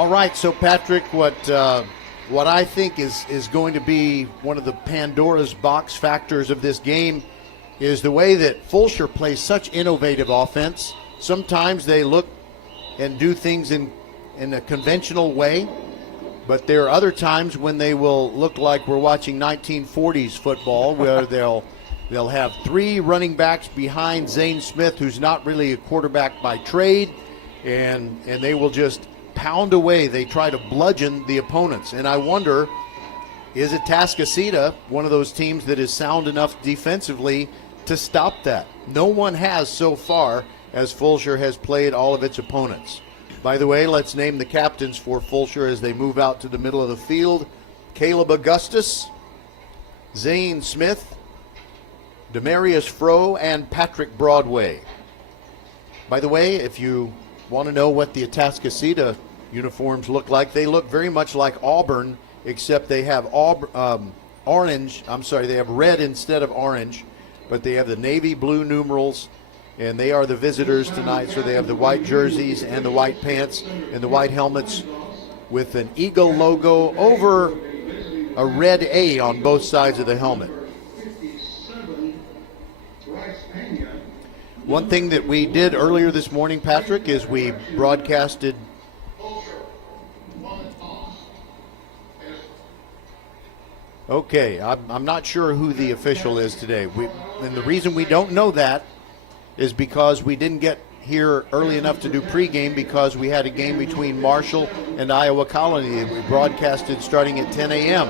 All right, so Patrick, what I think is going to be one of the Pandora's box factors of this game is the way that Fulshear plays such innovative offense. Sometimes they look and do things in a conventional way, but there are other times when they will look like we're watching 1940s football, where they'll have three running backs behind Zane Smith, who's not really a quarterback by trade, and they will just pound away. They try to bludgeon the opponents. And I wonder, is Atascocita one of those teams that is sound enough defensively to stop that? No one has so far, as Fulshear has played all of its opponents. By the way, let's name the captains for Fulshear as they move out to the middle of the field. Caleb Augustus, Zane Smith, Demarius Froh, and Patrick Broadway. By the way, if you want to know what the Atascocita uniforms look like, they look very much like Auburn, except they have orange. I'm sorry, they have red instead of orange, but they have the navy blue numerals, and they are the visitors tonight. So they have the white jerseys and the white pants and the white helmets with an eagle logo over a red A on both sides of the helmet. One thing that we did earlier this morning, Patrick, is we broadcasted Okay, I'm not sure who the official is today. And the reason we don't know that is because we didn't get here early enough to do pregame, because we had a game between Marshall and Iowa Colony, and we broadcasted starting at 10 a.m.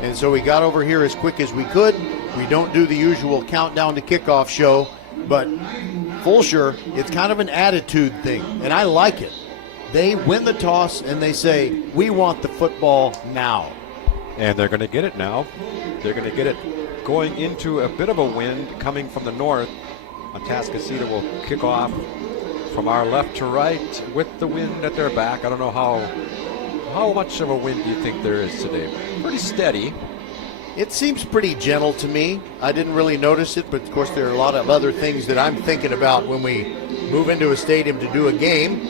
And so we got over here as quick as we could. We don't do the usual countdown to kickoff show, but Fulshear, it's kind of an attitude thing, and I like it. They win the toss and they say, we want the football now. And they're going to get it now. They're going to get it going into a bit of a wind coming from the north. Atascocita will kick off from our left to right with the wind at their back. I don't know how much of a wind do you think there is today? Pretty steady. It seems pretty gentle to me. I didn't really notice it, but of course there are a lot of other things that I'm thinking about when we move into a stadium to do a game.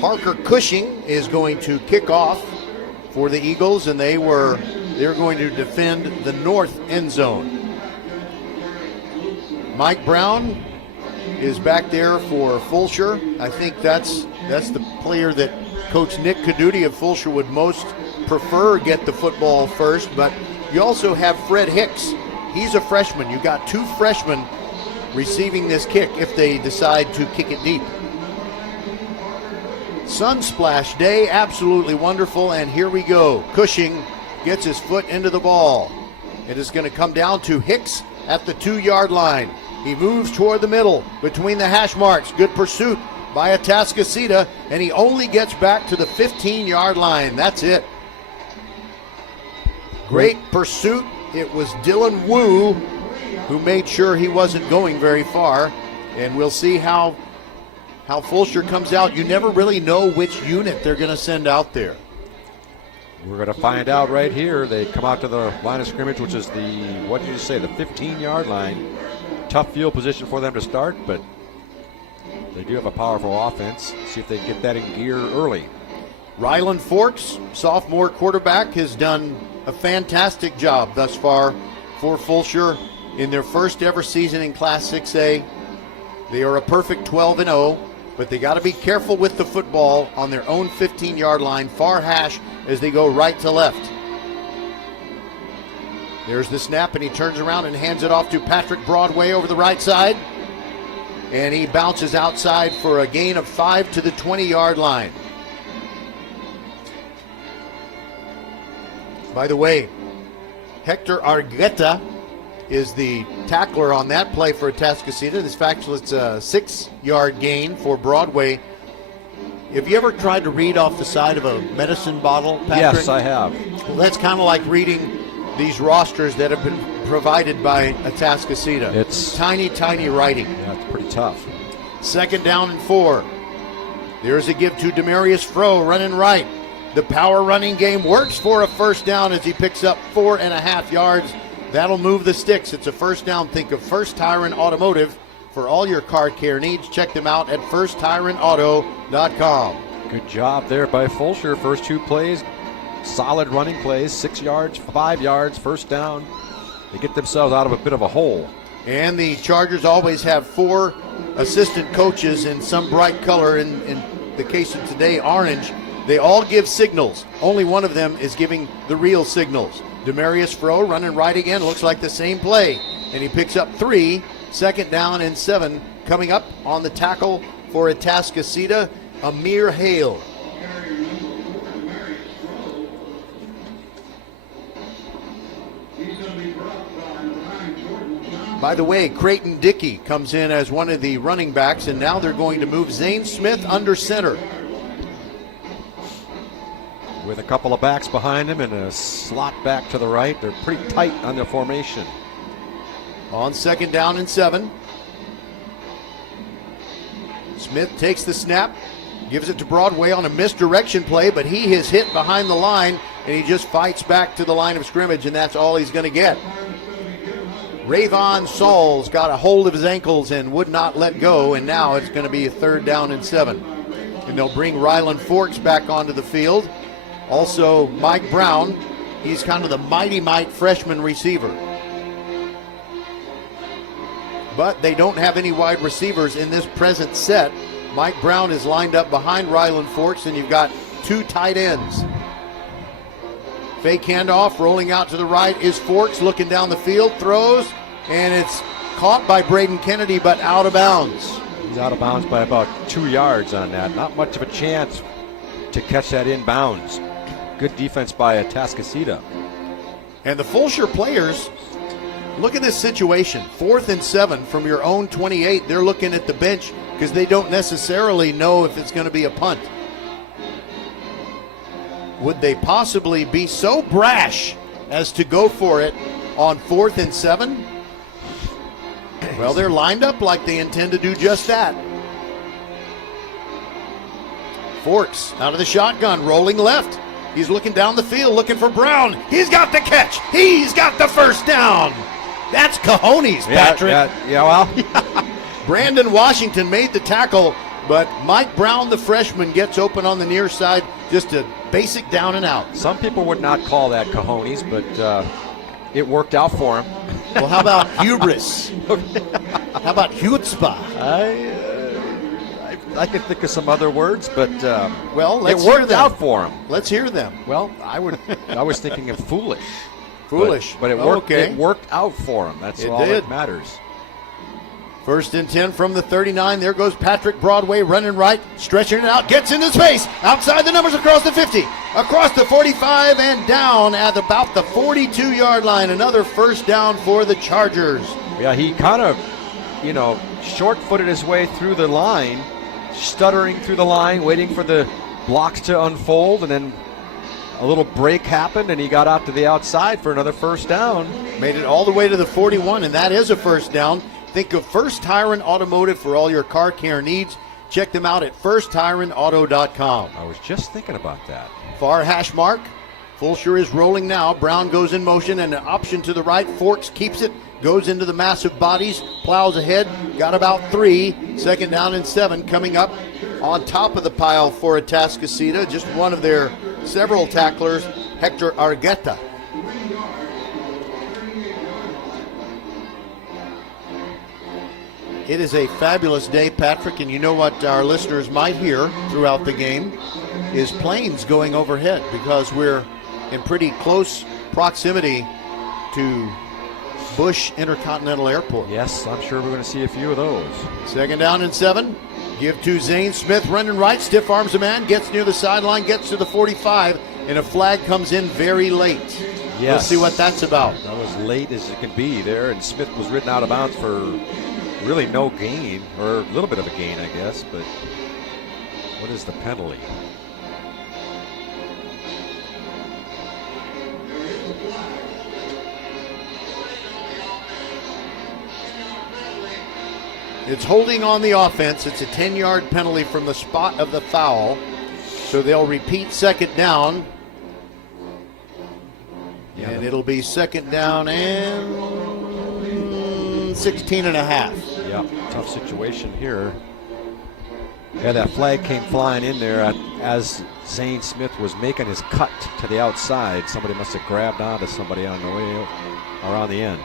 Parker Cushing is going to kick off for the Eagles, and they're going to defend the north end zone. Mike Brown is back there for Fulshear. I think that's the player that Coach Nick Caduti of Fulshear would most prefer get the football first, but you also have Fred Hicks. He's a freshman. You got two freshmen receiving this kick if they decide to kick it deep. Sunsplash day, absolutely wonderful, and here we go. Cushing gets his foot into the ball. It is going to come down to Hicks at the 2-yard line. He moves toward the middle between the hash marks. Good pursuit by Atascocita, and he only gets back to the 15-yard line. That's it. Great pursuit. It was Dylan Wu who made sure he wasn't going very far, and we'll see how Fulshear comes out. You never really know which unit they're going to send out there. We're going to find out right here. They come out to the line of scrimmage, which is the 15-yard line. Tough field position for them to start, but they do have a powerful offense. See if they can get that in gear early. Ryland Forks, sophomore quarterback, has done a fantastic job thus far for Fulshear in their first ever season in Class 6A. They are a perfect 12-0. But they got to be careful with the football on their own 15-yard line, far hash, as they go right to left. There's the snap, and he turns around and hands it off to Patrick Broadway over the right side. And he bounces outside for a gain of 5 to the 20-yard line. By the way, Hector Argueta is the tackler on that play for Atascocita. This factual, it's a 6-yard gain for Broadway. Have you ever tried to read off the side of a medicine bottle, Patrick? Yes, I have. Well, that's kind of like reading these rosters that have been provided by Atascocita. It's tiny, tiny writing. Yeah, it's pretty tough. 2nd down and 4. There's a give to Demarius Froh running right. The power running game works for a first down as he picks up 4.5 yards. That'll move the sticks. It's a first down. Think of First Tyrant Automotive for all your car care needs. Check them out at firsttyranauto.com. Good job there by Fulshear. First 2 plays, solid running plays, 6 yards, 5 yards, first down. They get themselves out of a bit of a hole. And the Chargers always have 4 assistant coaches in some bright color. In the case of today, orange. They all give signals. Only one of them is giving the real signals. Demarius Fro running right again. Looks like the same play. And he picks up 3. Second down and 7. Coming up on the tackle for Atascocita, Amir Hale. By the way, Creighton Dickey comes in as one of the running backs, and now they're going to move Zane Smith under center. With a couple of backs behind him and a slot back to the right. They're pretty tight on their formation. On second down and 7. Smith takes the snap, gives it to Broadway on a misdirection play, but he is hit behind the line, and he just fights back to the line of scrimmage, and that's all he's going to get. Rayvon Sauls got a hold of his ankles and would not let go, and now it's going to be a third down and 7. And they'll bring Ryland Forks back onto the field. Also, Mike Brown, he's kind of the mighty Mike freshman receiver. But they don't have any wide receivers in this present set. Mike Brown is lined up behind Ryland Forks, and you've got 2 tight ends. Fake handoff, rolling out to the right is Forks, looking down the field, throws, and it's caught by Braden Kennedy, but out of bounds. He's out of bounds by about 2 yards on that. Not much of a chance to catch that in bounds. Good defense by Atascocita. And the Fulshear players, look at this situation. 4th and 7 from your own 28. They're looking at the bench because they don't necessarily know if it's going to be a punt. Would they possibly be so brash as to go for it on 4th and 7? Well, they're lined up like they intend to do just that. Forks out of the shotgun, rolling left. He's looking down the field, looking for Brown. He's got the catch. He's got the first down. That's cojones, Patrick. Well. Brandon Washington made the tackle, but Mike Brown, the freshman, gets open on the near side. Just a basic down and out. Some people would not call that cojones, but it worked out for him. Well, how about hubris? How about chutzpah? I could think of some other words, but well, let's it worked hear out for him. Let's hear them. Well, I was thinking of foolish. Foolish. But it worked. Okay. It worked out for him. That's all that matters. First and 10 from the 39. There goes Patrick Broadway running right, stretching it out, gets into space, outside the numbers, across the 50, across the 45, and down at about the 42-yard line. Another first down for the Chargers. Yeah, he kind of, short-footed his way through the line, stuttering through the line, waiting for the blocks to unfold, and then a little break happened, and he got out to the outside for another first down. Made it all the way to the 41, and that is a first down. Think of First Tyron Automotive for all your car care needs. Check them out at firsttyronauto.com. I was just thinking about that. Far hash mark. Fulshear is rolling now. Brown goes in motion and an option to the right. Forks keeps it, goes into the massive bodies, plows ahead, got about 3. Second down and 7 coming up on top of the pile for Atascocita. Just one of their several tacklers, Hector Argueta. It is a fabulous day, Patrick, and you know what our listeners might hear throughout the game is planes going overhead because we're in pretty close proximity to Bush Intercontinental Airport. Yes, I'm sure we're going to see a few of those. Second down and 7. Give to Zane Smith running right, stiff arms a man, gets near the sideline, gets to the 45, and a flag comes in very late. Yes. Let's see what that's about. That was late as it can be there, and Smith was ridden out of bounds for really no gain, or a little bit of a gain, I guess, but what is the penalty? It's holding on the offense. It's a 10-yard penalty from the spot of the foul. So they'll repeat second down. And it'll be second down and 16 and a half. Yeah, tough situation here. Yeah, that flag came flying in there as Zane Smith was making his cut to the outside. Somebody must have grabbed onto somebody on the way around the end.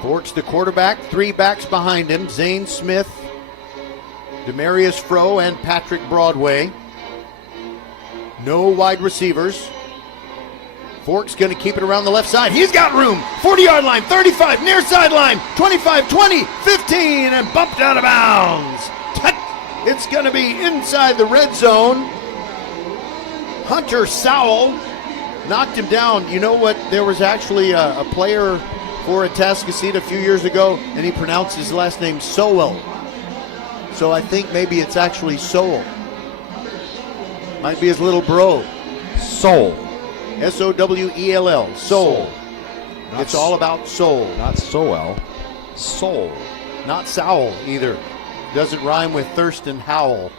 Forks, the quarterback, 3 backs behind him. Zane Smith, Demarius Froh, and Patrick Broadway. No wide receivers. Forks going to keep it around the left side. He's got room. 40-yard line, 35, near sideline, 25, 20, 15, and bumped out of bounds. It's going to be inside the red zone. Hunter Sowell knocked him down. You know what? There was actually a player for Atascocita a few years ago, and he pronounced his last name Sowell. So I think maybe it's actually Sowell. Might be his little bro. Soul. S-O-W-E-L-L. Soul. It's all about soul. Not Sowell. Soul. Not Sowell either. Doesn't rhyme with Thurston Howell.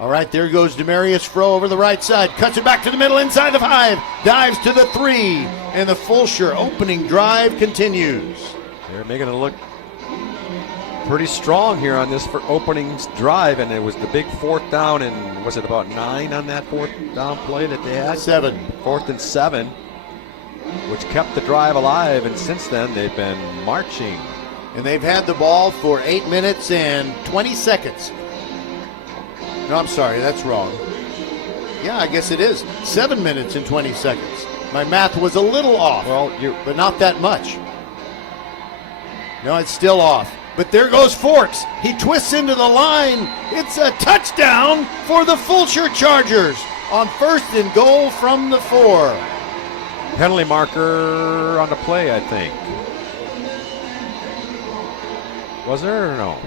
All right, there goes Demarius Froh over the right side. Cuts it back to the middle, inside the 5. Dives to the 3. And the Fulshear opening drive continues. They're making it look pretty strong here on this for opening drive, and it was the big 4th down, and was it about 9 on that 4th down play that they had? 7. 4th and 7, which kept the drive alive, and since then they've been marching. And they've had the ball for 8 minutes and 20 seconds. No, I'm sorry, that's wrong. Yeah, I guess it is. 7 minutes and 20 seconds. My math was a little off, but not that much. No, it's still off. But there goes Forks. He twists into the line. It's a touchdown for the Fulshear Chargers on 1st and goal from the 4. Penalty marker on the play, I think. Was there or no?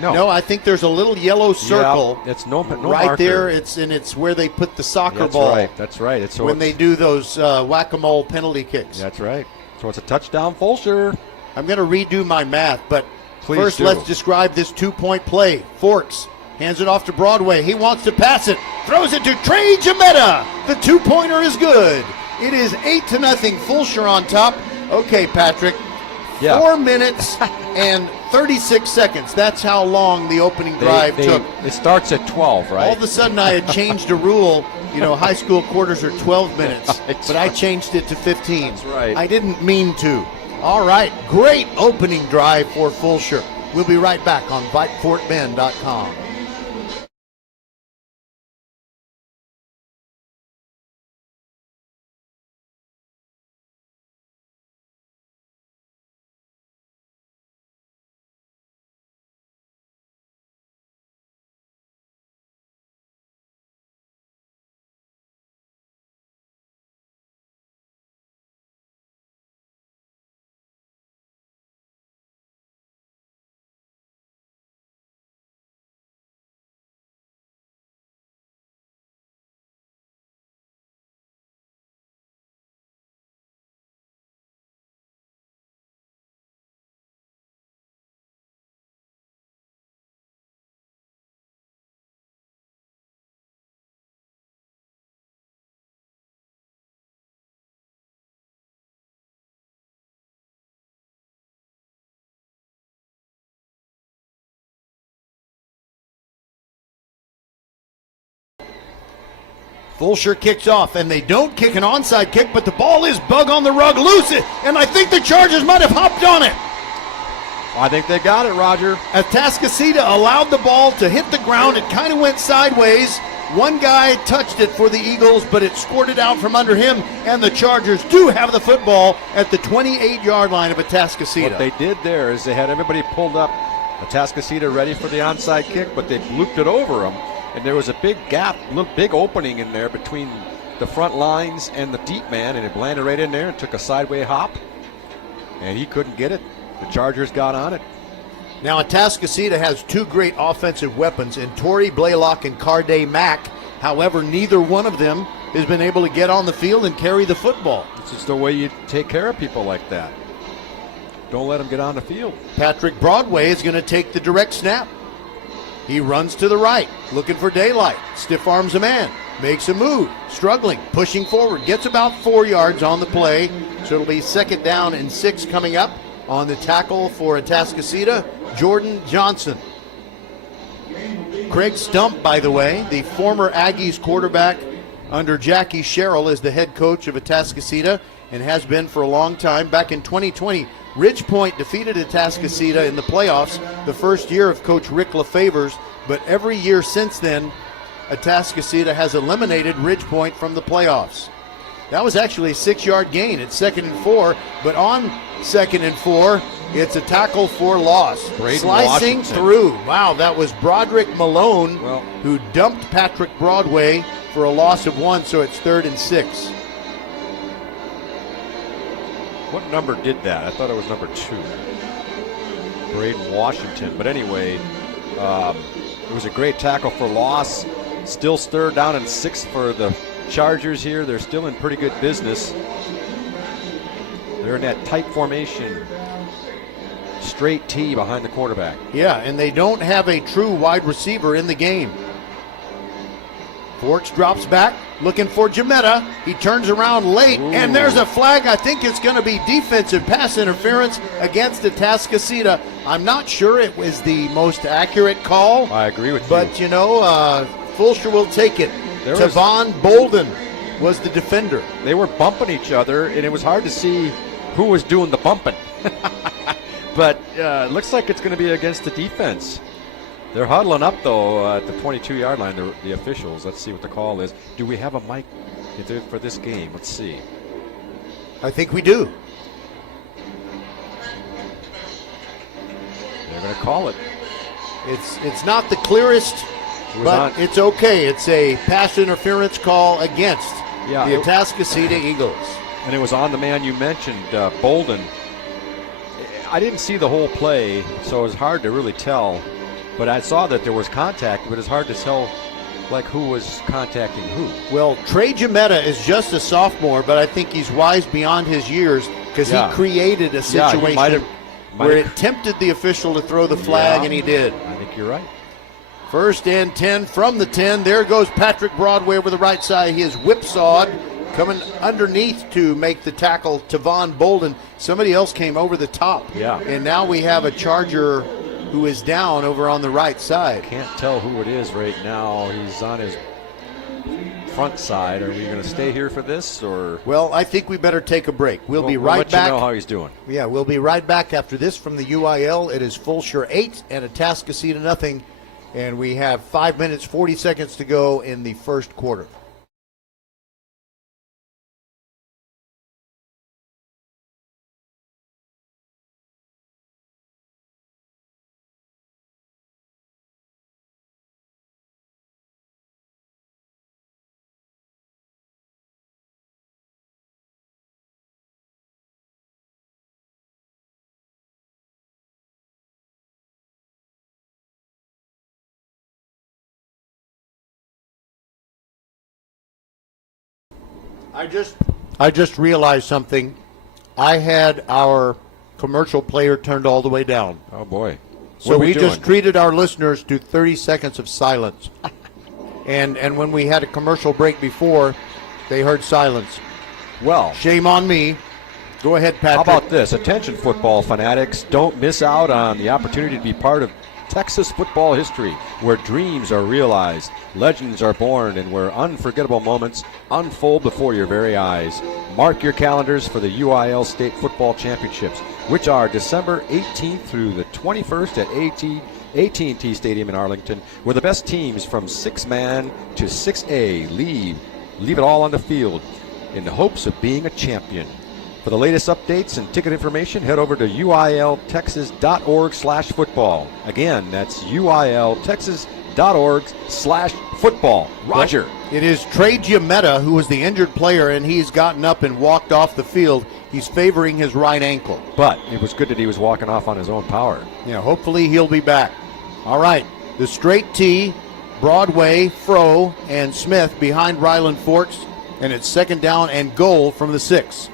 No, I think there's a little yellow circle. Yeah, it's no right marker. There. It's where they put the soccer ball. That's right. It's when they do those whack-a-mole penalty kicks. That's right. So it's a touchdown, Fulshear. I'm going to redo my math, but please first do. Let's describe this 2-point play. Forks hands it off to Broadway. He wants to pass it. Throws it to Trey Jametta. The 2-pointer is good. It is 8-0. Fulshear on top. Okay, Patrick. Yeah. 4 minutes and 36 seconds. That's how long the opening drive took. It starts at 12, right? All of a sudden, I had changed a rule. You know, high school quarters are 12 minutes, but I changed it to 15. That's right. I didn't mean to. All right, great opening drive for Fulshear. We'll be right back on VypeFortBend.com. Fulshear kicks off, and they don't kick an onside kick, but the ball is bug on the rug, loose it, and I think the Chargers might have hopped on it. I think they got it, Roger. Atascocita allowed the ball to hit the ground. It kind of went sideways. One guy touched it for the Eagles, but it squirted out from under him, and the Chargers do have the football at the 28-yard line of Atascocita. What they did there is they had everybody pulled up, Atascocita ready for the onside kick, but they looped it over them. And there was a big gap, big opening in there between the front lines and the deep man, and it landed right in there and took a sideways hop, and he couldn't get it. The Chargers got on it. Now, Atascocita has 2 great offensive weapons in Torrey Blaylock and Carday Mack. However, neither one of them has been able to get on the field and carry the football. It's just the way you take care of people like that. Don't let them get on the field. Patrick Broadway is going to take the direct snap. He runs to the right, looking for daylight. Stiff arms a man, makes a move, struggling, pushing forward, gets about 4 yards on the play. So it'll be 2nd down and 6 coming up. On the tackle for Atascocita, Jordan Johnson. Craig Stump, by the way, the former Aggies quarterback under Jackie Sherrill, is the head coach of Atascocita and has been for a long time. Back in 2020, Ridge Point defeated Atascocita in the playoffs the first year of Coach Rick LaFavors, but every year since then, Atascocita has eliminated Ridge Point from the playoffs. That was actually a 6-yard gain at 2nd and 4, but on 2nd and 4, it's a tackle for loss. Braden Slicing Washington. through. Wow, that was Broderick Malone who dumped Patrick Broadway for a loss of 1, so it's 3rd and 6. What number did that? I thought it was number 2. Braden Washington. But anyway, it was a great tackle for loss. Still 3rd down and 6 for the Chargers here. They're still in pretty good business. They're in that tight formation. Straight T behind the quarterback. Yeah, and they don't have a true wide receiver in the game. Forks drops back, looking for Jametta. He turns around late, and there's a flag. I think it's going to be defensive pass interference against Atascocita. I'm not sure it was the most accurate call. I agree with you. But, Fulshear will take it. Tavon Bolden was the defender. They were bumping each other, and it was hard to see who was doing the bumping. But it looks like it's going to be against the defense. They're huddling up, though, at the 22-yard line, the officials. Let's see what the call is. Do we have a mic for this game? Let's see. I think we do. They're going to call it. It's not the clearest, but it's okay. It's a pass interference call against the Atascocita Eagles. And it was on the man you mentioned, Bolden. I didn't see the whole play, so it was hard to really tell. But I saw that there was contact, but it's hard to tell who was contacting who. Well, Trey Jametta is just a sophomore, but I think he's wise beyond his years because he created a situation where it tempted the official to throw the flag, and he did. I think you're right. 1st and 10 from the 10. There goes Patrick Broadway over the right side. He is whipsawed, coming underneath to make the tackle. Tavon Bolden. Somebody else came over the top. Yeah. And now we have a Charger who is down over on the right side. Can't tell who it is right now. He's on his front side. Are we going to stay here for this, or? Well, I think we better take a break. We'll be right right back. back. You know how he's doing. Yeah, we'll be right back after this from the UIL. It is Fulshear 8 and Atascocita 0, and we have 5 minutes, 40 seconds to go in the first quarter. I just realized something. I had our commercial player turned all the way down. Oh, boy. So we just treated our listeners to 30 seconds of silence. and when we had a commercial break before, they heard silence. Well, shame on me. Go ahead, Patrick. How about this? Attention, football fanatics. Don't miss out on the opportunity to be part of Texas football history, where dreams are realized, legends are born, and where unforgettable moments unfold before your very eyes. Mark your calendars for the UIL State Football Championships, which are December 18th through the 21st at AT&T Stadium in Arlington, where the best teams from 6-man to 6A leave it all on the field in the hopes of being a champion. For the latest updates and ticket information, head over to uiltexas.org/football. Again, that's uiltexas.org/football. Roger. It is Trey Giametta who was the injured player, and he's gotten up and walked off the field. He's favoring his right ankle. But it was good that he was walking off on his own power. Yeah, hopefully he'll be back. All right, the straight T, Broadway, Fro, and Smith behind Ryland Forks, and it's 2nd down and goal from the 6.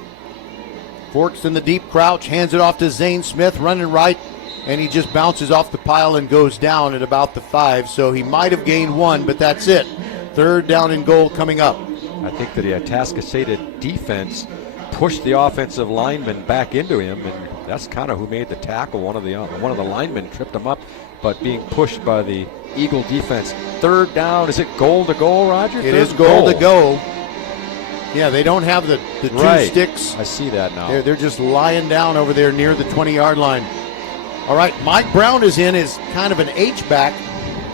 Forks in the deep crouch, hands it off to Zane Smith, running right, and he just bounces off the pile and goes down at about the 5, so he might have gained 1, but that's it. 3rd down and goal coming up. I think that the Atascocita defense pushed the offensive lineman back into him, and that's kind of who made the tackle. One of the linemen tripped him up, but being pushed by the Eagle defense. Third down, is it goal to goal, Roger? It is goal to go. Yeah, they don't have the two sticks. I see that now. They're just lying down over there near the 20-yard line. All right, Mike Brown is in as kind of an H-back.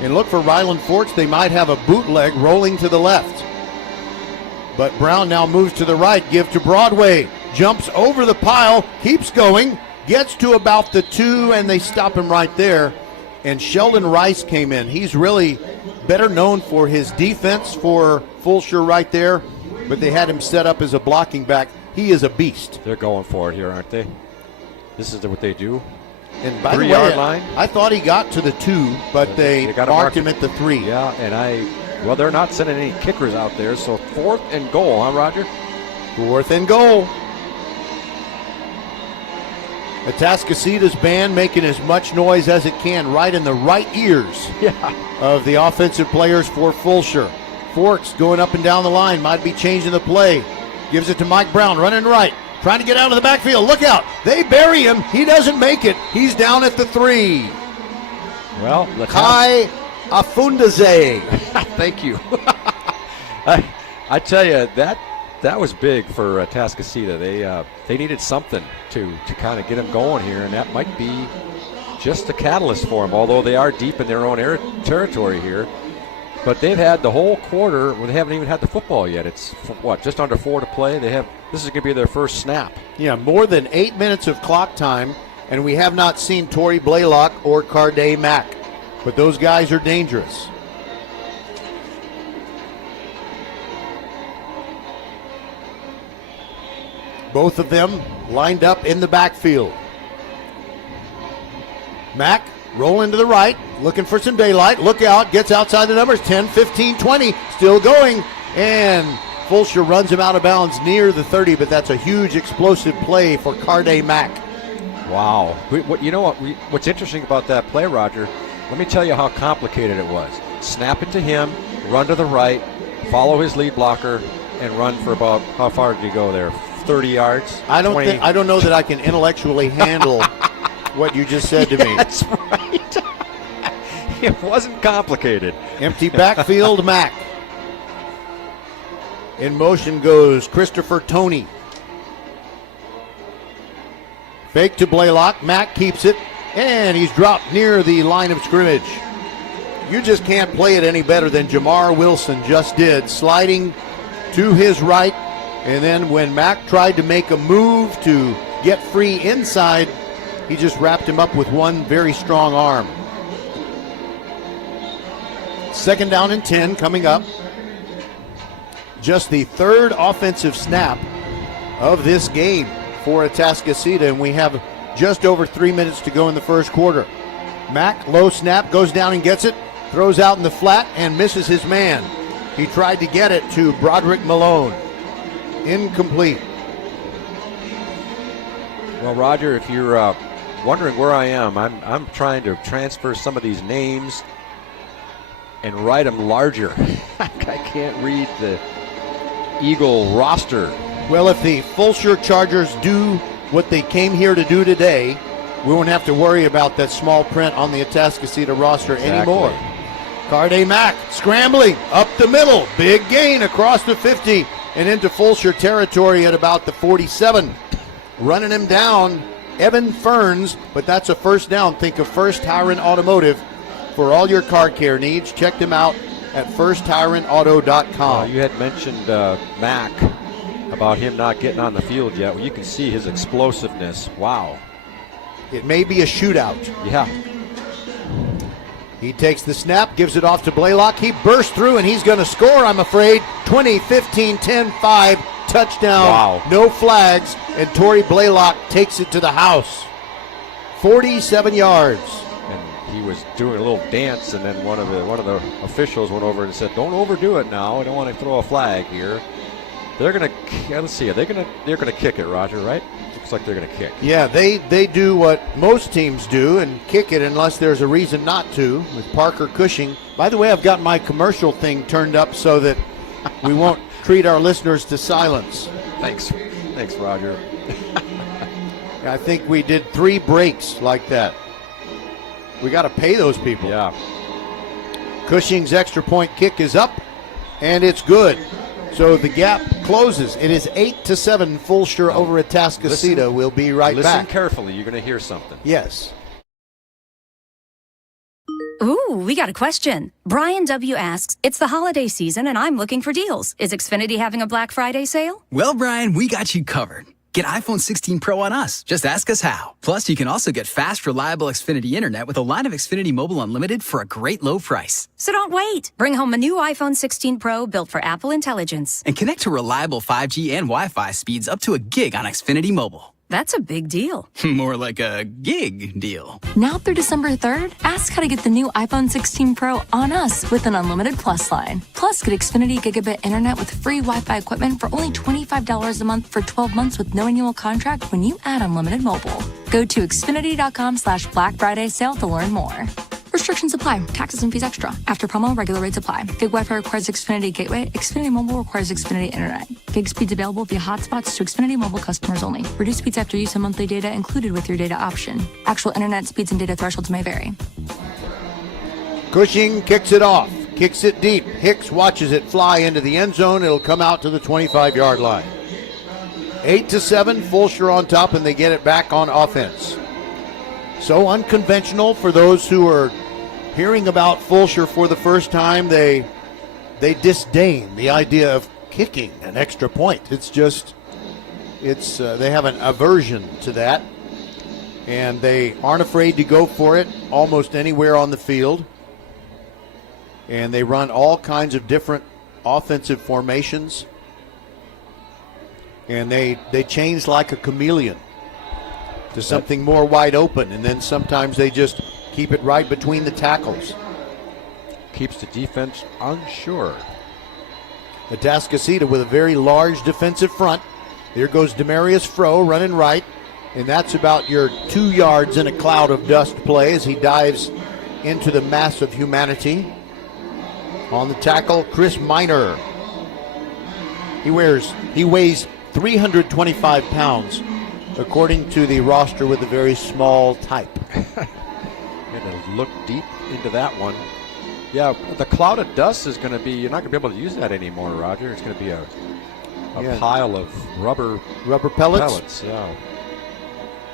And look for Ryland Forks. They might have a bootleg rolling to the left. But Brown now moves to the right. Give to Broadway. Jumps over the pile. Keeps going. Gets to about the 2, and they stop him right there. And Sheldon Rice came in. He's really better known for his defense for Fulshear right there. But they had him set up as a blocking back. He is a beast. They're going for it here, aren't they? This is what they do. And by the way, 3-yard line. I thought he got to the 2, but they marked him at the 3. Yeah, and well, they're not sending any kickers out there, so 4th and goal, huh, Roger? 4th and goal. Atascocita's band making as much noise as it can right in the right ears of the offensive players for Fulshear. Forks going up and down the line, might be changing the play. Gives it to Mike Brown, running right. Trying to get out of the backfield. Look out. They bury him. He doesn't make it. He's down at the 3. Well, Kai Afundaze. Thank you. I tell you, that was big for Atascocita. They needed something to kind of get him going here, and that might be just the catalyst for them, although they are deep in their own territory here. But they've had the whole quarter. Well, they haven't even had the football yet. It's just under 4 to play. This is going to be their first snap. Yeah, more than 8 minutes of clock time, and we have not seen Torrey Blaylock or Carday Mack. But those guys are dangerous. Both of them lined up in the backfield. Mack rolling to the right, looking for some daylight. Look out, gets outside the numbers. 10, 15, 20, still going. And Fulshear runs him out of bounds near the 30, but that's a huge explosive play for Carday Mack. Wow. You know what? What's interesting about that play, Roger, let me tell you how complicated it was. Snap it to him, run to the right, follow his lead blocker, and run for about, how far did he go there? 30 yards? I don't know that I can intellectually handle what you just said to me. That's right. It wasn't complicated. Empty backfield, Mack. In motion goes Christopher Toney. Fake to Blaylock. Mack keeps it, and he's dropped near the line of scrimmage. You just can't play it any better than Jamar Wilson just did, sliding to his right, and then when Mack tried to make a move to get free inside, he just wrapped him up with one very strong arm. 2nd down and 10 coming up. Just the 3rd offensive snap of this game for Atascocita, and we have just over 3 minutes to go in the first quarter. Mack, low snap, goes down and gets it, throws out in the flat and misses his man. He tried to get it to Broderick Malone. Incomplete. Well, Roger, if you're wondering where I am, I'm trying to transfer some of these names and write them larger. I can't read the Eagle roster. Well, if the Fulshear Chargers do what they came here to do today, we won't have to worry about that small print on the Atascocita roster anymore. Carday Mack scrambling up the middle. Big gain across the 50 and into Fulshear territory at about the 47. Running him down, Evan Ferns, but that's a first down. Think of First Tyrant Automotive for all your car care needs. Check them out at firsttyrantauto.com. You had mentioned Mack, about him not getting on the field yet. Well, you can see his explosiveness. Wow. It may be a shootout. Yeah. He takes the snap, gives it off to Blaylock. He bursts through, and he's going to score, I'm afraid. 20, 15, 10, 5, touchdown. Wow. No flags, and Torrey Blaylock takes it to the house. 47 yards. And he was doing a little dance, and then one of the officials went over and said, "Don't overdo it now. I don't want to throw a flag here." They're going to, let's see, they're going to kick it, Roger, right? Looks like they're going to kick. Yeah, they do what most teams do and kick it unless there's a reason not to, with Parker Cushing. By the way, I've got my commercial thing turned up so that we won't treat our listeners to silence. Thanks, Roger. I think we did 3 breaks like that. We got to pay those people. Yeah. Cushing's extra point kick is up, and it's good. So the gap closes. It is 8-7 Fulshear over Atascocita. We'll be right back. Listen carefully. You're going to hear something. Yes. Ooh, we got a question. Brian W. asks, it's the holiday season and I'm looking for deals. Is Xfinity having a Black Friday sale? Well, Brian, we got you covered. Get iPhone 16 Pro on us. Just ask us how. Plus, you can also get fast, reliable Xfinity Internet with a line of Xfinity Mobile Unlimited for a great low price. So don't wait. Bring home a new iPhone 16 Pro built for Apple Intelligence. And connect to reliable 5G and Wi-Fi speeds up to a gig on Xfinity Mobile. That's a big deal. More like a gig deal. Now through December 3rd, ask how to get the new iPhone 16 Pro on us with an unlimited Plus line. Plus, get Xfinity Gigabit Internet with free Wi-Fi equipment for only $25 a month for 12 months with no annual contract when you add unlimited mobile. Go to Xfinity.com/Black Friday sale to learn more. Restrictions apply. Taxes and fees extra. After promo, regular rates apply. Gig Wi-Fi requires Xfinity Gateway. Xfinity Mobile requires Xfinity Internet. Gig speeds available via hotspots to Xfinity Mobile customers only. Reduced speeds after use of monthly data included with your data option. Actual Internet speeds and data thresholds may vary. Cushing kicks it off. Kicks it deep. Hicks watches it fly into the end zone. It'll come out to the 25-yard line. 8-7, Fulshear on top, and they get it back on offense. So unconventional for those who are hearing about Fulshear for the first time. They disdain the idea of kicking an extra point. They have an aversion to that, and they aren't afraid to go for it almost anywhere on the field. And they run all kinds of different offensive formations, and they change like a chameleon to something more wide open, and then sometimes they just keep it right between the tackles. Keeps the defense unsure. Atascocita with a very large defensive front. There goes Demarius Fro running right, and that's about your 2 yards in a cloud of dust play as he dives into the mass of humanity. On the tackle, Chris Miner. He weighs 325 pounds, according to the roster with a very small type. And to look deep into that one. Yeah, the cloud of dust is going to be, you're not going to be able to use that anymore, Roger. It's going to be a pile of rubber pellets. Yeah.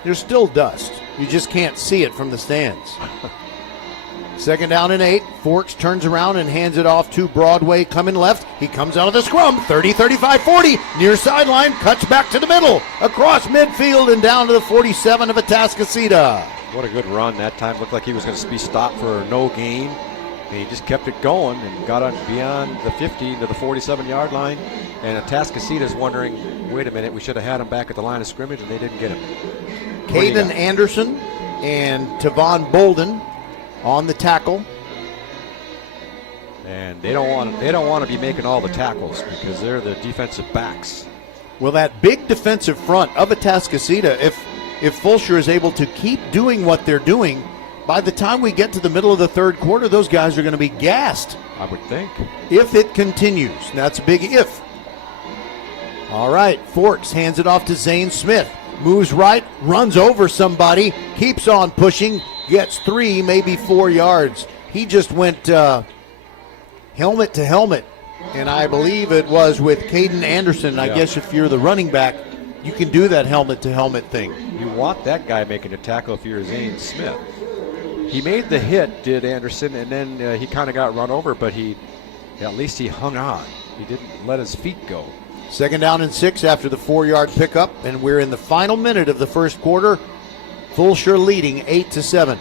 There's still dust. You just can't see it from the stands. Second down and 8. Forks turns around and hands it off to Broadway coming left. He comes out of the scrum. 30, 35, 40. Near sideline. Cuts back to the middle. Across midfield and down to the 47 of Atascocita. What a good run that time. Looked like he was going to be stopped for no gain. And he just kept it going and got on beyond the 50 to the 47-yard line. And Atascocita's wondering, wait a minute, we should have had him back at the line of scrimmage, and they didn't get him. Caden Anderson and Tavon Bolden on the tackle. And they don't want to be making all the tackles because they're the defensive backs. Well, that big defensive front of Atascocita, if Fulshear is able to keep doing what they're doing, by the time we get to the middle of the third quarter, those guys are going to be gassed. I would think. If it continues. That's a big if. All right, Forks hands it off to Zane Smith. Moves right, runs over somebody, keeps on pushing, gets 3, maybe 4 yards. He just went helmet to helmet, and I believe it was with Caden Anderson. I guess if you're the running back, you can do that helmet to helmet thing. You want that guy making a tackle if you're Zane Smith. He made the hit, did Anderson, and then he kind of got run over, but at least he hung on. He didn't let his feet go. Second down and 6 after the 4-yard pickup, and we're in the final minute of the first quarter. Fulshear leading 8-7.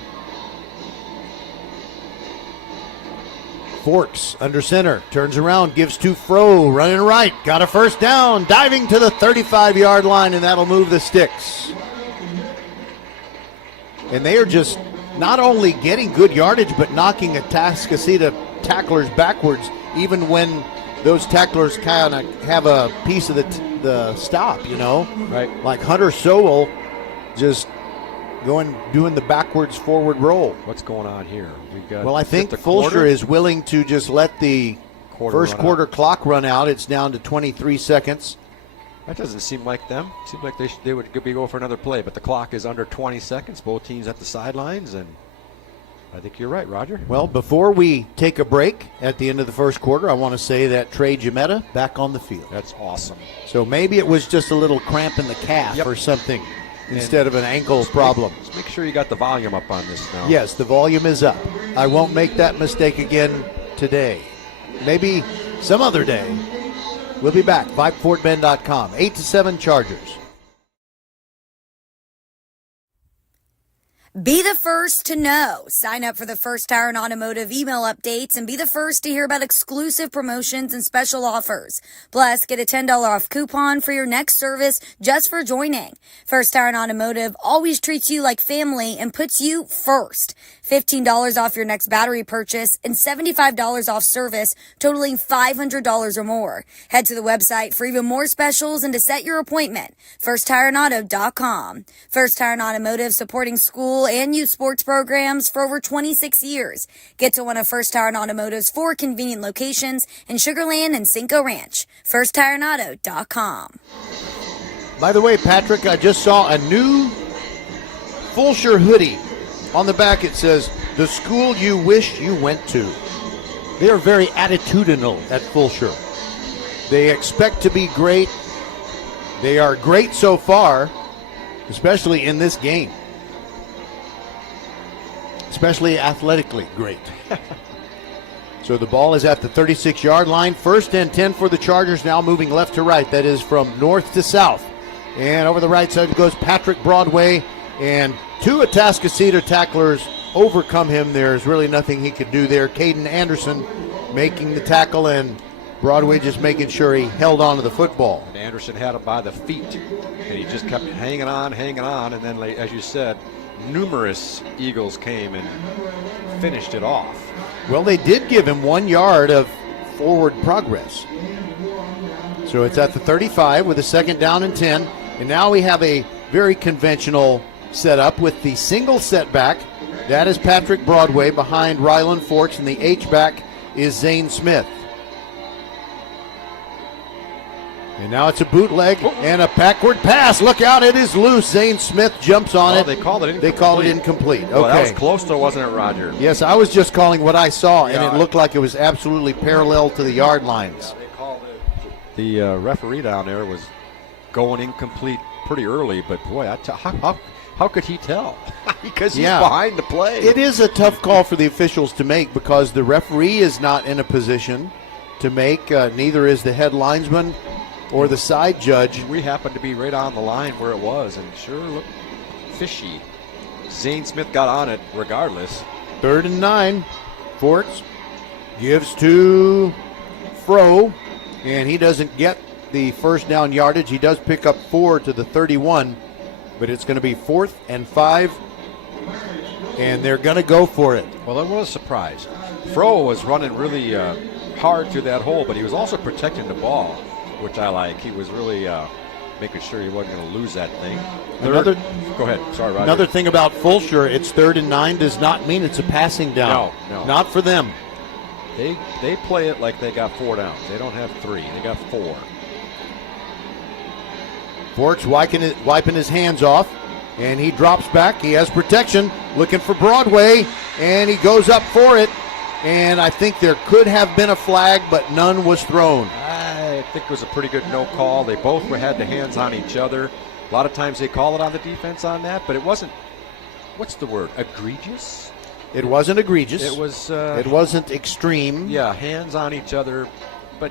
Forks under center, turns around, gives to Fro, running right, got a first down, diving to the 35-yard line, and that'll move the sticks. And they are just not only getting good yardage, but knocking Atascocita tacklers backwards, even when those tacklers kind of have a piece of the stop, you know? Right. Like Hunter Sowell just doing the backwards forward roll. What's going on here? Well, I think Fulshear is willing to just let the first quarter clock run out. It's down to 23 seconds. That doesn't seem like them. Seems like they would be going for another play, but the clock is under 20 seconds. Both teams at the sidelines, and I think you're right, Roger. Well, before we take a break at the end of the first quarter, I want to say that Trey Jametta back on the field. That's awesome. So maybe it was just a little cramp in the calf or something instead of an ankle problem. Just make sure you got the volume up on this now. Yes, the volume is up. I won't make that mistake again today. Maybe some other day. We'll be back. VypeFortBend.com. 8-7 Chargers. Be the first to know. Sign up for the First Tire and Automotive email updates and be the first to hear about exclusive promotions and special offers. Plus, get a $10 off coupon for your next service just for joining. First Tire and Automotive always treats you like family and puts you first. $15 off your next battery purchase and $75 off service totaling $500 or more. Head to the website for even more specials and to set your appointment. FirstTireandAuto.com. First Tire and Automotive supporting school and youth sports programs for over 26 years. Get to one of First Tire and Automotive's 4 convenient locations in Sugar Land and Cinco Ranch. FirstTireandAuto.com. By the way, Patrick, I just saw a new Fulshear hoodie. On the back it says, "The school you wish you went to." They are very attitudinal at Fulshear. They expect to be great. They are great so far, especially in this game. Especially athletically great. So the ball is at the 36-yard line. 1st and 10 for the Chargers, now moving left to right. That is from north to south. And over the right side goes Patrick Broadway. And 2 Atascocita tacklers overcome him. There's really nothing he could do there. Caden Anderson making the tackle, and Broadway just making sure he held on to the football. And Anderson had him by the feet, and he just kept hanging on. And then, as you said, numerous Eagles came and finished it off. Well, they did give him 1 yard of forward progress. So it's at the 35 with a 2nd down and 10. And now we have a very conventional setup with the single setback. That is Patrick Broadway behind Ryland Forks, and the H-back is Zane Smith. And now it's a bootleg and a backward pass. Look out, it is loose. Zane Smith jumps on it. They called it incomplete. They called it incomplete. Okay. Well, that was close though, wasn't it, Roger? Yes, I was just calling what I saw, and Yeah. it looked like it was absolutely parallel to the yard lines. They called it. The referee down there was going incomplete pretty early, but boy, how could he tell? Because he's behind the play. It is a tough call for the officials to make because the referee is not in a position to make, neither is the head linesman or the side judge. We happened to be right on the line where it was, and sure looked fishy. Zane Smith got on it regardless. 3rd and 9. Forks gives to Fro, and he doesn't get the 1st down yardage. He does pick up 4 to the 31, but it's going to be 4th and 5, and they're going to go for it. Well, that was a surprise. Fro was running really hard through that hole, but he was also protecting the ball, which I like. He was really making sure he wasn't going to lose that thing. Go ahead. Sorry, Roger. Another thing about Fulshear, it's 3rd and 9 does not mean it's a passing down. No. Not for them. They play it like they got 4 downs. They don't have 3. They got 4. Forks wiping his hands off, and he drops back. He has protection, looking for Broadway, and he goes up for it. And I think there could have been a flag, but none was thrown. I think it was a pretty good no call. They both had the hands on each other. A lot of times they call it on the defense on that, but it wasn't, what's the word, egregious? It wasn't egregious. It was. It wasn't extreme. Yeah, hands on each other. But,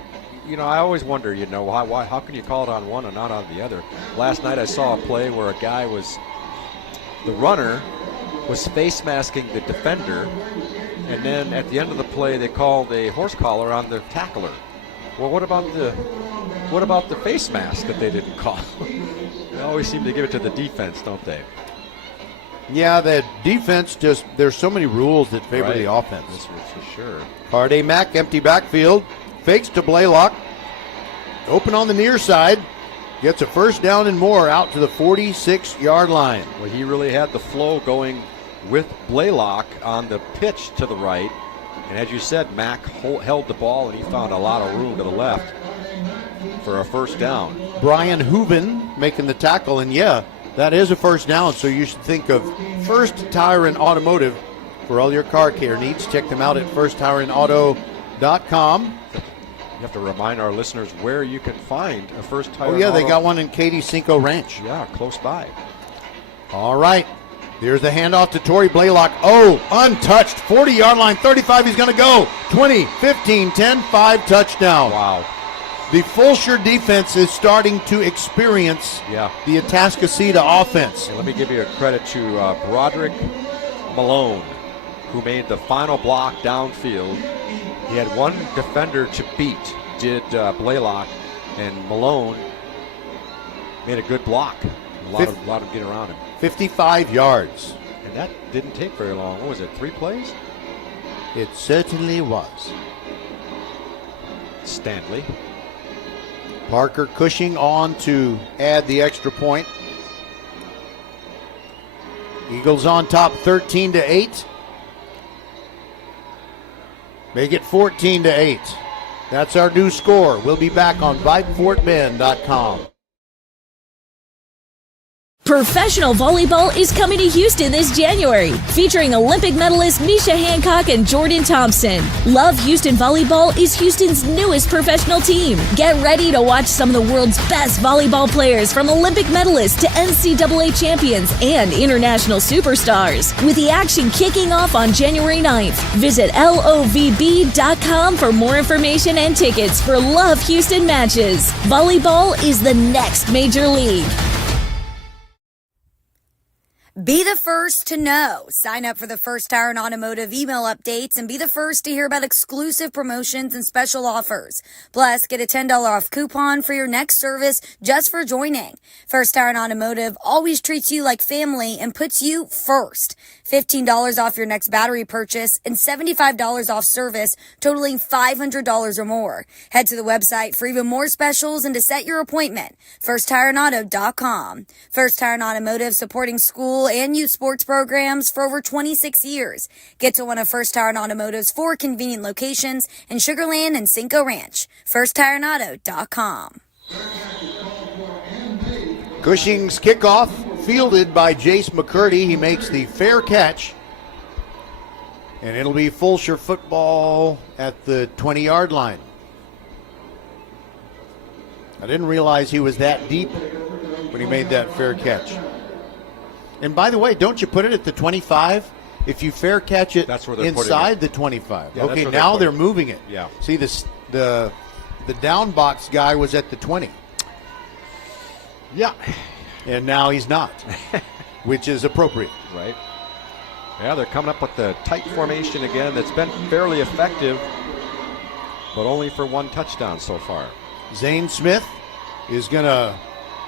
I always wonder, how can you call it on one and not on the other? Last night I saw a play where a guy the runner was face masking the defender, and then at the end of the play they called a horse collar on the tackler. Well, what about the face mask that they didn't call? They always seem to give it to the defense, don't they? Yeah, the defense there's so many rules that favor the offense. That's for sure. Harday Mack, empty backfield, fakes to Blaylock, open on the near side, gets a 1st down and more out to the 46-yard line. Well, he really had the flow going with Blaylock on the pitch to the right. And as you said, Mack held the ball, and he found a lot of room to the left for a 1st down. Brian Hooven making the tackle, and that is a 1st down. So you should think of First Tire and Automotive for all your car care needs. Check them out at firsttireandauto.com. You have to remind our listeners where you can find a First Tire. Oh, yeah, they Auto. got one in Katy Cinco Ranch. Yeah, close by. All right. Here's the handoff to Torrey Blaylock. Oh, untouched. 40-yard line, 35. He's going to go. 20, 15, 10, 5 touchdown. Wow. The Fulshear defense is starting to experience the Atascocita offense. And let me give you a credit to Broderick Malone, who made the final block downfield. He had one defender to beat, did Blaylock, and Malone made a good block. A lot of getting around him. 55 yards. And that didn't take very long. What was it, 3 plays? It certainly was. Stanley. Parker Cushing on to add the extra point. Eagles on top 13-8. Make it 14-8. That's our new score. We'll be back on VypeFortBend.com. Professional volleyball is coming to Houston this January, featuring Olympic medalists Misha Hancock and Jordan Thompson. Love Houston Volleyball is Houston's newest professional team. Get ready to watch some of the world's best volleyball players, from Olympic medalists to NCAA champions and international superstars. With the action kicking off on January 9th, visit lovb.com for more information and tickets for Love Houston matches. Volleyball is the next major league. Be the first to know. Sign up for the First Tire and Automotive email updates and be the first to hear about exclusive promotions and special offers. Plus, get a $10 off coupon for your next service just for joining. First Tire and Automotive always treats you like family and puts you first. $15 off your next battery purchase and $75 off service totaling $500 or more. Head to the website for even more specials and to set your appointment. FirstTireandAuto.com. First Tire and Automotive, supporting school and youth sports programs for over 26 years. Get to one of First Tire and Automotive's 4 convenient locations in Sugar Land and Cinco Ranch. FirstTireandAuto.com. Cushing's kickoff, fielded by Jace McCurdy. He makes the fair catch. And it'll be Fulshear football at the 20-yard line. I didn't realize he was that deep when he made that fair catch. And by the way, don't you put it at the 25? If you fair catch it That's where they're inside the 25. Yeah, okay, now they're moving it. Yeah. See, the down box guy was at the 20. Yeah. And now he's not, which is appropriate. Right. Yeah, they're coming up with the tight formation again that's been fairly effective, but only for 1 touchdown so far. Zane Smith is going to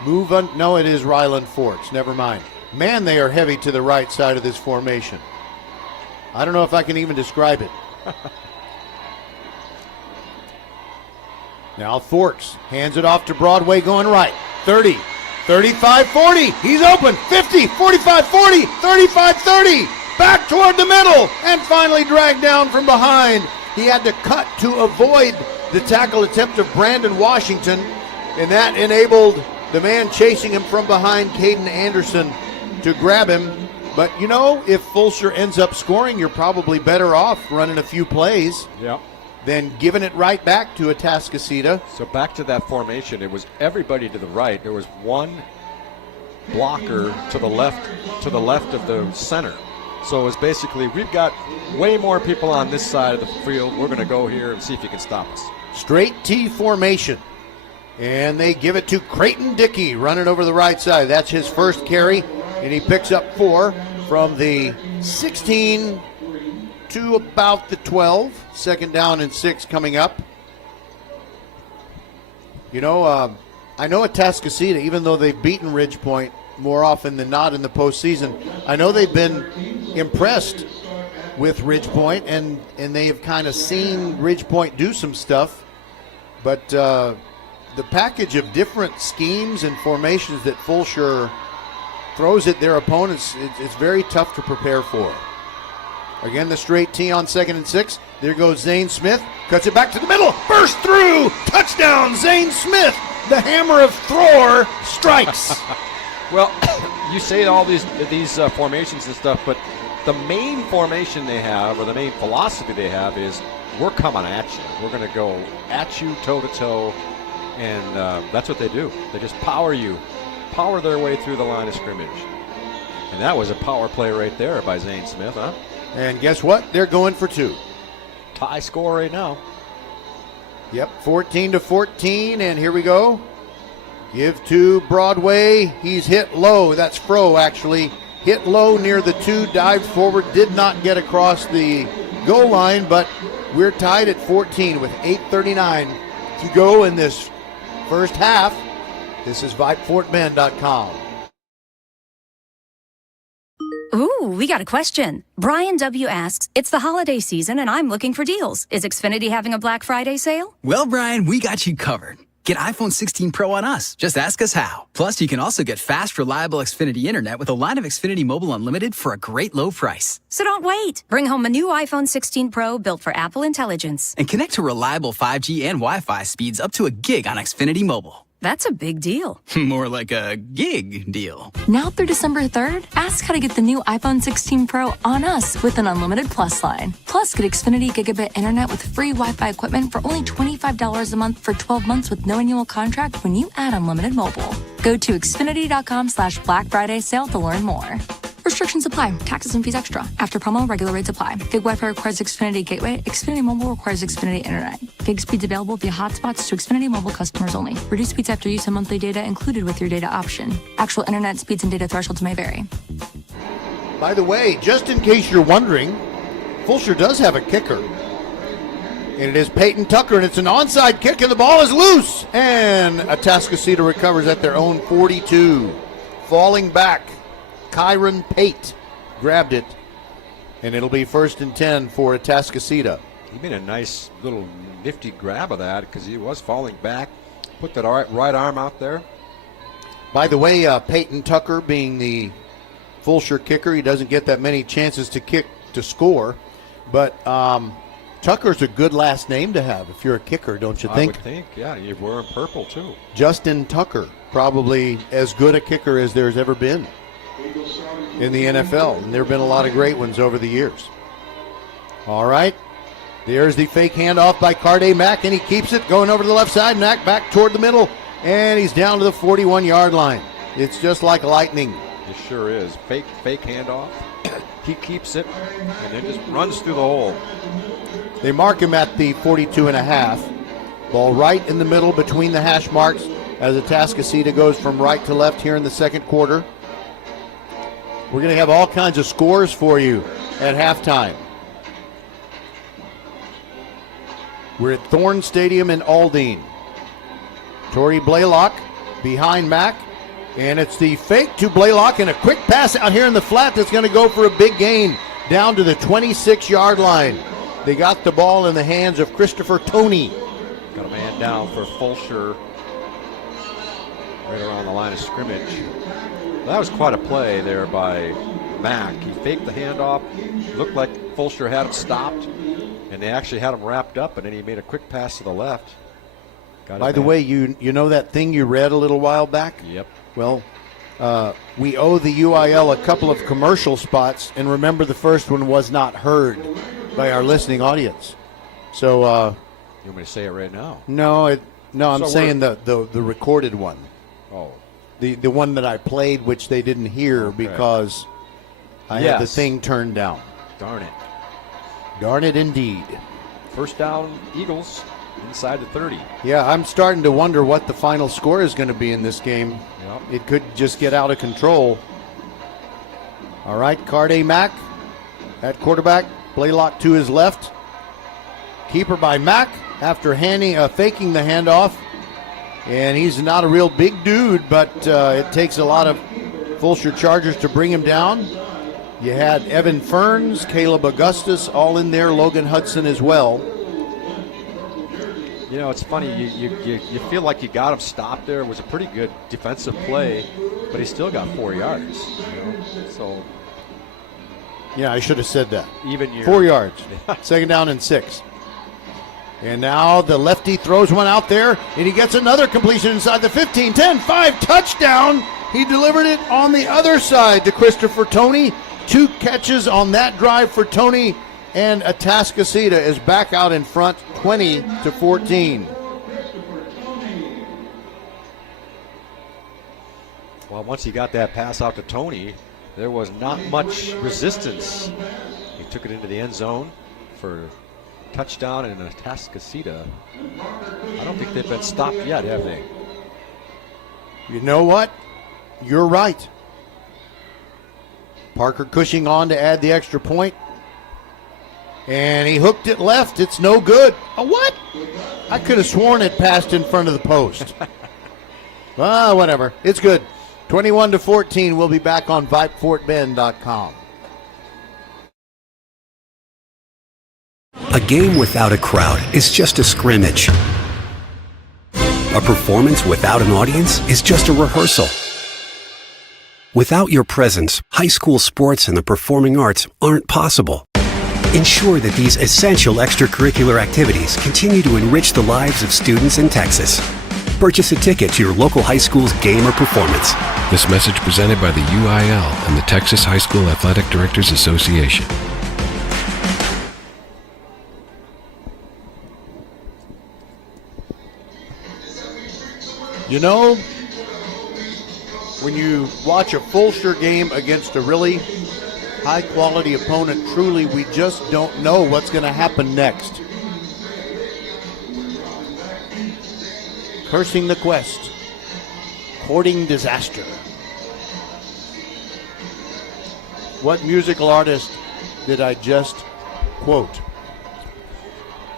move on. No, it is Ryland Forks. Never mind. Man, they are heavy to the right side of this formation. I don't know if I can even describe it. Now Forks hands it off to Broadway going right. 30, 35, 40. He's open. 50, 45, 40, 35, 30. Back toward the middle and finally dragged down from behind. He had to cut to avoid the tackle attempt of Brandon Washington, and that enabled the man chasing him from behind, Caden Anderson, to grab him. But, you know, if Fulshear ends up scoring, you're probably better off running a few plays than giving it right back to Atascocita. So back to that formation, it was everybody to the right. There was one blocker to the left of the center. So it was basically, we've got way more people on this side of the field. We're going to go here and see if you can stop us. Straight T formation. And they give it to Creighton Dickey running over the right side. That's his first carry. And he picks up 4 from the 16 to about the 12. 2nd down and 6 coming up. You know, I know Atascocita, even though they've beaten Ridgepoint more often than not in the postseason, I know they've been impressed with Ridgepoint, and they have kind of seen Ridgepoint do some stuff. But the package of different schemes and formations that Fulshear throws at their opponents, it's very tough to prepare for. Again, the straight T on 2nd and 6. There goes Zane Smith. Cuts it back to the middle. Burst through. Touchdown, Zane Smith. The hammer of Thor strikes. Well, you say all these formations and stuff, but the main formation they have, or the main philosophy they have, is we're coming at you. We're going to go at you toe-to-toe, and that's what they do. They just power their way through the line of scrimmage. And that was a power play right there by Zane Smith, huh? And guess what? They're going for two. Tie score right now. Yep, 14-14, and here we go. Give to Broadway. He's hit low. That's Fro, actually. Hit low near the two, dived forward, did not get across the goal line, but we're tied at 14 with 8:39 to go in this first half. This is VypeFortBend.com. Ooh, we got a question. Brian W. asks, it's the holiday season and I'm looking for deals. Is Xfinity having a Black Friday sale? Well, Brian, we got you covered. Get iPhone 16 Pro on us. Just ask us how. Plus, you can also get fast, reliable Xfinity Internet with a line of Xfinity Mobile Unlimited for a great low price. So don't wait. Bring home a new iPhone 16 Pro built for Apple Intelligence. And connect to reliable 5G and Wi-Fi speeds up to a gig on Xfinity Mobile. That's a big deal. More like a gig deal. Now through December 3rd, ask how to get the new iPhone 16 Pro on us with an unlimited Plus line. Plus, get Xfinity Gigabit Internet with free Wi-Fi equipment for only $25 a month for 12 months with no annual contract when you add unlimited mobile. Go to Xfinity.com/Black Friday sale to learn more. Restrictions apply. Taxes and fees extra. After promo, regular rates apply. Gig Wi-Fi requires Xfinity Gateway. Xfinity Mobile requires Xfinity Internet. Gig speeds available via hotspots to Xfinity Mobile customers only. Reduced speeds after use and monthly data included with your data option. Actual internet speeds and data thresholds may vary. By the way, just in case you're wondering, Fulshear does have a kicker. And it is Peyton Tucker, and it's an onside kick, and the ball is loose. And Atascocita recovers at their own 42. Falling back, Kyron Pate grabbed it, and it'll be 1st and 10 for Atascocita. He made a nice little nifty grab of that because he was falling back. Put that right arm out there. By the way, Peyton Tucker being the Fulshear kicker, he doesn't get that many chances to kick to score, but Tucker's a good last name to have if you're a kicker, don't you think? I would think, yeah. You're wearing purple, too. Justin Tucker, probably as good a kicker as there's ever been in the NFL, and there have been a lot of great ones over the years. All right, there's the fake handoff by Carday Mack, and he keeps it going over to the left side. Mack back toward the middle, and he's down to the 41-yard line. It's just like lightning. It sure is. Fake handoff. He keeps it, and then just runs through the hole. They mark him at the 42.5. Ball right in the middle between the hash marks as Atascocita goes from right to left here in the second quarter. We're going to have all kinds of scores for you at halftime. We're at Thorne Stadium in Aldine. Torrey Blaylock behind Mack, and it's the fake to Blaylock and a quick pass out here in the flat that's going to go for a big gain down to the 26-yard line. They got the ball in the hands of Christopher Toney. Got a man down for Fulshear right around the line of scrimmage. That was quite a play there by Mack. He faked the handoff. Looked like Fulshear had him stopped, and they actually had him wrapped up, and then he made a quick pass to the left. By the way, you know that thing you read a little while back? Yep. Well, we owe the UIL a couple of commercial spots, and remember the first one was not heard by our listening audience. So, you want me to say it right now? No, I'm saying the recorded one. Oh. The one that I played, which they didn't hear because I had the thing turned down. Darn it. Darn it indeed. First down, Eagles inside the 30. Yeah, I'm starting to wonder what the final score is going to be in this game. Yep. It could just get out of control. All right, Carday Mack at quarterback. Blaylock to his left. Keeper by Mack after faking the handoff. And he's not a real big dude, but it takes a lot of Fulshear Chargers to bring him down. You had Evan Ferns, Caleb Augustus, all in there, Logan Hudson as well. You know, it's funny, you feel like you got him stopped there. It was a pretty good defensive play, but he still got 4 yards. You know? So, yeah, I should have said that. Even 4 yards. Second down and 6. And now the lefty throws one out there, and he gets another completion inside the 15, 10, 5, touchdown. He delivered it on the other side to Christopher Toney. 2 catches on that drive for Tony, and Atascocita is back out in front 20-14. Well, once he got that pass out to Tony, there was not much resistance. He took it into the end zone for a touchdown in Atascocita. I don't think they've been stopped yet, have they? You know what? You're right. Parker Cushing on to add the extra point. And he hooked it left. It's no good. A what? I could have sworn it passed in front of the post. Whatever. It's good. 21-14. We'll be back on VypeFortBend.com. A game without a crowd is just a scrimmage. A performance without an audience is just a rehearsal. Without your presence, high school sports and the performing arts aren't possible. Ensure that these essential extracurricular activities continue to enrich the lives of students in Texas. Purchase a ticket to your local high school's game or performance. This message presented by the UIL and the Texas High School Athletic Directors Association. You know, when you watch a Fulshear game against a really high-quality opponent, truly, we just don't know what's going to happen next. Cursing the quest, courting disaster. What musical artist did I just quote?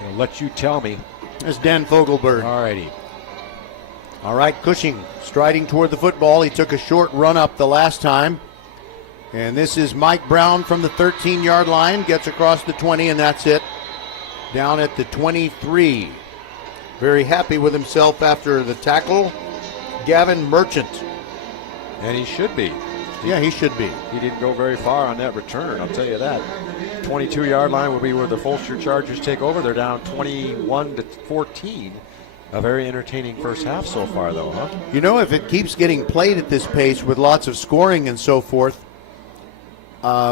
I'll let you tell me. That's Dan Fogelberg. All righty. All right, Cushing striding toward the football. He took a short run up the last time. And this is Mike Brown from the 13-yard line. Gets across the 20, and that's it. Down at the 23. Very happy with himself after the tackle. Gavin Merchant. And he should be. Yeah, he should be. He didn't go very far on that return, I'll tell you that. 22-yard line will be where the Fulshear Chargers take over. They're down 21-14. A very entertaining first half so far, though, huh? You know, if it keeps getting played at this pace with lots of scoring and so forth,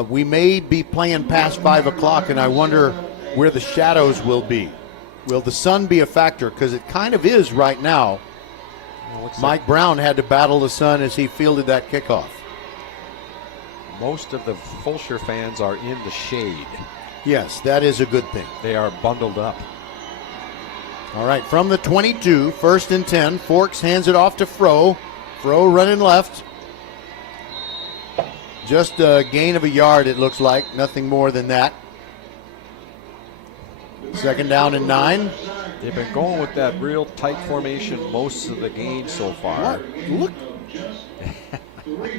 we may be playing past 5 o'clock, and I wonder where the shadows will be. Will the sun be a factor? Because it kind of is right now. Mike Brown had to battle the sun as he fielded that kickoff. Most of the Fulshear fans are in the shade. Yes, that is a good thing. They are bundled up. All right, from the 22, 1st and 10. Forks hands it off to Fro. Fro running left. Just a gain of a yard, it looks like. Nothing more than that. 2nd down and 9. They've been going with that real tight formation most of the game so far. What? Look.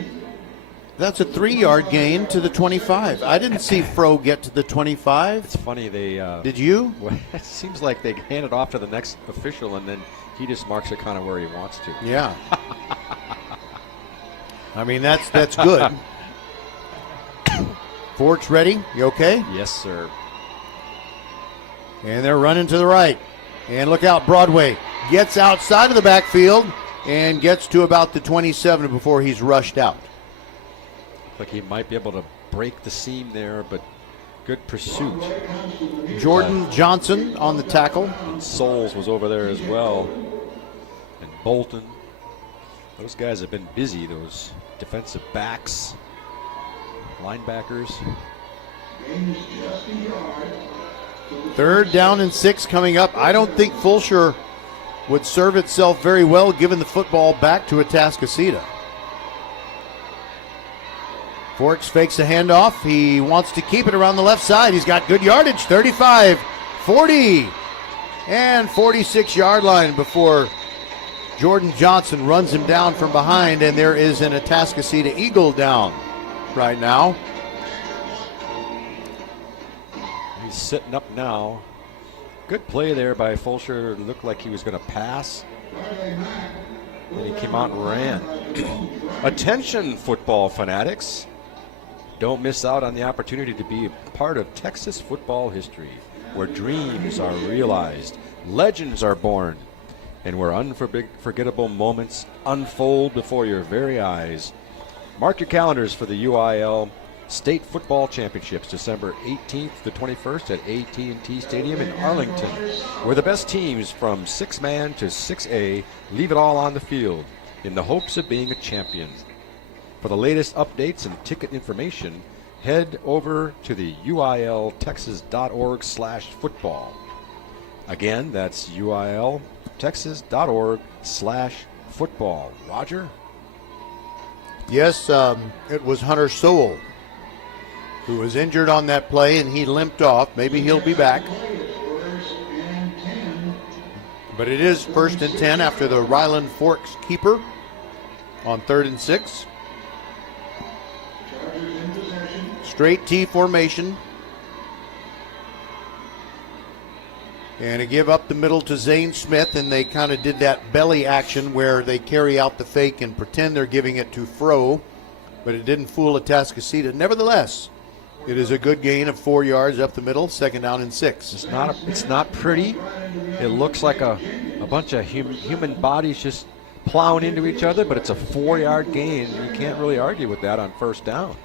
That's a 3-yard gain to the 25. I didn't see Fro get to the 25. It's funny, they... Did you? Well, it seems like they hand it off to the next official, and then he just marks it kind of where he wants to. Yeah. I mean, that's good. Forks ready? You okay? Yes, sir. And they're running to the right. And look out, Broadway gets outside of the backfield and gets to about the 27 before he's rushed out. Like he might be able to break the seam there, but good pursuit. Jordan Johnson on the tackle. And Souls was over there as well. And Bolton. Those guys have been busy, those defensive backs, linebackers. 3rd down and 6 coming up. I don't think Fulshear would serve itself very well giving the football back to Atascocita. Forks fakes a handoff. He wants to keep it around the left side. He's got good yardage, 35, 40, and 46-yard line before Jordan Johnson runs him down from behind, and there is an Atascocita Eagle down right now. He's sitting up now. Good play there by Fulshear. It looked like he was going to pass. Then he came out and ran. Attention, football fanatics. Don't miss out on the opportunity to be a part of Texas football history, where dreams are realized, legends are born, and where unforgettable moments unfold before your very eyes. Mark your calendars for the UIL State Football Championships, December 18th to 21st at AT&T Stadium in Arlington, where the best teams from 6-man to 6A leave it all on the field in the hopes of being a champion. For the latest updates and ticket information, head over to the uiltexas.org/football. Again, that's uiltexas.org/football. Roger? Yes, it was Hunter Sowell who was injured on that play, and he limped off. Maybe he'll be back. But it is 1st and 10 after the Ryland Forks keeper on 3rd and 6. Straight T formation. And a give up the middle to Zane Smith, and they kind of did that belly action where they carry out the fake and pretend they're giving it to Fro, but it didn't fool Atascocita. Nevertheless, it is a good gain of 4 yards up the middle, 2nd down and 6. It's not pretty. It looks like a bunch of human bodies just plowing into each other, but it's a 4-yard gain. You can't really argue with that on 1st down.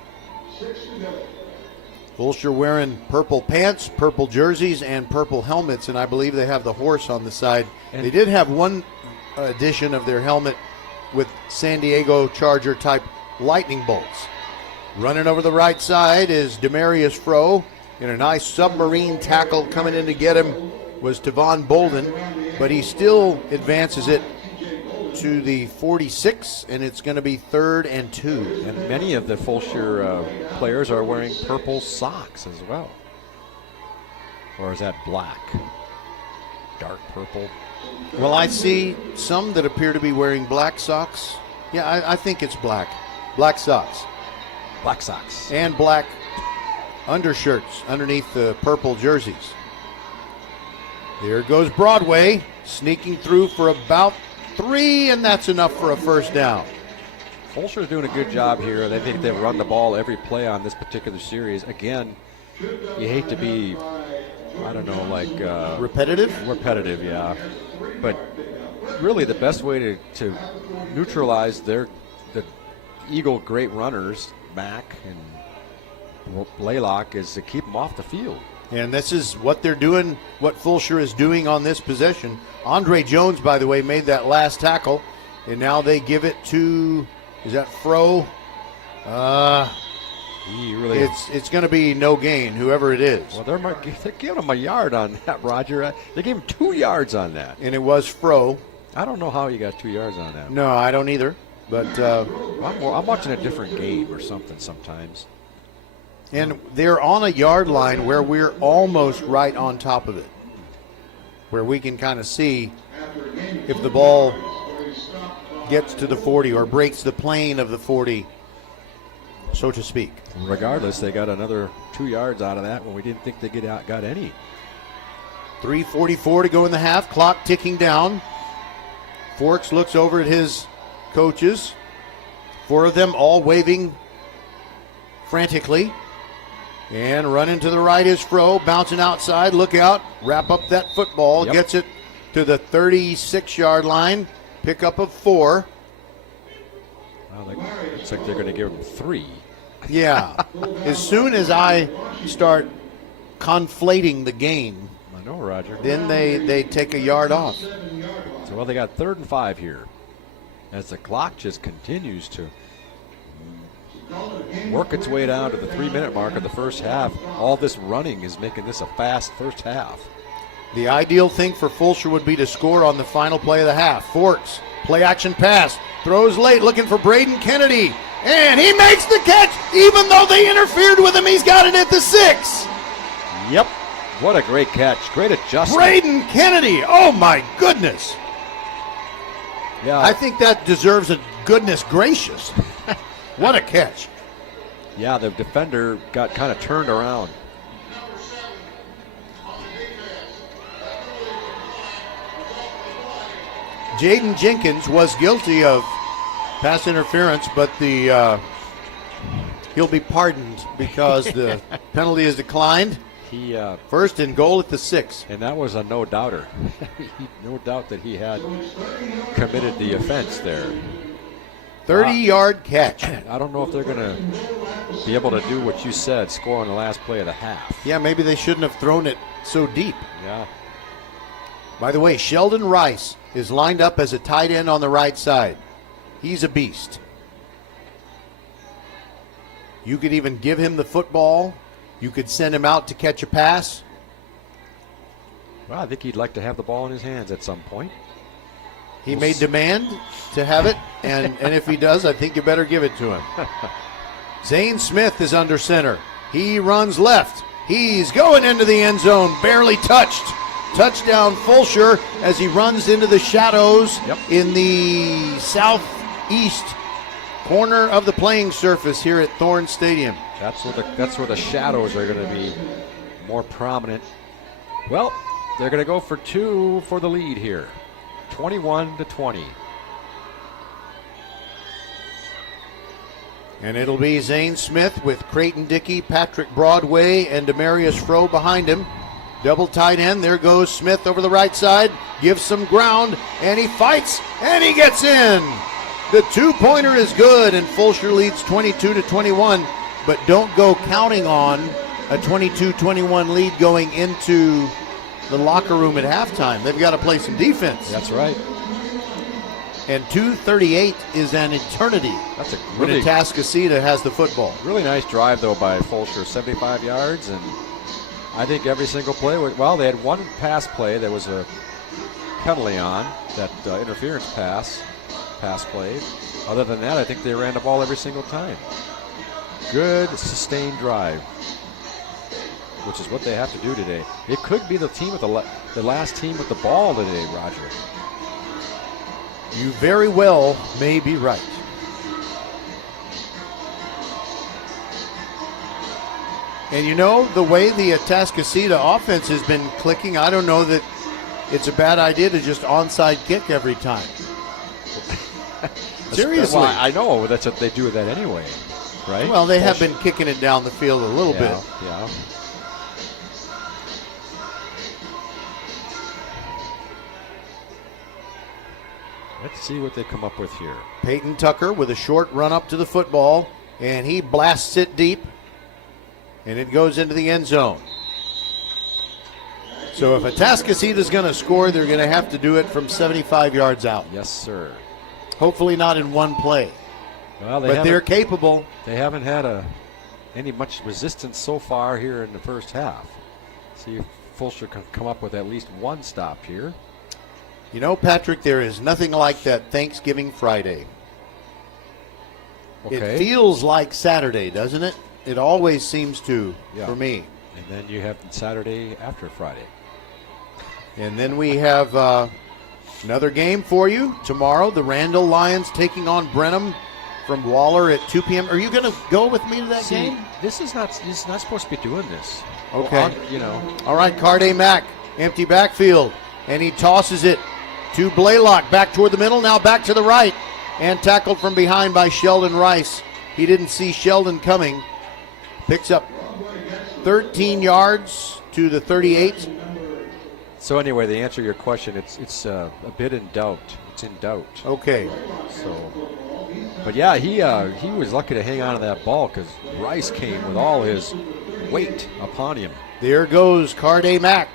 Fulshear wearing purple pants, purple jerseys, and purple helmets, and I believe they have the horse on the side. And they did have one edition of their helmet with San Diego Charger-type lightning bolts. Running over the right side is Demarius Fro, and a nice submarine tackle coming in to get him was Tavon Bolden, but he still advances it to the 46, and it's going to be 3rd and 2. And many of the Fulshear players are wearing purple socks as well. Or is that black? Dark purple? Well, I see some that appear to be wearing black socks. Yeah, I think it's black. Black socks. Black socks. And black undershirts underneath the purple jerseys. There goes Broadway, sneaking through for about 3, and that's enough for a 1st down. Fulshear's doing a good job here. They think they've run the ball every play on this particular series. Again, you hate to be, I don't know, like... repetitive? Repetitive, yeah. But really the best way to neutralize the Eagle great runners, Mack and Blaylock, is to keep them off the field. And this is what they're doing, what Fulshear is doing on this possession. Andre Jones, by the way, made that last tackle, and now they give it to, is that Fro? It's going to be no gain, whoever it is. Well, they're giving him a yard on that, Roger. They gave him 2 yards on that. And it was Fro. I don't know how you got 2 yards on that. No, I don't either. But I'm watching a different game or something sometimes. And they're on a yard line where we're almost right on top of it, where we can kind of see if the ball gets to the 40 or breaks the plane of the 40, so to speak. Regardless, they got another 2 yards out of that when we didn't think they got any. 3:44 to go in the half, clock ticking down. Forks looks over at his coaches, 4 of them all waving frantically. And running to the right is Fro, bouncing outside, look out, wrap up that football, gets it to the 36-yard line, pickup of 4. Well, looks like they're going to give him 3. Yeah, as soon as I start conflating the gain, I know, Roger. Then they take a yard off. So, well, they got 3rd and 5 here as the clock just continues to work its way down to the 3-minute mark of the first half. All this running is making this a fast first half. The ideal thing for Fulshear would be to score on the final play of the half. Forks, play action pass, throws late, looking for Braden Kennedy, and he makes the catch. Even though they interfered with him, he's got it at the 6. Yep, what a great catch, great adjustment. Braden Kennedy, oh my goodness. Yeah, I think that deserves a goodness gracious. What a catch. Yeah, the defender got kind of turned around. Jaden Jenkins was guilty of pass interference, but he'll be pardoned because the penalty is declined. He 1st and goal at the 6. And that was a no-doubter. No doubt that he had committed the offense there. 30-yard catch. I don't know if they're going to be able to do what you said, score on the last play of the half. Yeah, maybe they shouldn't have thrown it so deep. Yeah. By the way, Sheldon Rice is lined up as a tight end on the right side. He's a beast. You could even give him the football. You could send him out to catch a pass. Well, I think he'd like to have the ball in his hands at some point. He may demand to have it, and if he does, I think you better give it to him. Zane Smith is under center. He runs left. He's going into the end zone, barely touched. Touchdown Fulshear as he runs into the shadows in the southeast corner of the playing surface here at Thorne Stadium. That's where the shadows are going to be more prominent. Well, they're going to go for 2 for the lead here. 21-20. And it'll be Zane Smith with Creighton Dickey, Patrick Broadway, and Demarius Froh behind him. Double tight end. There goes Smith over the right side. Gives some ground, and he fights, and he gets in. The 2-pointer is good, and Fulshear leads 22-21. But don't go counting on a 22-21 lead going into the locker room at halftime. They've got to play some defense. That's right. And 2:38 is an eternity. That's a when Atascocita has the football. Really nice drive, though, by Fulshear, 75 yards. And I think every single play, well, they had one pass play that was a penalty on, that interference pass play. Other than that, I think they ran the ball every single time. Good, sustained drive, which is what they have to do today. It could be the team with the last team with the ball today, Roger. You very well may be right. And you know, the way the Atascocita offense has been clicking, I don't know that it's a bad idea to just onside kick every time. Seriously. Well, I know that's what they do with that anyway, right? Well, they have been kicking it down the field a little bit. Yeah. Let's see what they come up with here. Peyton Tucker with a short run up to the football, and he blasts it deep, and it goes into the end zone. So if Atascocita is going to score, they're going to have to do it from 75 yards out. Yes, sir. Hopefully not in one play. Well, but they're capable. They haven't had any much resistance so far here in the first half. See if Fulshear can come up with at least one stop here. You know, Patrick, there is nothing like that Thanksgiving Friday. Okay. It feels like Saturday, doesn't it? It always seems to for me. And then you have Saturday after Friday. And then we have another game for you tomorrow. The Randall Lions taking on Brenham from Waller at 2 p.m. Are you going to go with me to that game? This is not supposed to be doing this. Okay. Well, all right, Carday Mack, empty backfield, and he tosses it to Blaylock, back toward the middle, now back to the right, and tackled from behind by Sheldon Rice. He didn't see Sheldon coming. Picks up 13 yards to the 38. So anyway, the answer to your question, it's a bit in doubt. It's in doubt. Okay. So, but yeah, he was lucky to hang on to that ball because Rice came with all his weight upon him. There goes Carday Mack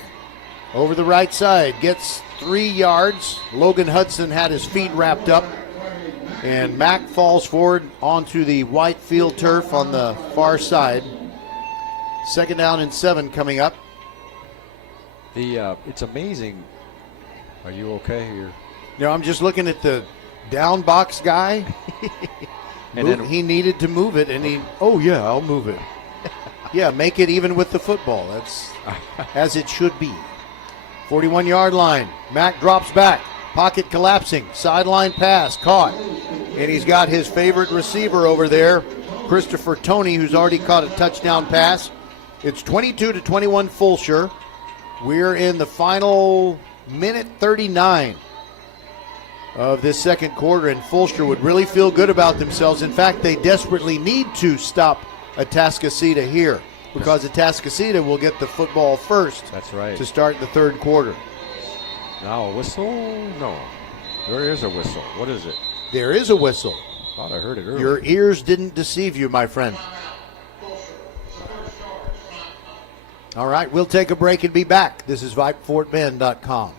over the right side, gets 3 yards. Logan Hudson had his feet wrapped up, and Mack falls forward onto the white field turf on the far side. 2nd down and 7 coming up. It's amazing. Are you okay? I'm just looking at the down box guy. And then he needed to move it, and I'll move it. Yeah, make it even with the football. That's as it should be. 41-yard line. Mack drops back. Pocket collapsing. Sideline pass caught. And he's got his favorite receiver over there, Christopher Toney, who's already caught a touchdown pass. It's 22-21 Fulshear. We're in the final minute 39 of this second quarter, and Fulshear would really feel good about themselves. In fact, they desperately need to stop Atascocita here because Atascocita will get the football first. That's right. To start the third quarter. Now a whistle? No. There is a whistle. What is it? There is a whistle. Thought I heard it earlier. Your ears didn't deceive you, my friend. All right, we'll take a break and be back. This is VypeFortBend.com.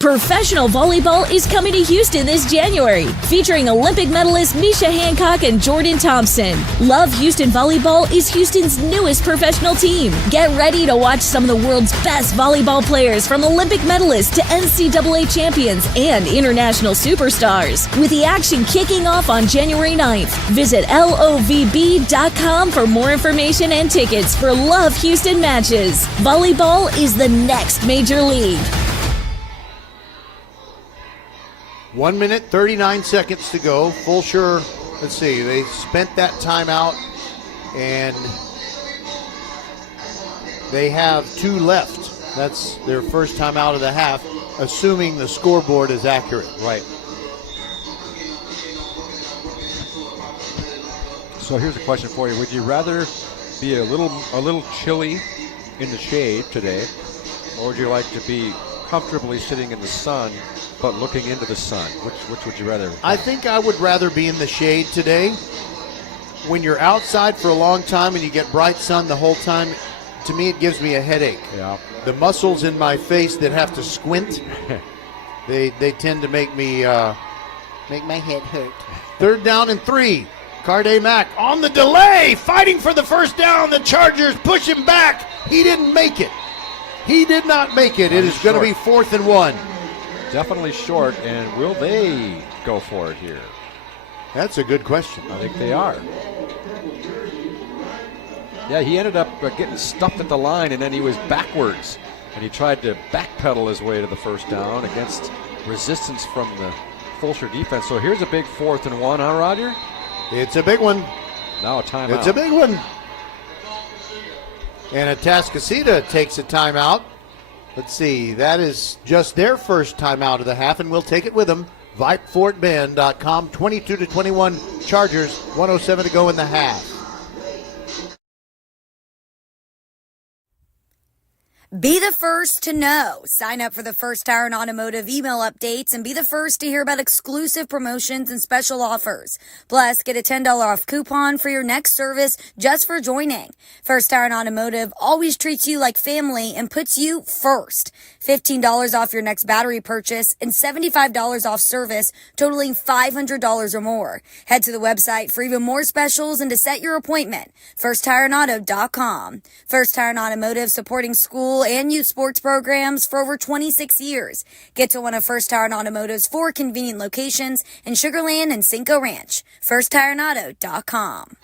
Professional volleyball is coming to Houston this January, featuring Olympic medalists Misha Hancock and Jordan Thompson. Love Houston Volleyball is Houston's newest professional team. Get ready to watch some of the world's best volleyball players, from Olympic medalists to NCAA champions and international superstars, with the action kicking off on January 9th. Visit lovb.com for more information and tickets for Love Houston matches. Volleyball is the next major league. 1 minute, 39 seconds to go. Fulshear, let's see, they spent that timeout, and they have 2 left. That's their first time out of the half, assuming the scoreboard is accurate. Right. So here's a question for you. Would you rather be a little chilly in the shade today, or would you like to be comfortably sitting in the sun but looking into the sun? Which would you rather? I think I would rather be in the shade today. When you're outside for a long time and you get bright sun the whole time, to me it gives me a headache. Yeah. The muscles in my face that have to squint, they tend to make me make my head hurt. 3rd down and 3. Carde Mack on the delay, fighting for the first down. The Chargers push him back. He didn't make it. He did not make it. It is going to be 4th and 1. Definitely short, and will they go for it here? That's a good question. I think they are. Yeah, he ended up getting stuffed at the line, and then he was backwards, and he tried to backpedal his way to the first down against resistance from the Fulshear defense. So here's a big 4th and 1, huh, Roger? It's a big one. Now a timeout. It's a big one. And Atascocita takes a timeout. Let's see, that is just their first timeout of the half, and we'll take it with them. VypeFortBend.com, 22-21 Chargers, 1:07 to go in the half. Be the first to know. Sign up for the First Tire and Automotive email updates and be the first to hear about exclusive promotions and special offers. Plus, get a $10 off coupon for your next service just for joining. First Tire and Automotive always treats you like family and puts you first. $15 off your next battery purchase and $75 off service, totaling $500 or more. Head to the website for even more specials and to set your appointment. FirstTireandAuto.com. First Tire and Automotive, supporting school and youth sports programs for over 26 years. Get to one of First Tire and Automotive's 4 convenient locations in Sugar Land and Cinco Ranch. FirstTireandAuto.com.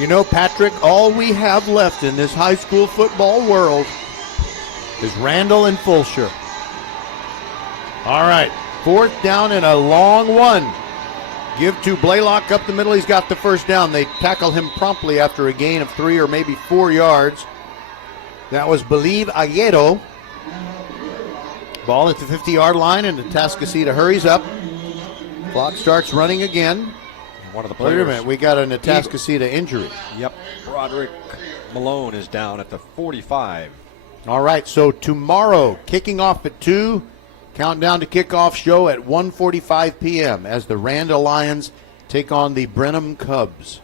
You know, Patrick, all we have left in this high school football world is Randall and Fulshear. All right, 4th down and a long one. Give to Blaylock up the middle. He's got the first down. They tackle him promptly after a gain of 3 or maybe 4 yards. That was Believe Aguero. Ball at the 50-yard line, and Atascocita hurries up. Clock starts running again. One of the players. Wait a minute, we got an Atascocita injury. Yep, Broderick Malone is down at the 45. All right, so tomorrow, kicking off at 2, countdown to kickoff show at 1:45 p.m. as the Randall Lions take on the Brenham Cubs.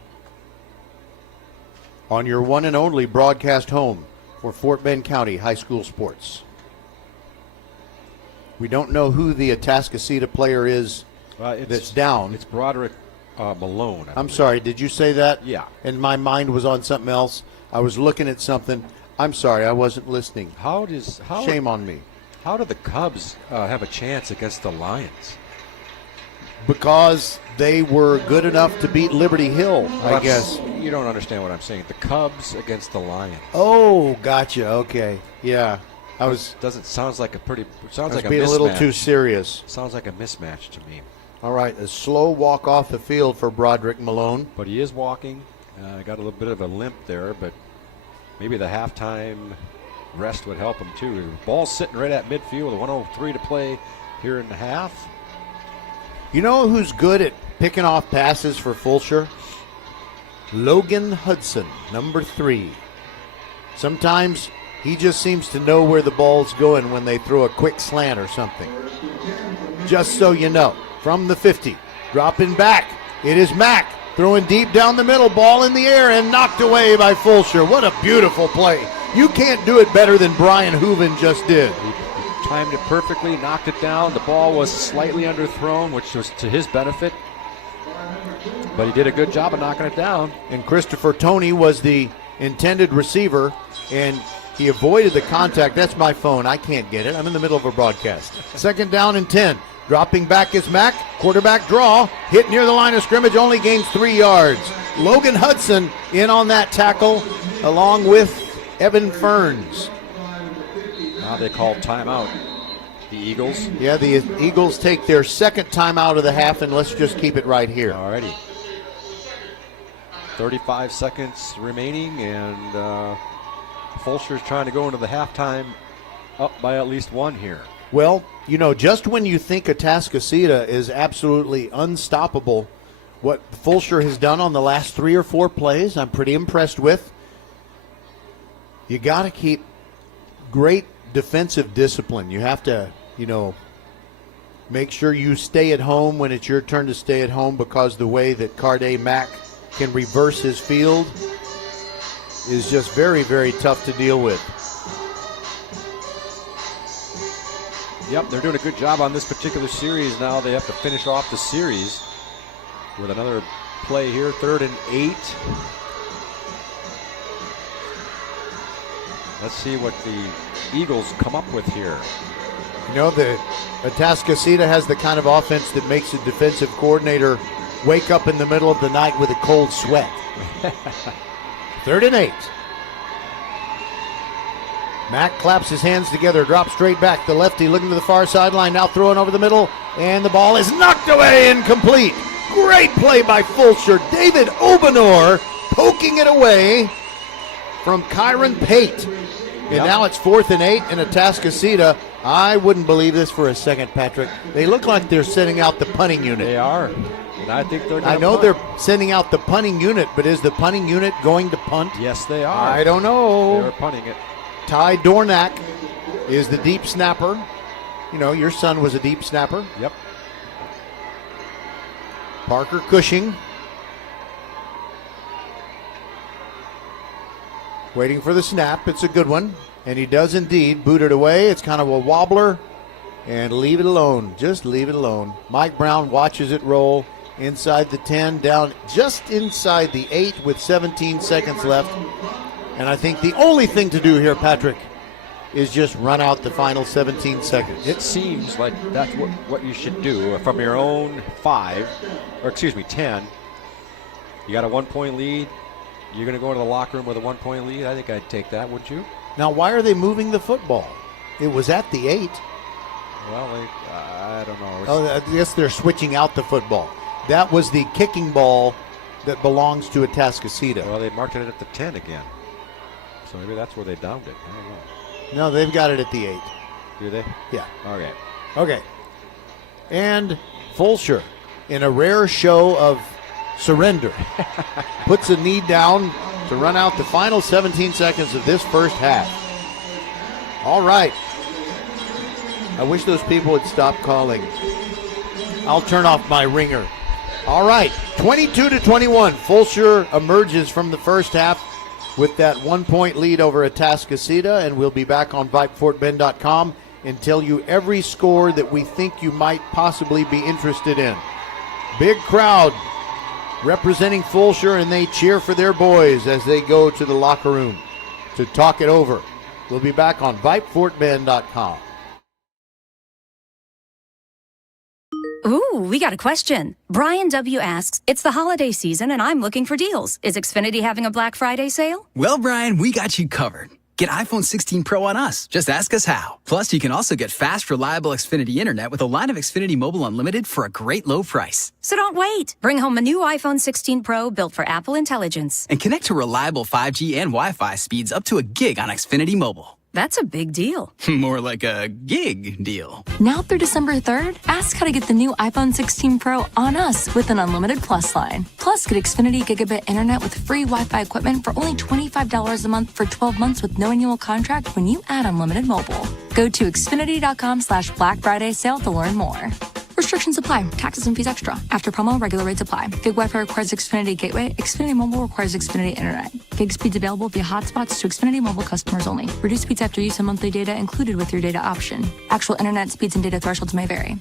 On your one and only broadcast home for Fort Bend County High School Sports. We don't know who the Atascocita player is that's down. It's Broderick Malone. I'm sorry, did you say that? Yeah. And my mind was on something else. I was looking at something. I'm sorry, I wasn't listening. Shame on me. How do the Cubs have a chance against the Lions? Because they were good enough to beat Liberty Hill, I guess. You don't understand what I'm saying. The Cubs against the Lions. Oh, gotcha. Okay. Yeah. Sounds like a mismatch. Being a little too serious. Sounds like a mismatch to me. All right, a slow walk off the field for Broderick Malone. But he is walking. Got a little bit of a limp there, but maybe the halftime rest would help him too. Ball's sitting right at midfield with 1:03 to play here in the half. You know who's good at picking off passes for Fulshear? Logan Hudson, number 3. Sometimes he just seems to know where the ball's going when they throw a quick slant or something. Just so you know, from the 50, dropping back, it is Mack. Throwing deep down the middle, ball in the air and knocked away by Fulshear. What a beautiful play. You can't do it better than Brian Hooven just did. He timed it perfectly, knocked it down. The ball was slightly underthrown, which was to his benefit. But he did a good job of knocking it down. And Christopher Toney was the intended receiver, and he avoided the contact. That's my phone. I can't get it. I'm in the middle of a broadcast. 2nd down and 10. Dropping back is Mack. Quarterback draw. Hit near the line of scrimmage. Only gains 3 yards. Logan Hudson in on that tackle along with Evan Ferns. Now they call timeout. The Eagles. Yeah, the Eagles take their 2nd timeout of the half, and let's just keep it right here. Alrighty. 35 seconds remaining, and Fulshear's trying to go into the halftime up by at least 1 here. Well, you know, just when you think Atascocita is absolutely unstoppable, what Fulshear has done on the last 3 or 4 plays, I'm pretty impressed with. You got to keep great defensive discipline. You have to, make sure you stay at home when it's your turn to stay at home, because the way that Carday Mack can reverse his field is just very, very tough to deal with. Yep, they're doing a good job on this particular series. Now they have to finish off the series with another play here, 3rd and 8. Let's see what the Eagles come up with here. The Atascocita has the kind of offense that makes a defensive coordinator wake up in the middle of the night with a cold sweat. 3rd and 8. Mack claps his hands together, drops straight back. The lefty looking to the far sideline, now throwing over the middle, and the ball is knocked away, incomplete. Great play by Fulshear. David Obenor poking it away from Kyron Pate. And now it's 4th and 8, and Atascocita, I wouldn't believe this for a second, Patrick. They look like they're sending out the punting unit. They are. And I think they're I know they're sending out the punting unit, but is the punting unit going to punt? Yes, they are. I don't know. They're punting it. Ty Dornack is the deep snapper. Your son was a deep snapper. Yep. Parker Cushing waiting for the snap. It's a good one. And he does indeed boot it away. It's kind of a wobbler. And leave it alone. Just leave it alone. Mike Brown watches it roll inside the 10, down just inside the 8 with 17 seconds left. And I think the only thing to do here, Patrick, is just run out the final 17 seconds. It seems like that's what you should do from your own 10. You got a 1-point lead. You're going to go into the locker room with a 1-point lead. I think I'd take that, wouldn't you? Now, why are they moving the football? It was at the 8. Well, I don't know. I guess they're switching out the football. That was the kicking ball that belongs to Atascocita. Well, they marked it at the 10 again. So maybe that's where they downed it. I don't know. No, they've got it at the 8. Do they? Yeah. Okay. And Fulshear, in a rare show of surrender, puts a knee down to run out the final 17 seconds of this first half. All right. I wish those people would stop calling. I'll turn off my ringer. All right, 22-21. Fulshear emerges from the first half with that 1-point lead over Atascocita, and we'll be back on VypeFortBend.com and tell you every score that we think you might possibly be interested in. Big crowd representing Fulshear, and they cheer for their boys as they go to the locker room to talk it over. We'll be back on VypeFortBend.com. Ooh, we got a question. Brian W. asks, it's the holiday season and I'm looking for deals. Is Xfinity having a Black Friday sale? Well, Brian, we got you covered. Get iPhone 16 Pro on us. Just ask us how. Plus, you can also get fast, reliable Xfinity Internet with a line of Xfinity Mobile Unlimited for a great low price. So don't wait. Bring home a new iPhone 16 Pro built for Apple Intelligence. And connect to reliable 5G and Wi-Fi speeds up to a gig on Xfinity Mobile. That's a big deal. More like a gig deal. Now through December 3rd, ask how to get the new iPhone 16 Pro on us with an unlimited Plus line. Plus, get Xfinity Gigabit Internet with free Wi-Fi equipment for only $25 a month for 12 months with no annual contract when you add unlimited mobile. Go to Xfinity.com/Black Friday sale to learn more. Restrictions apply. Taxes and fees extra. After promo, regular rates apply. Gig Wi-Fi requires Xfinity Gateway. Xfinity Mobile requires Xfinity Internet. Gig speeds available via hotspots to Xfinity Mobile customers only. Reduced speeds after use of monthly data included with your data option. Actual internet speeds and data thresholds may vary.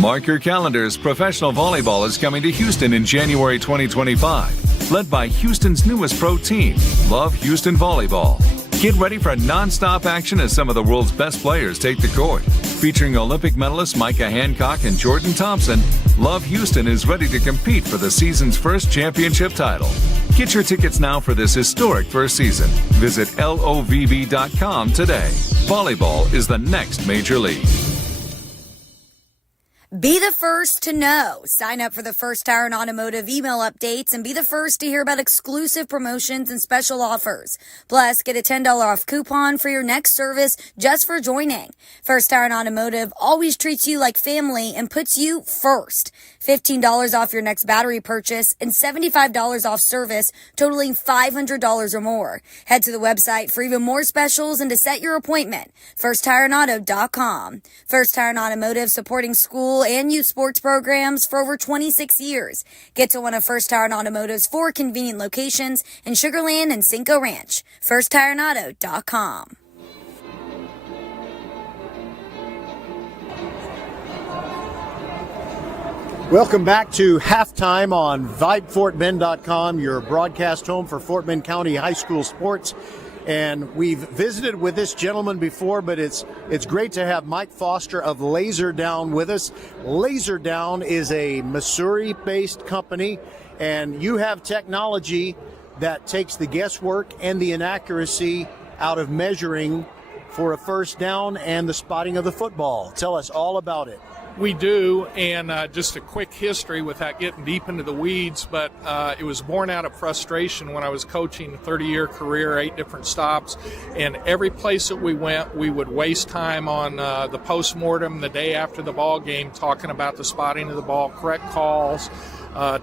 Mark your calendars. Professional volleyball is coming to Houston in January 2025. Led by Houston's newest pro team, Love Houston Volleyball. Get ready for non-stop action as some of the world's best players take the court. Featuring Olympic medalists Micah Hancock and Jordan Thompson, Love Houston is ready to compete for the season's first championship title. Get your tickets now for this historic first season. Visit lovv.com today. Volleyball is the next major league. Be the first to know. Sign up for the First Tire and Automotive email updates and be the first to hear about exclusive promotions and special offers. Plus, get a $10 off coupon for your next service just for joining. First Tire and Automotive always treats you like family and puts you first. $15 off your next battery purchase and $75 off service totaling $500 or more. Head to the website for even more specials and to set your appointment. FirstTireandAuto.com. First Tire and Automotive supporting school and youth sports programs for over 26 years. Get to one of First Tire and Automotive's 4 convenient locations in Sugar Land and Cinco Ranch. FirstTireandAuto.com. Welcome back to halftime on VypeFortBend.com, your broadcast home for Fort Bend County High School sports. And we've visited with this gentleman before, but it's great to have Mike Foster of Laser Down with us. Laser Down is a Missouri-based company, and you have technology that takes the guesswork and the inaccuracy out of measuring for a first down and the spotting of the football. Tell us all about it. We do, and just a quick history without getting deep into the weeds, but it was born out of frustration when I was coaching a 30-year career, 8 different stops, and every place that we went, we would waste time on the postmortem the day after the ball game talking about the spotting of the ball, correct calls,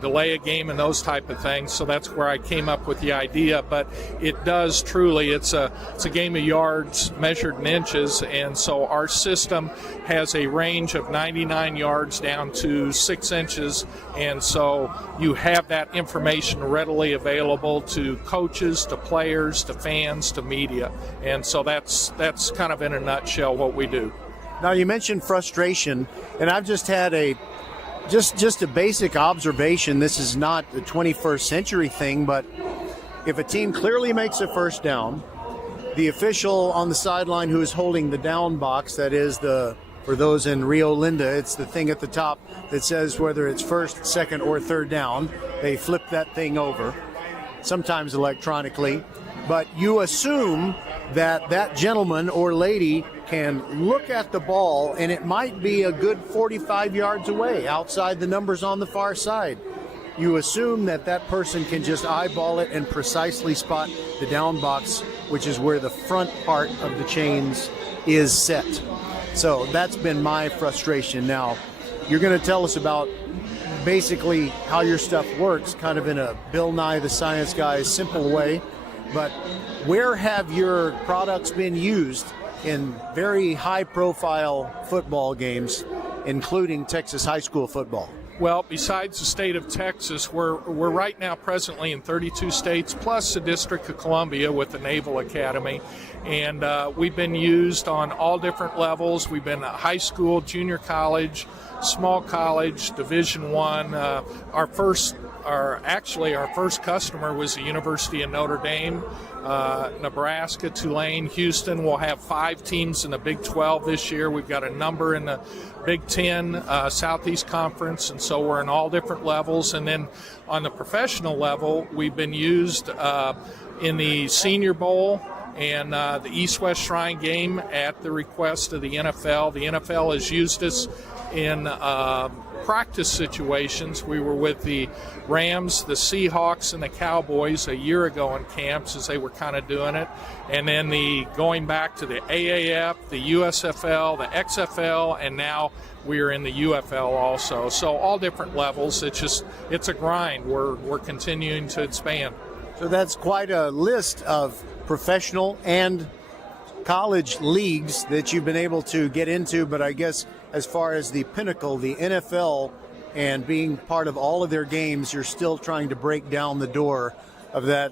delay a game and those type of things. So that's where I came up with the idea. But it does truly, it's a game of yards measured in inches, and so our system has a range of 99 yards down to 6 inches, and so you have that information readily available to coaches, to players, to fans, to media. And so that's kind of in a nutshell what we do. Now, you mentioned frustration, and I've just had just a basic observation. This is not the 21st century thing, but if a team clearly makes a first down, the official on the sideline who is holding the down box, that is for those in Rio Linda, it's the thing at the top that says whether it's first, second, or third down. They flip that thing over, sometimes electronically, but you assume that gentleman or lady can look at the ball, and it might be a good 45 yards away outside the numbers on the far side. You assume that person can just eyeball it and precisely spot the down box, which is where the front part of the chains is set. So that's been my frustration. Now, you're going to tell us about basically how your stuff works, kind of in a Bill Nye the Science Guy simple way. But where have your products been used in very high-profile football games, including Texas high school football? Well, besides the state of Texas, we're right now presently in 32 states, plus the District of Columbia with the Naval Academy. And we've been used on all different levels. We've been at high school, junior college, small college, Division I. Our first customer was the University of Notre Dame, Nebraska, Tulane, Houston. We'll have 5 teams in the Big 12 this year. We've got a number in the Big 10 Southeast Conference, and so we're in all different levels. And then on the professional level, we've been used in the Senior Bowl and the East-West Shrine game at the request of the NFL. The NFL has used us in practice situations. We were with the Rams, the Seahawks, and the Cowboys a year ago in camps as they were kind of doing it. And then going back to the AAF, the USFL, the XFL, and now we're in the UFL also. So all different levels. It's a grind. We're continuing to expand. So that's quite a list of professional and college leagues that you've been able to get into, but I guess as far as the pinnacle, the NFL, and being part of all of their games, you're still trying to break down the door of that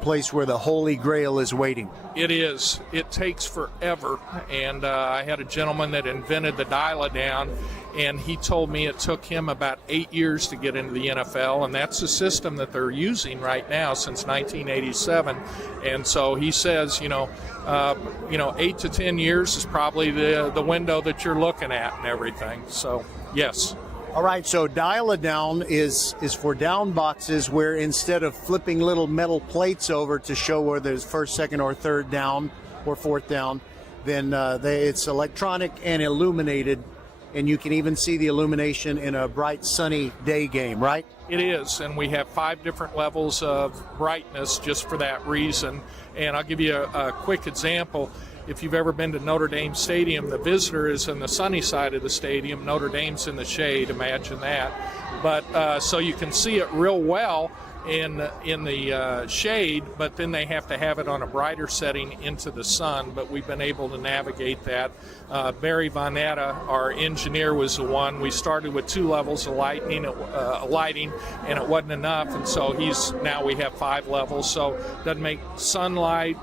place where the Holy Grail is waiting. It is. It takes forever. And I had a gentleman that invented the dial-a-down, and he told me it took him about 8 years to get into the NFL, and that's the system that they're using right now since 1987. And so he says, 8 to 10 years is probably the window that you're looking at and everything. So, yes. All right, so dial-a-down is for down boxes where instead of flipping little metal plates over to show where there's first, second, or third down or fourth down, then it's electronic and illuminated, and you can even see the illumination in a bright, sunny day game, right? It is, and we have 5 different levels of brightness just for that reason. And I'll give you a quick example. If you've ever been to Notre Dame Stadium, the visitor is on the sunny side of the stadium. Notre Dame's in the shade. Imagine that. But so you can see it real well in the shade, but then they have to have it on a brighter setting into the sun. But we've been able to navigate that. Barry Vonetta, our engineer, was the one. We started with 2 levels of lighting, and it wasn't enough. And so now we have 5 levels. So it doesn't make sunlight,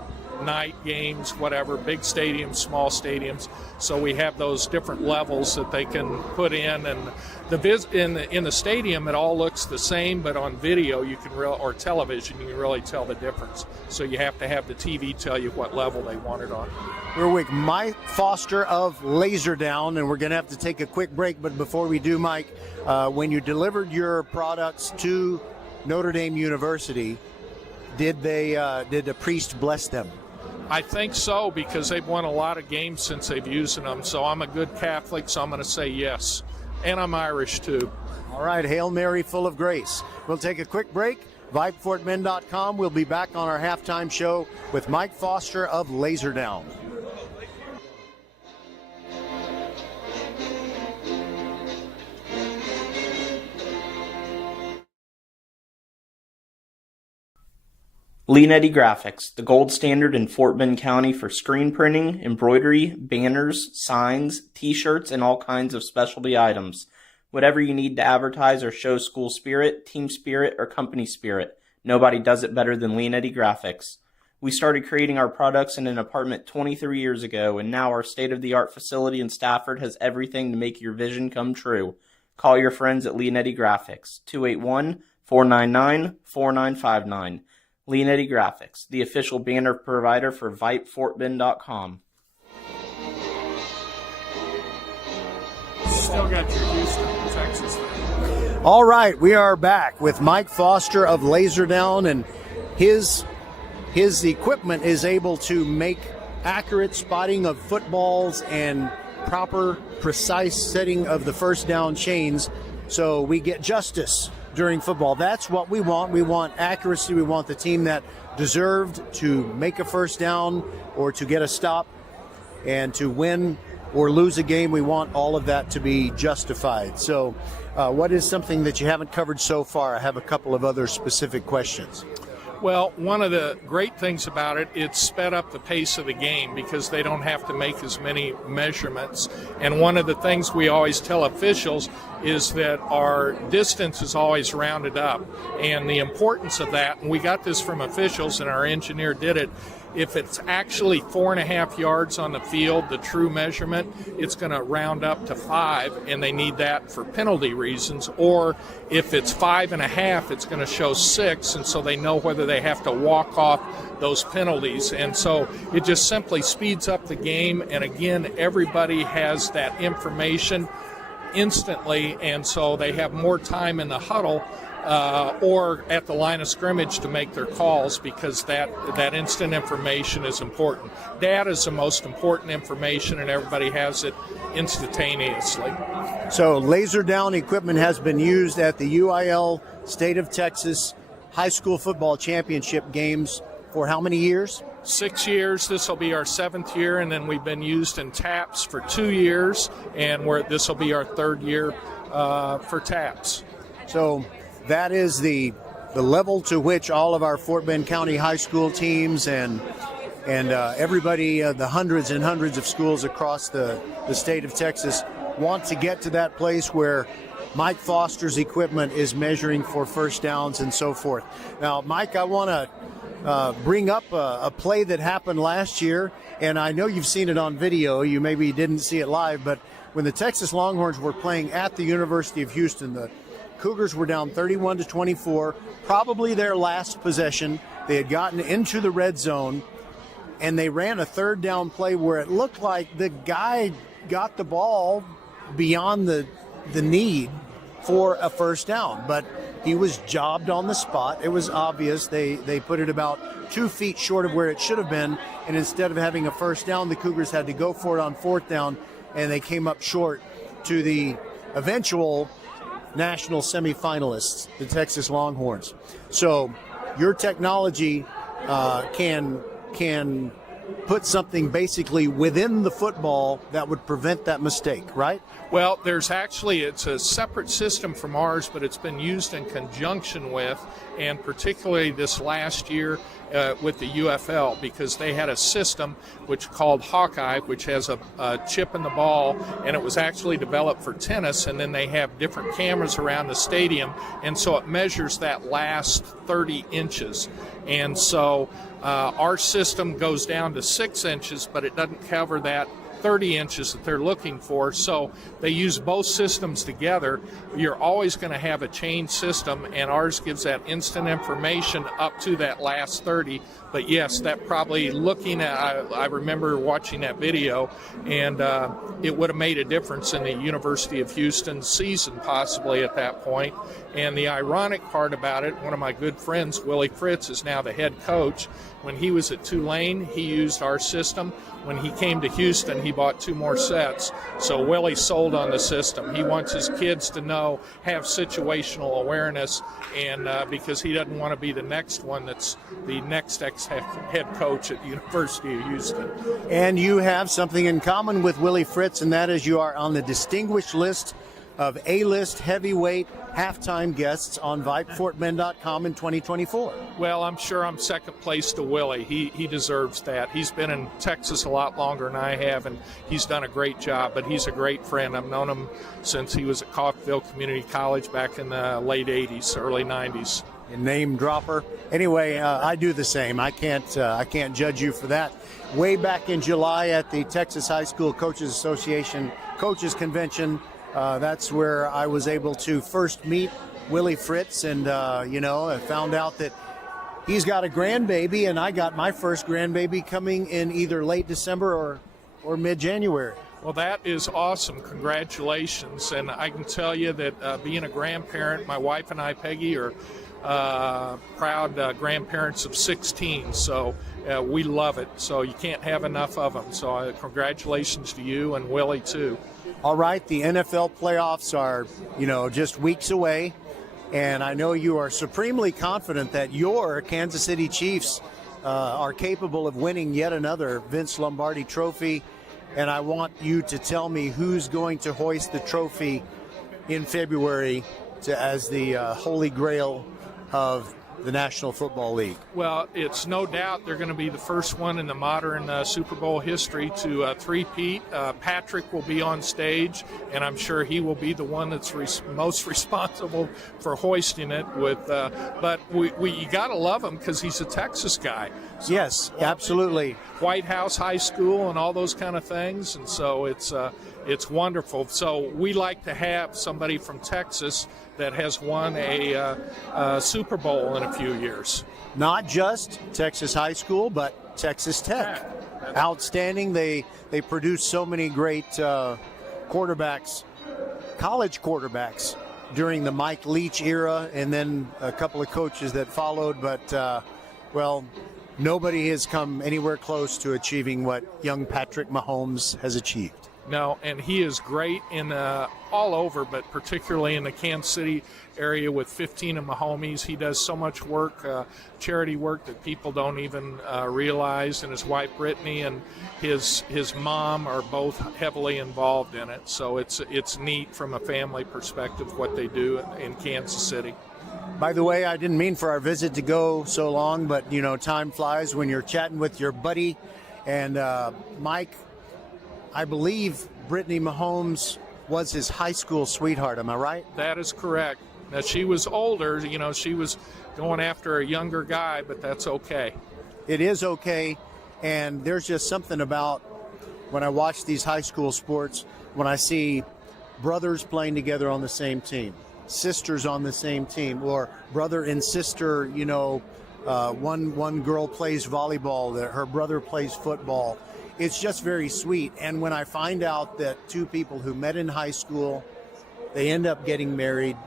night games, whatever, big stadiums, small stadiums. So we have those different levels that they can put in, and in the stadium it all looks the same, but on video or television you can really tell the difference. So you have to have the TV tell you what level they want it on. We're with Mike Foster of Laserdown, and we're going to have to take a quick break. But before we do, Mike, when you delivered your products to Notre Dame University, did the priest bless them? I think so, because they've won a lot of games since they've used them. So I'm a good Catholic, so I'm going to say yes. And I'm Irish, too. All right, Hail Mary, full of grace. We'll take a quick break. VypeFortBend.com. We'll be back on our halftime show with Mike Foster of Laserdown. Leonetti Graphics, the gold standard in Fort Bend County for screen printing, embroidery, banners, signs, t-shirts, and all kinds of specialty items. Whatever you need to advertise or show school spirit, team spirit, or company spirit, nobody does it better than Leonetti Graphics. We started creating our products in an apartment 23 years ago, and now our state-of-the-art facility in Stafford has everything to make your vision come true. Call your friends at Leonetti Graphics, 281-499-4959. Leonetti Graphics, the official banner provider for VypeFortBend.com. Still got your Houston, Texas thing. All right, we are back with Mike Foster of Laserdown, and his equipment is able to make accurate spotting of footballs and proper, precise setting of the first down chains, so we get justice during football. That's what we want. We want accuracy. We want the team that deserved to make a first down or to get a stop and to win or lose a game. We want all of that to be justified. So what is something that you haven't covered so far? I have a couple of other specific questions. Well, one of the great things about it, it's sped up the pace of the game because they don't have to make as many measurements. And one of the things we always tell officials is that our distance is always rounded up. And the importance of that, and we got this from officials and our engineer did it, if it's actually 4.5 yards on the field, the true measurement, it's going to round up to 5, and they need that for penalty reasons. Or if it's 5.5, it's going to show 6, and so they know whether they have to walk off those penalties. And so it just simply speeds up the game, and again, everybody has that information instantly, and so they have more time in the huddle or at the line of scrimmage to make their calls, because that instant information is important. Data is the most important information, and everybody has it instantaneously. So Laserdown equipment has been used at the UIL State of Texas High School Football Championship games for how many years? 6 years. This will be our 7th year, and then we've been used in TAPS for 2 years, and this will be our 3rd year for TAPS. So that is the level to which all of our Fort Bend County high school teams and everybody, the hundreds and hundreds of schools across the state of Texas want to get to that place where Mike Foster's equipment is measuring for first downs and so forth. Now, Mike, I want to bring up a play that happened last year, and I know you've seen it on video. You maybe didn't see it live, but when the Texas Longhorns were playing at the University of Houston, the Cougars were down 31-24, probably their last possession. They had gotten into the red zone, and they ran a third down play where it looked like the guy got the ball beyond the need for a first down, but he was jobbed on the spot. It was obvious. They put it about 2 feet short of where it should have been, and instead of having a first down, the Cougars had to go for it on fourth down, and they came up short to the eventual national semifinalists, the Texas Longhorns. So your technology can put something basically within the football that would prevent that mistake, right? Well, it's a separate system from ours, but it's been used in conjunction with, and particularly this last year with the UFL, because they had a system which called Hawkeye, which has a chip in the ball, and it was actually developed for tennis, and then they have different cameras around the stadium, and so it measures that last 30 inches. And so our system goes down to 6 inches, but it doesn't cover that 30 inches that they're looking for. So they use both systems together. You're always going to have a chain system, and ours gives that instant information up to that last 30. But yes, that probably I remember watching that video, and it would have made a difference in the University of Houston season possibly at that point. And the ironic part about it, one of my good friends, Willie Fritz, is now the head coach. When he was at Tulane, he used our system. When he came to Houston, he bought 2 more sets. So Willie sold on the system. He wants his kids to have situational awareness, and because he doesn't want to be the next one that's the next ex-head coach at the University of Houston. And you have something in common with Willie Fritz, and that is you are on the distinguished list of A-list heavyweight halftime guests on VypeFortBend.com in 2024. Well, I'm sure I'm second place to Willie. He deserves that. He's been in Texas a lot longer than I have, and he's done a great job, but he's a great friend. I've known him since he was at Coffeyville Community College back in the late 80s, early 90s. Name dropper. Anyway, I do the same. I can't judge you for that. Way back in July at the Texas High School Coaches Association Coaches Convention, that's where I was able to first meet Willie Fritz, and I found out that he's got a grandbaby, and I got my first grandbaby coming in either late December or mid-January. Well, that is awesome. Congratulations. And I can tell you that being a grandparent, my wife and I, Peggy, are proud grandparents of 16, so we love it. So you can't have enough of them. So congratulations to you and Willie, too. All right, the NFL playoffs are, just weeks away, and I know you are supremely confident that your Kansas City Chiefs are capable of winning yet another Vince Lombardi trophy, and I want you to tell me who's going to hoist the trophy in February as the holy grail of the National Football League. Well, it's no doubt they're going to be the first one in the modern Super Bowl history to three-peat. Patrick will be on stage, and I'm sure he will be the one that's most responsible for hoisting it. But you got to love him because he's a Texas guy. So, yes, absolutely. White House High School and all those kind of things, and so it's wonderful. So we like to have somebody from Texas that has won a Super Bowl in a few years. Not just Texas High School, but Texas Tech. Outstanding. They produce so many great quarterbacks, college quarterbacks, during the Mike Leach era, and then a couple of coaches that followed. But, nobody has come anywhere close to achieving what young Patrick Mahomes has achieved. No, and he is great in all over, but particularly in the Kansas City area with 15 of my homies. He does so much work, charity work that people don't even realize, and his wife Brittany and his mom are both heavily involved in it. So it's neat from a family perspective what they do in Kansas City. By the way, I didn't mean for our visit to go so long, but, time flies when you're chatting with your buddy. And Mike, I believe Brittany Mahomes was his high school sweetheart. Am I right? That is correct. Now, she was older, she was going after a younger guy, but that's okay. It is okay, and there's just something about when I watch these high school sports, when I see brothers playing together on the same team, sisters on the same team, or brother and sister, one girl plays volleyball, her brother plays football. It's just very sweet. And when I find out that two people who met in high school, they end up getting married,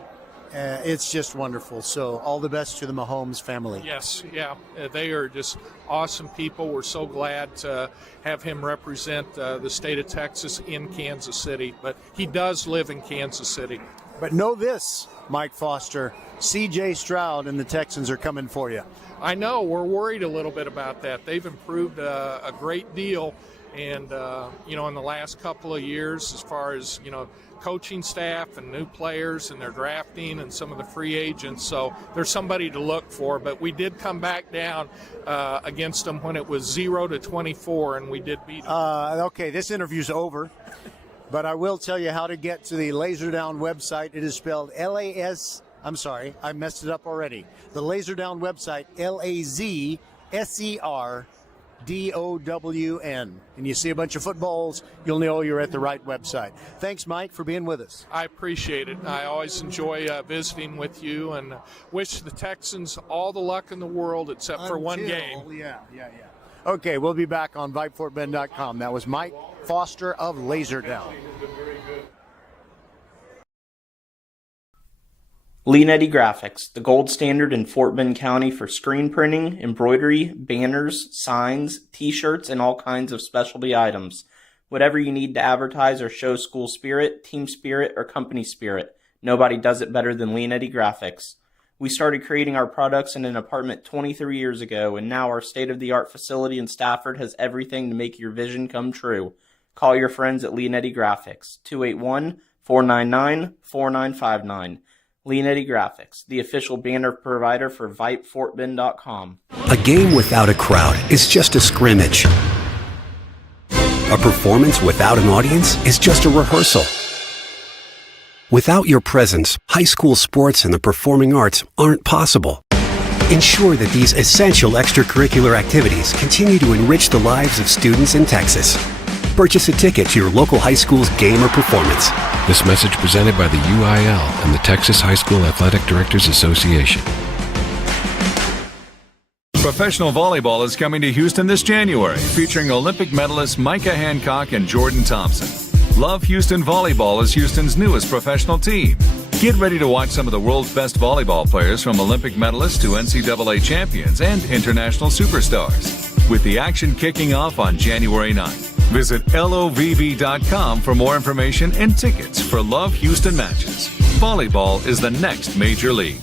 it's just wonderful. So all the best to the Mahomes family. Yes, yeah. They are just awesome people. We're so glad to have him represent the state of Texas in Kansas City. But he does live in Kansas City. But know this, Mike Foster, C.J. Stroud and the Texans are coming for you. I know. We're worried a little bit about that. They've improved a great deal. And, in the last couple of years, as far as, coaching staff and new players and their drafting and some of the free agents. So there's somebody to look for. But we did come back down against them when it was 0-24, and we did beat them. Okay, this interview's over. But I will tell you how to get to the Laserdown website. It is spelled L-A-S. I'm sorry, I messed it up already. The Laserdown website, LAZSERDOWN. And you see a bunch of footballs, you'll know you're at the right website. Thanks, Mike, for being with us. I appreciate it. I always enjoy visiting with you and wish the Texans all the luck in the world except for one game. Yeah. Okay, we'll be back on VypeFortBend.com. That was Mike Foster of Laserdown. Leanetti Graphics, the gold standard in Fort Bend County for screen printing, embroidery, banners, signs, t-shirts, and all kinds of specialty items. Whatever you need to advertise or show school spirit, team spirit, or company spirit, nobody does it better than Leanetti Graphics. We started creating our products in an apartment 23 years ago, and now our state-of-the-art facility in Stafford has everything to make your vision come true. Call your friends at Leanetti Graphics, 281-499-4959. Leanetti Graphics, the official banner provider for VypeFortBend.com. A game without a crowd is just a scrimmage. A performance without an audience is just a rehearsal. Without your presence, high school sports and the performing arts aren't possible. Ensure that these essential extracurricular activities continue to enrich the lives of students in Texas. Purchase a ticket to your local high school's game or performance. This message presented by the UIL and the Texas High School Athletic Directors Association. Professional volleyball is coming to Houston this January, featuring Olympic medalists Micah Hancock and Jordan Thompson. Love Houston Volleyball is Houston's newest professional team. Get ready to watch some of the world's best volleyball players, from Olympic medalists to NCAA champions and international superstars, with the action kicking off on January 9th. Visit LOVV.com for more information and tickets for Love Houston matches. Volleyball is the next major league.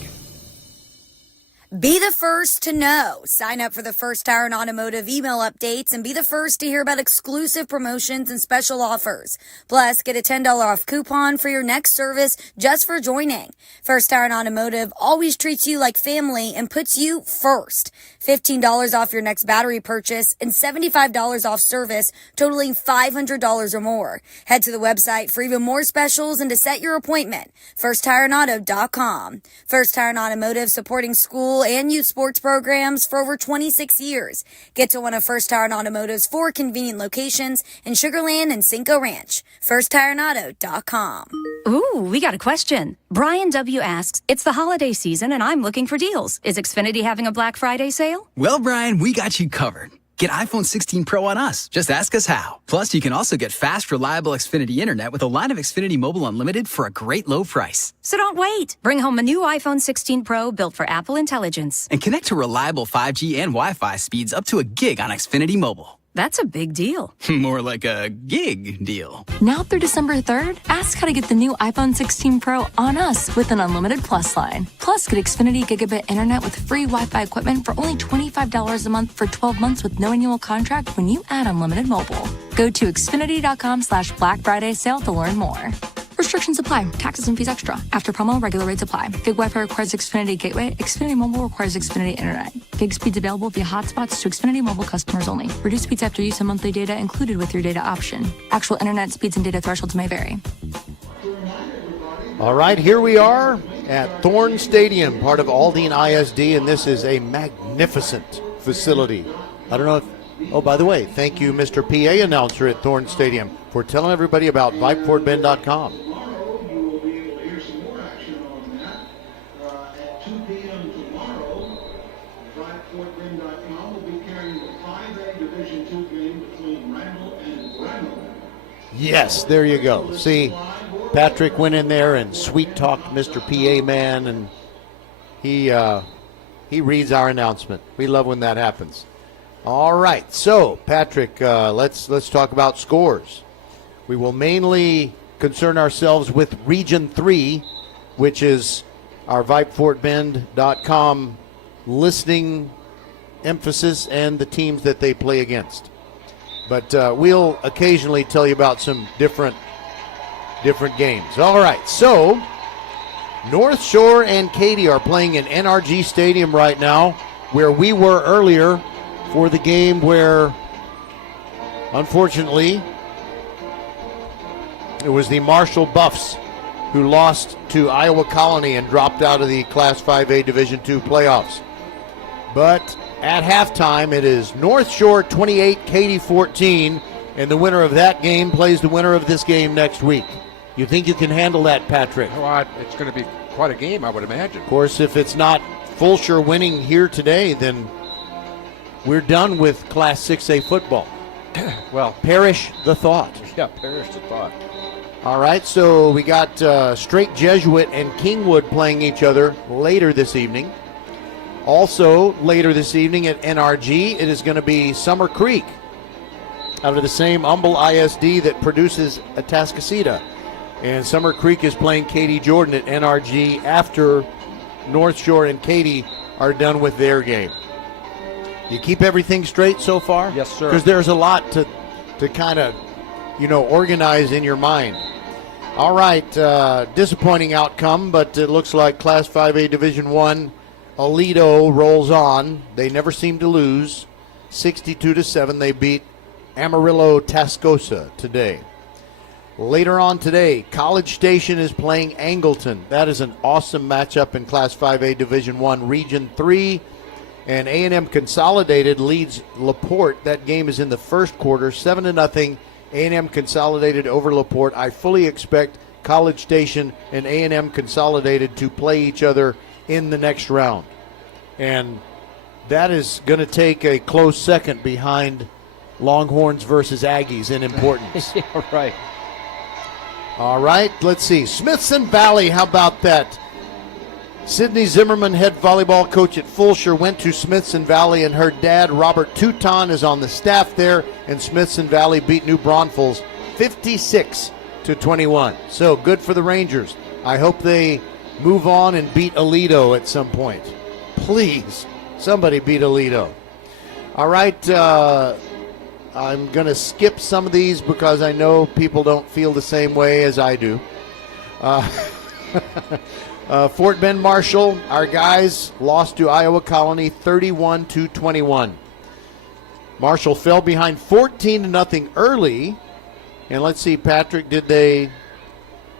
Be the first to know. Sign up for the First Tire and Automotive email updates and be the first to hear about exclusive promotions and special offers. Plus, get a $10 off coupon for your next service just for joining. First Tire and Automotive always treats you like family and puts you first. $15 off your next battery purchase and $75 off service totaling $500 or more. Head to the website for even more specials and to set your appointment. FirstTireandAuto.com. First Tire and Automotive, supporting school and youth sports programs for over 26 years. Get to one of First Tire and Automotive's 4 convenient locations in Sugar Land and Cinco Ranch. FirstTireandAuto.com. Ooh, we got a question. Brian W. asks, it's the holiday season and I'm looking for deals. Is Xfinity having a Black Friday sale? Well, Brian, we got you covered. Get iPhone 16 Pro on us. Just ask us how. Plus, you can also get fast, reliable Xfinity Internet with a line of Xfinity Mobile Unlimited for a great low price. So don't wait. Bring home a new iPhone 16 Pro built for Apple Intelligence. And connect to reliable 5G and Wi-Fi speeds up to a gig on Xfinity Mobile. That's a big deal. More like a gig deal. Now through December 3rd, ask how to get the new iPhone 16 Pro on us with an unlimited Plus line. Plus, get Xfinity Gigabit Internet with free Wi-Fi equipment for only $25 a month for 12 months with no annual contract when you add unlimited mobile. Go to Xfinity.com/Black Friday sale to learn more. Restrictions apply. Taxes and fees extra. After promo, regular rates apply. Gig Wi-Fi requires Xfinity Gateway. Xfinity Mobile requires Xfinity Internet. Gig speeds available via hotspots to Xfinity Mobile customers only. Reduced speeds after use of monthly data included with your data option. Actual Internet speeds and data thresholds may vary. All right, here we are at Thorne Stadium, part of Aldine ISD, and this is a magnificent facility. I don't know if, oh, by the way, thank you, Mr. PA announcer at Thorne Stadium, for telling everybody about VypeFortBend.com. Yes, there you go. See, Patrick went in there and sweet-talked Mr. PA man, and he reads our announcement. We love when that happens. All right, so, Patrick, let's talk about scores. We will mainly concern ourselves with Region 3, which is our VypeFortBend.com listening emphasis and the teams that they play against. But we'll occasionally tell you about some different games. All right, so North Shore and Katy are playing in NRG Stadium right now, where we were earlier for the game where, unfortunately, it was the Marshall Buffs who lost to Iowa Colony and dropped out of the Class 5A Division II playoffs. But at halftime, it is North Shore 28, Katy 14, and the winner of that game plays the winner of this game next week. You think you can handle that, Patrick? Well, it's going to be quite a game, I would imagine. Of course, if it's not Fulshear winning here today, then we're done with Class 6A football. Well, perish the thought. Yeah, perish the thought. All right, so we got Straight Jesuit and Kingwood playing each other later this evening. Also, later this evening at NRG, it is going to be Summer Creek out of the same Humble ISD that produces Atascocita. And Summer Creek is playing Katy Jordan at NRG after North Shore and Katy are done with their game. You keep everything straight so far? Yes, sir. Because there's a lot to kind of, organize in your mind. All right, disappointing outcome, but it looks like Class 5A Division I, Aledo rolls on. They never seem to lose. 62-7, they beat Amarillo Tascosa today. Later on today, College Station is playing Angleton. That is an awesome matchup in Class 5A Division I, Region 3. And A&M Consolidated leads LaPorte. That game is in the first quarter, 7-0. A&M Consolidated over LaPorte. I fully expect College Station and A&M Consolidated to play each other in the next round. And that is going to take a close second behind Longhorns versus Aggies in importance. Yeah, right. All right, let's see. Smithson Valley, how about that? Sydney Zimmerman, head volleyball coach at Fulshear, went to Smithson Valley, and her dad, Robert Touton, is on the staff there, and Smithson Valley beat New Braunfels 56-21. So good for the Rangers. I hope they move on and beat Aledo at some point. Please, somebody beat Aledo. All right, I'm going to skip some of these because I know people don't feel the same way as I do. Fort Bend Marshall, our guys lost to Iowa Colony 31-21. Marshall fell behind 14-0 early. And let's see, Patrick, did they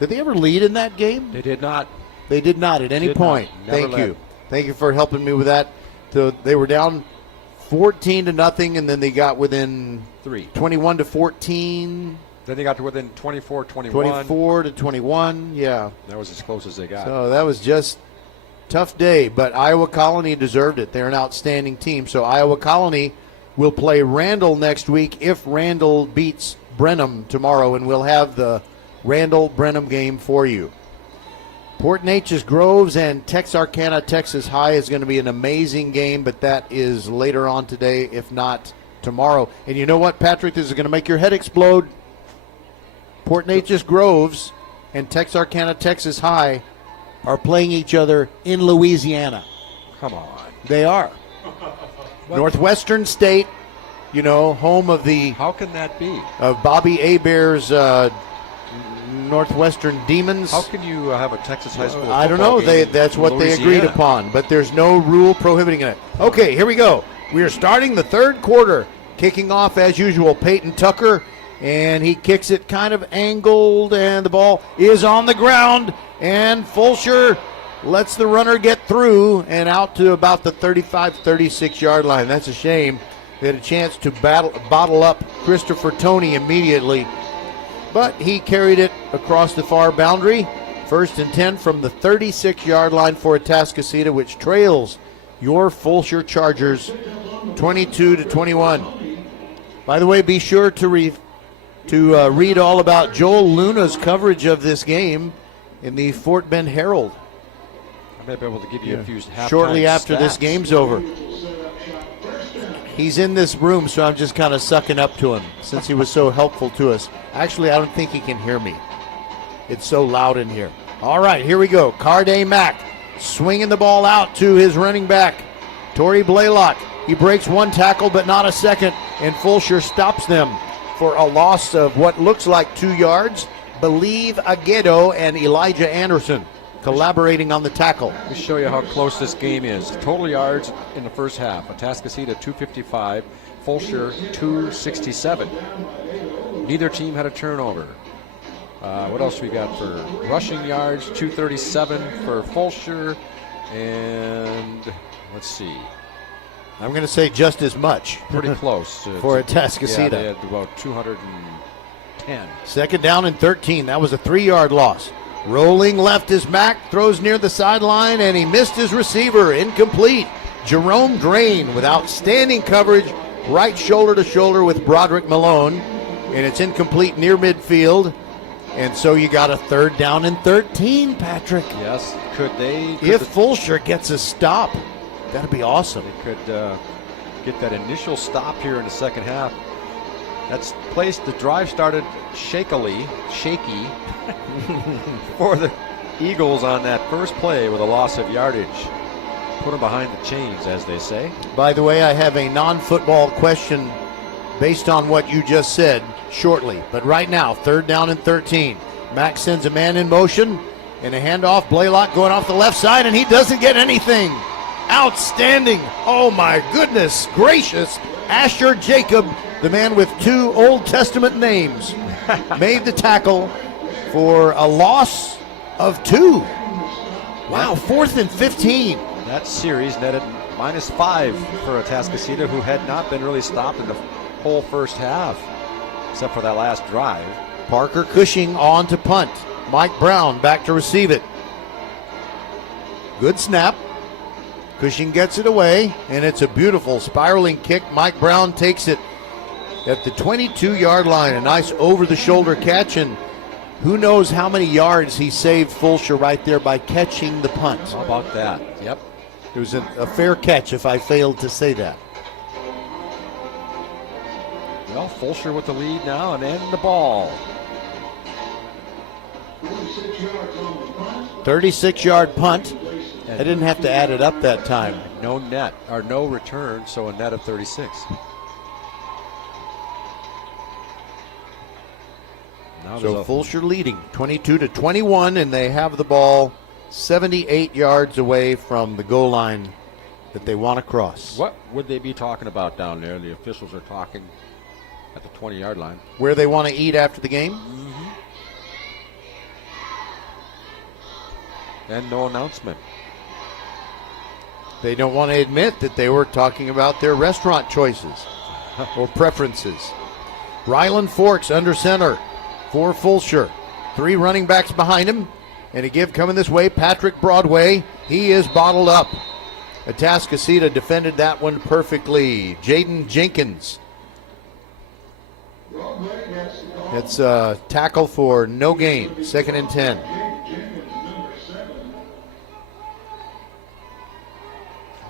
ever lead in that game? They did not. They did not at any point. Thank you. Thank you for helping me with that. So they were down 14-0, and then they got within 21-14. Then they got to within 24-21. 24-21, yeah. That was as close as they got. So that was just tough day, but Iowa Colony deserved it. They're an outstanding team. So Iowa Colony will play Randall next week if Randall beats Brenham tomorrow, and we'll have the Randall-Brenham game for you. Port Neches Groves and Texarkana Texas High is going to be an amazing game, but that is later on today, if not tomorrow. And you know what, Patrick? This is going to make your head explode. Port Neches Groves and Texarkana Texas High are playing each other in Louisiana. Come on. They are. Northwestern State, home of the... How can that be? Of Bobby Hebert's Northwestern Demons. How can you have a Texas high school I don't know. That's what they agreed upon, but there's no rule prohibiting it. Okay, here we go. We are starting the third quarter. Kicking off, as usual, Peyton Tucker, and he kicks it kind of angled, and the ball is on the ground. And Fulshear lets the runner get through and out to about the 35, 36-yard line. That's a shame. They had a chance to bottle up Christopher Toney immediately, but he carried it across the far boundary. 1st and 10 from the 36-yard line for Atascocita, which trails your Fulshear Chargers 22-21. By the way, be sure to read all about Joel Luna's coverage of this game in the Fort Bend Herald. I may be able to give you a few shortly after stats. this game's over. He's in this room, so I'm just kind of sucking up to him since he was so helpful to us. Actually, I don't think he can hear me. It's so loud in here. All right, here we go. Carday Mack swinging the ball out to his running back, Torrey Blaylock. He breaks one tackle, but not a second, and Fulshear stops them for a loss of what looks like 2 yards. Believe Aguedo and Elijah Anderson collaborating on the tackle. Let me show you how close this game is. Total yards in the first half. Atascocita 255, Fulshear 267. Neither team had a turnover. What else we got for rushing yards? 237 for Fulshear, and let's see. I'm going to say just as much. Pretty close. For Atascocita. Yeah, they had about 210. 2nd down and 13. That was a 3-yard loss. Rolling left is Mack, throws near the sideline, and he missed his receiver. Incomplete. Jerome Drain with outstanding coverage, right shoulder to shoulder with Broderick Malone, and it's incomplete near midfield. And so you got a 3rd down and 13, Patrick. Yes. Could Fulshear gets a stop, that'd be awesome. They could get that initial stop here in the second half. That's placed. The drive started shaky for the Eagles on that first play with a loss of yardage. Put them behind the chains, as they say. By the way, I have a non-football question based on what you just said shortly. But right now, 3rd down and 13. Mack sends a man in motion and a handoff. Blaylock going off the left side, and he doesn't get anything. Outstanding. Oh, my goodness gracious. Asher Jacob, the man with 2 Old Testament names, made the tackle for a loss of 2. Wow, 4th and 15. That series netted -5 for Atascocita, who had not been really stopped in the whole first half, except for that last drive. Parker Cushing on to punt. Mike Brown back to receive it. Good snap. Cushing gets it away, and it's a beautiful spiraling kick. Mike Brown takes it at the 22-yard line. A nice over-the-shoulder catch, and who knows how many yards he saved Fulshear right there by catching the punt. How about that? Yep. It was a fair catch if I failed to say that. Well, Fulshear with the lead now and the ball. 36-yard punt. I didn't have to add it up that time. No net, or no return, so a net of 36. So Fulshear leading 22-21, and they have the ball 78 yards away from the goal line that they want to cross. What would they be talking about down there? The officials are talking at the 20-yard line. Where they want to eat after the game? Mm-hmm. And no announcement. They don't want to admit that they were talking about their restaurant choices or preferences. Ryland Forks under center for Fulshear. 3 running backs behind him. And a give coming this way, Patrick Broadway. He is bottled up. Atascocita defended that one perfectly. Jaden Jenkins. It's a tackle for no gain. 2nd and 10.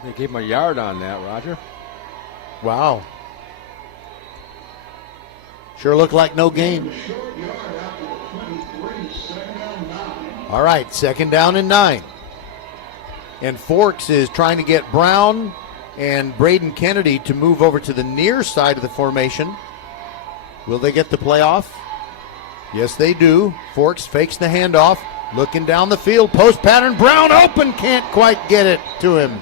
They gave him a yard on that, Roger. Wow. Sure looked like no gain. All right, 2nd down and 9. And Forks is trying to get Brown and Braden Kennedy to move over to the near side of the formation. Will they get the play off? Yes, they do. Forks fakes the handoff. Looking down the field, post pattern. Brown open, can't quite get it to him.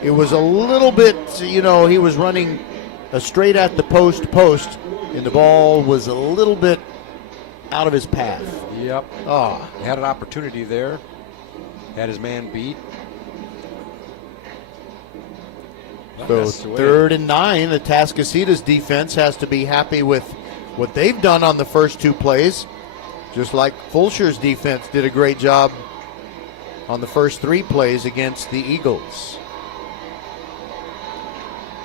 It was a little bit, he was running straight at the post, and the ball was a little bit out of his path. Yep. Oh. Had an opportunity there. Had his man beat. So 3rd and 9, Atascocita's defense has to be happy with what they've done on the first 2 plays. Just like Fulshear's defense did a great job on the first 3 plays against the Eagles.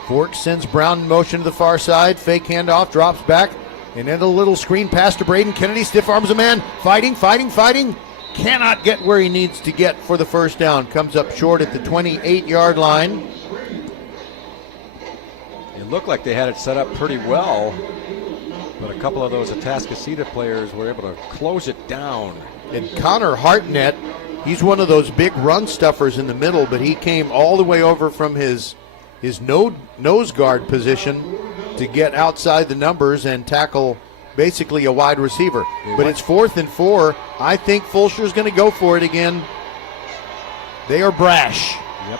Forks sends Brown in motion to the far side. Fake handoff, drops back. And then a little screen pass to Braden Kennedy. Stiff arms a man. Fighting. Cannot get where he needs to get for the first down. Comes up short at the 28-yard line. It looked like they had it set up pretty well, but a couple of those Atascocita players were able to close it down. And Connor Hartnett, he's one of those big run stuffers in the middle, but he came all the way over from his nose guard position to get outside the numbers and tackle basically a wide receiver. But it's 4th and 4. I think Fulshear's going to go for it again. They are brash. Yep.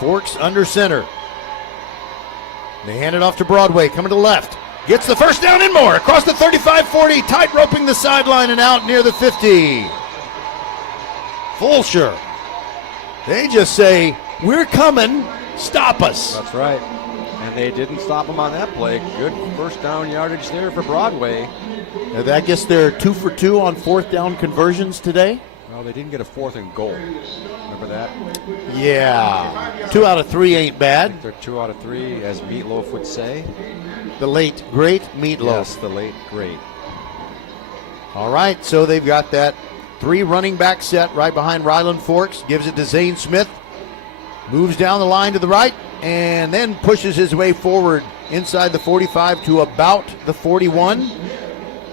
Forks under center. They hand it off to Broadway, coming to the left. Gets the first down and more. Across the 35-40, tight roping the sideline and out near the 50. Fulshear. They just say, we're coming, stop us. That's right. And they didn't stop him on that play. Good first down yardage there for Broadway. Now, I guess they're 2 for 2 on 4th down conversions today. Well, they didn't get a 4th and goal. Remember that? Yeah. 2 out of 3 ain't bad. They're 2 out of 3, as Meatloaf would say. The late, great Meatloaf. Yes, the late, great. All right, so they've got that 3 running back set right behind Ryland Forks. Gives it to Zane Smith. Moves down the line to the right and then pushes his way forward inside the 45 to about the 41.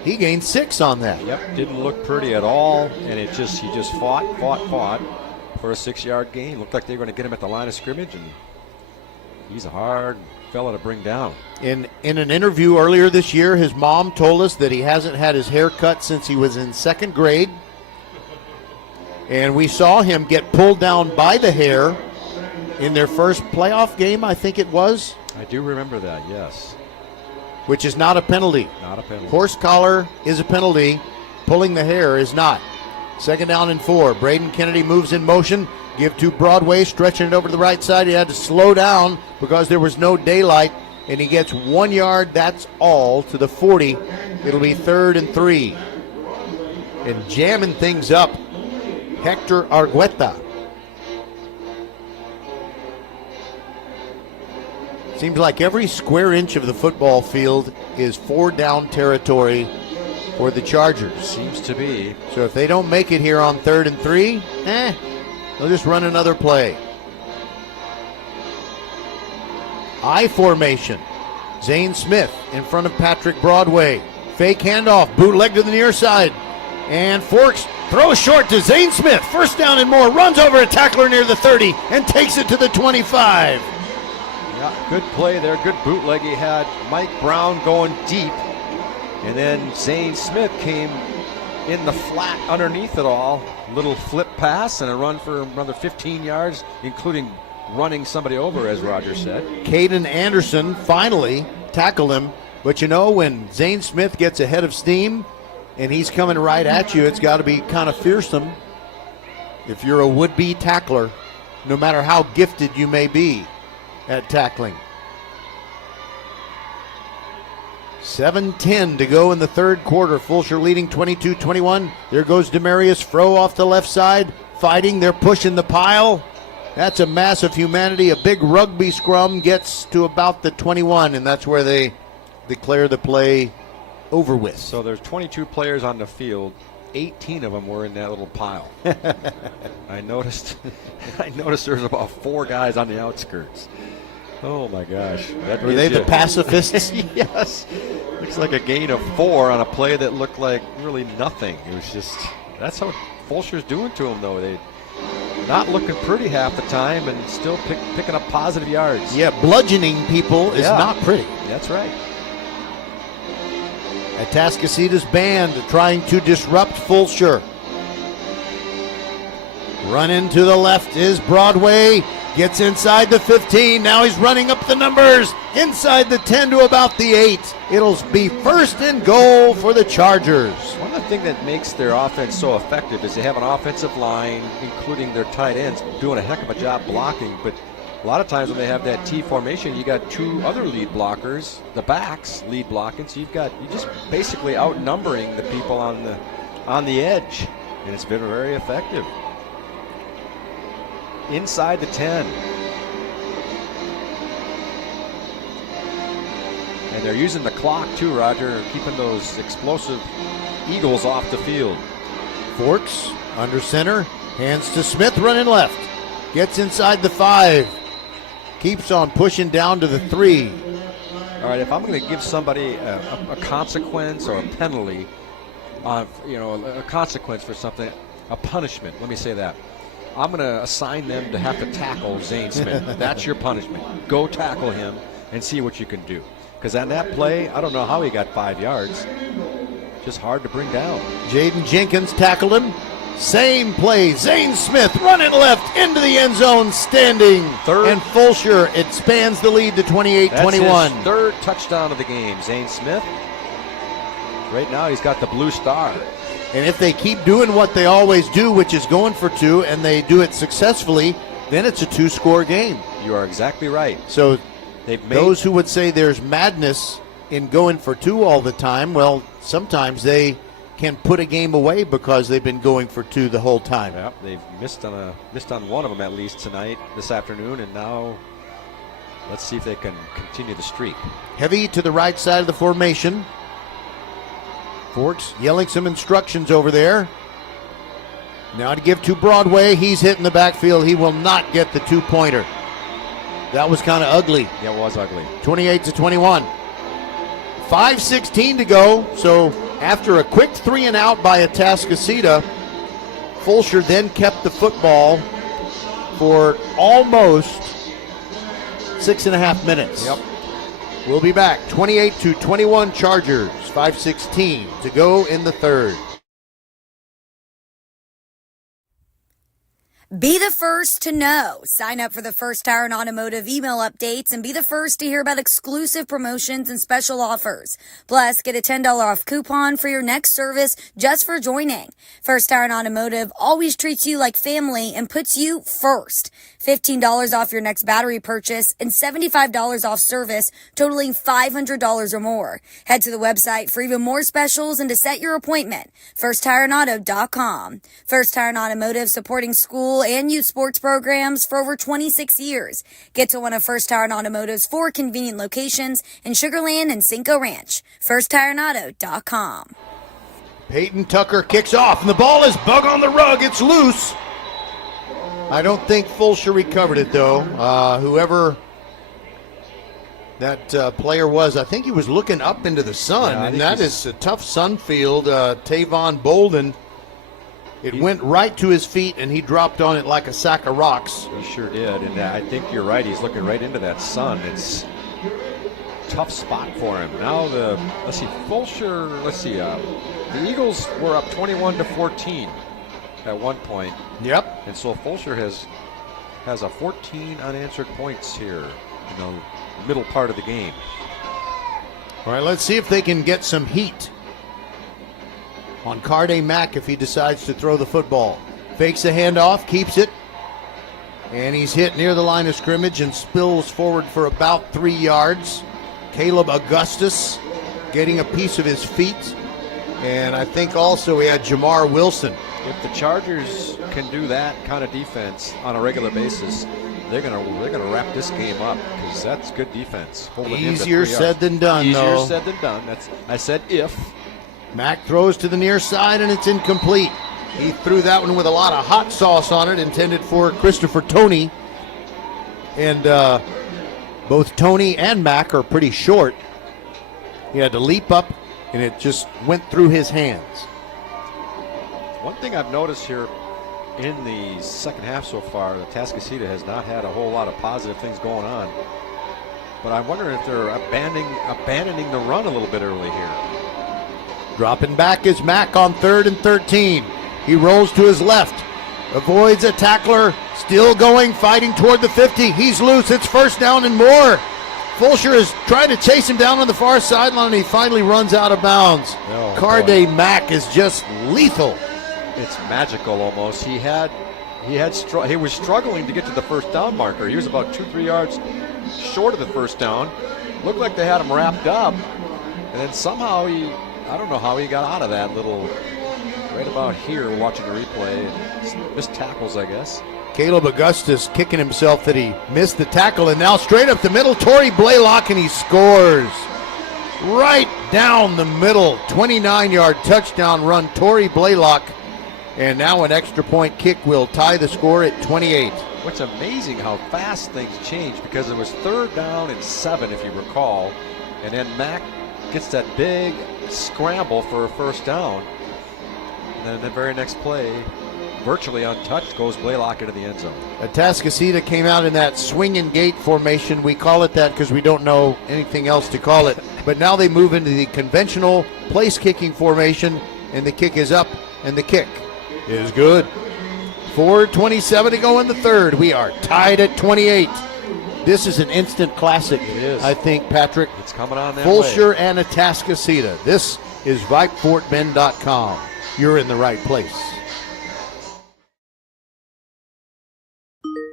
He gained 6 on that. Yep, didn't look pretty at all, and he just fought for a 6-yard gain. Looked like they were going to get him at the line of scrimmage, and he's a hard fella to bring down. In an interview earlier this year, his mom told us that he hasn't had his hair cut since he was in 2nd grade. And we saw him get pulled down by the hair in their first playoff game, I think it was. I do remember that, yes. Which is not a penalty. Not a penalty. Horse collar is a penalty. Pulling the hair is not. 2nd down and 4. Braden Kennedy moves in motion. Give to Broadway, stretching it over to the right side. He had to slow down because there was no daylight, and he gets 1 yard. That's all to the 40. It'll be 3rd and 3. And jamming things up, Hector Argueta. Seems like every square inch of the football field is 4-down territory for the Chargers. Seems to be. So if they don't make it here on 3rd and 3, they'll just run another play. I formation. Zane Smith in front of Patrick Broadway. Fake handoff, bootleg to the near side. And Forks throws short to Zane Smith. 1st down and more. Runs over a tackler near the 30 and takes it to the 25. Yeah, good play there. Good bootleg. He had Mike Brown going deep. And then Zane Smith came in the flat underneath it all. Little flip pass and a run for another 15 yards, including running somebody over, as Roger said. Caden Anderson finally tackled him. But you know, when Zane Smith gets ahead of steam and he's coming right at you, it's got to be kind of fearsome if you're a would-be tackler, no matter how gifted you may be at tackling. 7:10 to go in the 3rd quarter. Fulshear leading 22-21. There goes Demarius Froh off the left side. Fighting, they're pushing the pile. That's a mass of humanity. A big rugby scrum gets to about the 21, and that's where they declare the play over with. So there's 22 players on the field. 18 of them were in that little pile. I noticed there's about 4 guys on the outskirts. Oh my gosh. Were they the pacifists? Yes. Looks like a gain of 4 on a play that looked like really nothing. It was just, that's how Fulshear's doing to them, though. They not looking pretty half the time and still picking up positive yards. Yeah, bludgeoning people is not pretty. That's right. Atascocita's band trying to disrupt Fulshear. Running to the left is Broadway. Gets inside the 15. Now he's running up the numbers. Inside the 10 to about the 8. It'll be first and goal for the Chargers. One of the things that makes their offense so effective is they have an offensive line, including their tight ends, doing a heck of a job blocking. But a lot of times when they have that T formation, you got two other lead blockers, the backs lead blocking. So you're just basically outnumbering the people on the edge, and it's been very effective. Inside the 10. And they're using the clock too, Roger, keeping those explosive Eagles off the field. Forks under center, hands to Smith running left. Gets inside the 5. Keeps on pushing down to the 3. All right, if I'm going to give somebody a consequence or a penalty, a consequence for something, a punishment, let me say that. I'm going to assign them to have to tackle Zane Smith. That's your punishment. Go tackle him and see what you can do. Because on that play, I don't know how he got 5 yards. Just hard to bring down. Jaden Jenkins tackled him. Same play. Zane Smith running left into the end zone, standing. Third. And Fulshear expands the lead to 28-21. That's his third touchdown of the game. Zane Smith. Right now he's got the blue star. And if they keep doing what they always do, which is going for 2, and they do it successfully, then it's a 2-score game. You are exactly right. So those who would say there's madness in going for 2 all the time, well, sometimes they can put a game away because they've been going for 2 the whole time. Yep, they've missed on one of them at least this afternoon, and now let's see if they can continue the streak. Heavy to the right side of the formation. Forks yelling some instructions over there. Now to give to Broadway. He's hitting the backfield. He will not get the 2-pointer. That was kind of ugly. Yeah, it was ugly. 28-21. 5:16 to go. So after a quick 3 and out by Atascocita, Fulshear then kept the football for almost 6.5 minutes. Yep. We'll be back. 28-21 Chargers. 5:16 to go in the third. Be the first to know. Sign up for the First Tire and Automotive email updates and be the first to hear about exclusive promotions and special offers. Plus, get a $10 off coupon for your next service just for joining. First Tire and Automotive always treats you like family and puts you first. $15 off your next battery purchase and $75 off service, totaling $500 or more. Head to the website for even more specials and to set your appointment. FirstTireandAuto.com. First Tire and Automotive, supporting school and youth sports programs for over 26 years. Get to one of First Tire and Automotive's 4 convenient locations in Sugar Land and Cinco Ranch. FirstTireandAuto.com. Peyton Tucker kicks off, and the ball is bug on the rug. It's loose. I don't think Fulshear recovered it, though. Whoever that player was, I think he was looking up into the sun, and that is a tough sun field. Tavon Bolden, it went right to his feet, and he dropped on it like a sack of rocks. He sure did, and I think you're right. He's looking right into that sun. It's a tough spot for him. Now Fulshear, the Eagles were up 21-14 at one point. Yep. And so Fulshear has a 14 unanswered points here in the middle part of the game. All right, let's see if they can get some heat on Carde Mack if he decides to throw the football. Fakes the handoff, keeps it, and he's hit near the line of scrimmage and spills forward for about 3 yards. Caleb Augustus getting a piece of his feet, and I think also we had Jamar Wilson. If the Chargers can do that kind of defense on a regular basis, they're gonna wrap this game up, because that's good defense. Easier said than done, though. Easier said than done. I said if. Mack throws to the near side, and it's incomplete. He threw that one with a lot of hot sauce on it, intended for Christopher Toney. And both Toney and Mack are pretty short. He had to leap up, and it just went through his hands. One thing I've noticed here in the second half so far, the Atascocita has not had a whole lot of positive things going on. But I wonder if they're abandoning the run a little bit early here. Dropping back is Mack on 3rd and 13. He rolls to his left, avoids a tackler, Still going, fighting toward the 50. He's loose. It's first down and more. Fulshear is trying to chase him down on the far sideline, and he finally runs out of bounds. Oh, Carday Mack is just lethal. It's magical almost. He was struggling to get to the first down marker. He was about 2-3 yards short of the first down. Looked like they had him wrapped up, and then somehow I don't know how he got out of that little, right about here, watching the replay. Missed tackles, I guess. Caleb Augustus kicking himself that he missed the tackle, and now straight up the middle, Torrey Blaylock, and he scores. Right down the middle, 29-yard touchdown run, Torrey Blaylock. And now an extra point kick will tie the score at 28. What's amazing how fast things change, because it was 3rd down and 7, if you recall. And then Mack gets that big scramble for a first down. And then the very next play, virtually untouched, goes Blaylock into the end zone. Atascocita came out in that swing and gate formation. We call it that because we don't know anything else to call it. But now they move into the conventional place kicking formation, and the kick is up, and the kick is good. 4:27 to go in the third. We are tied at 28. This is an instant classic. It is. I think, Patrick. It's coming on that Fulshear way. and Atascocita. This is VypeFortBend.com. You're in the right place.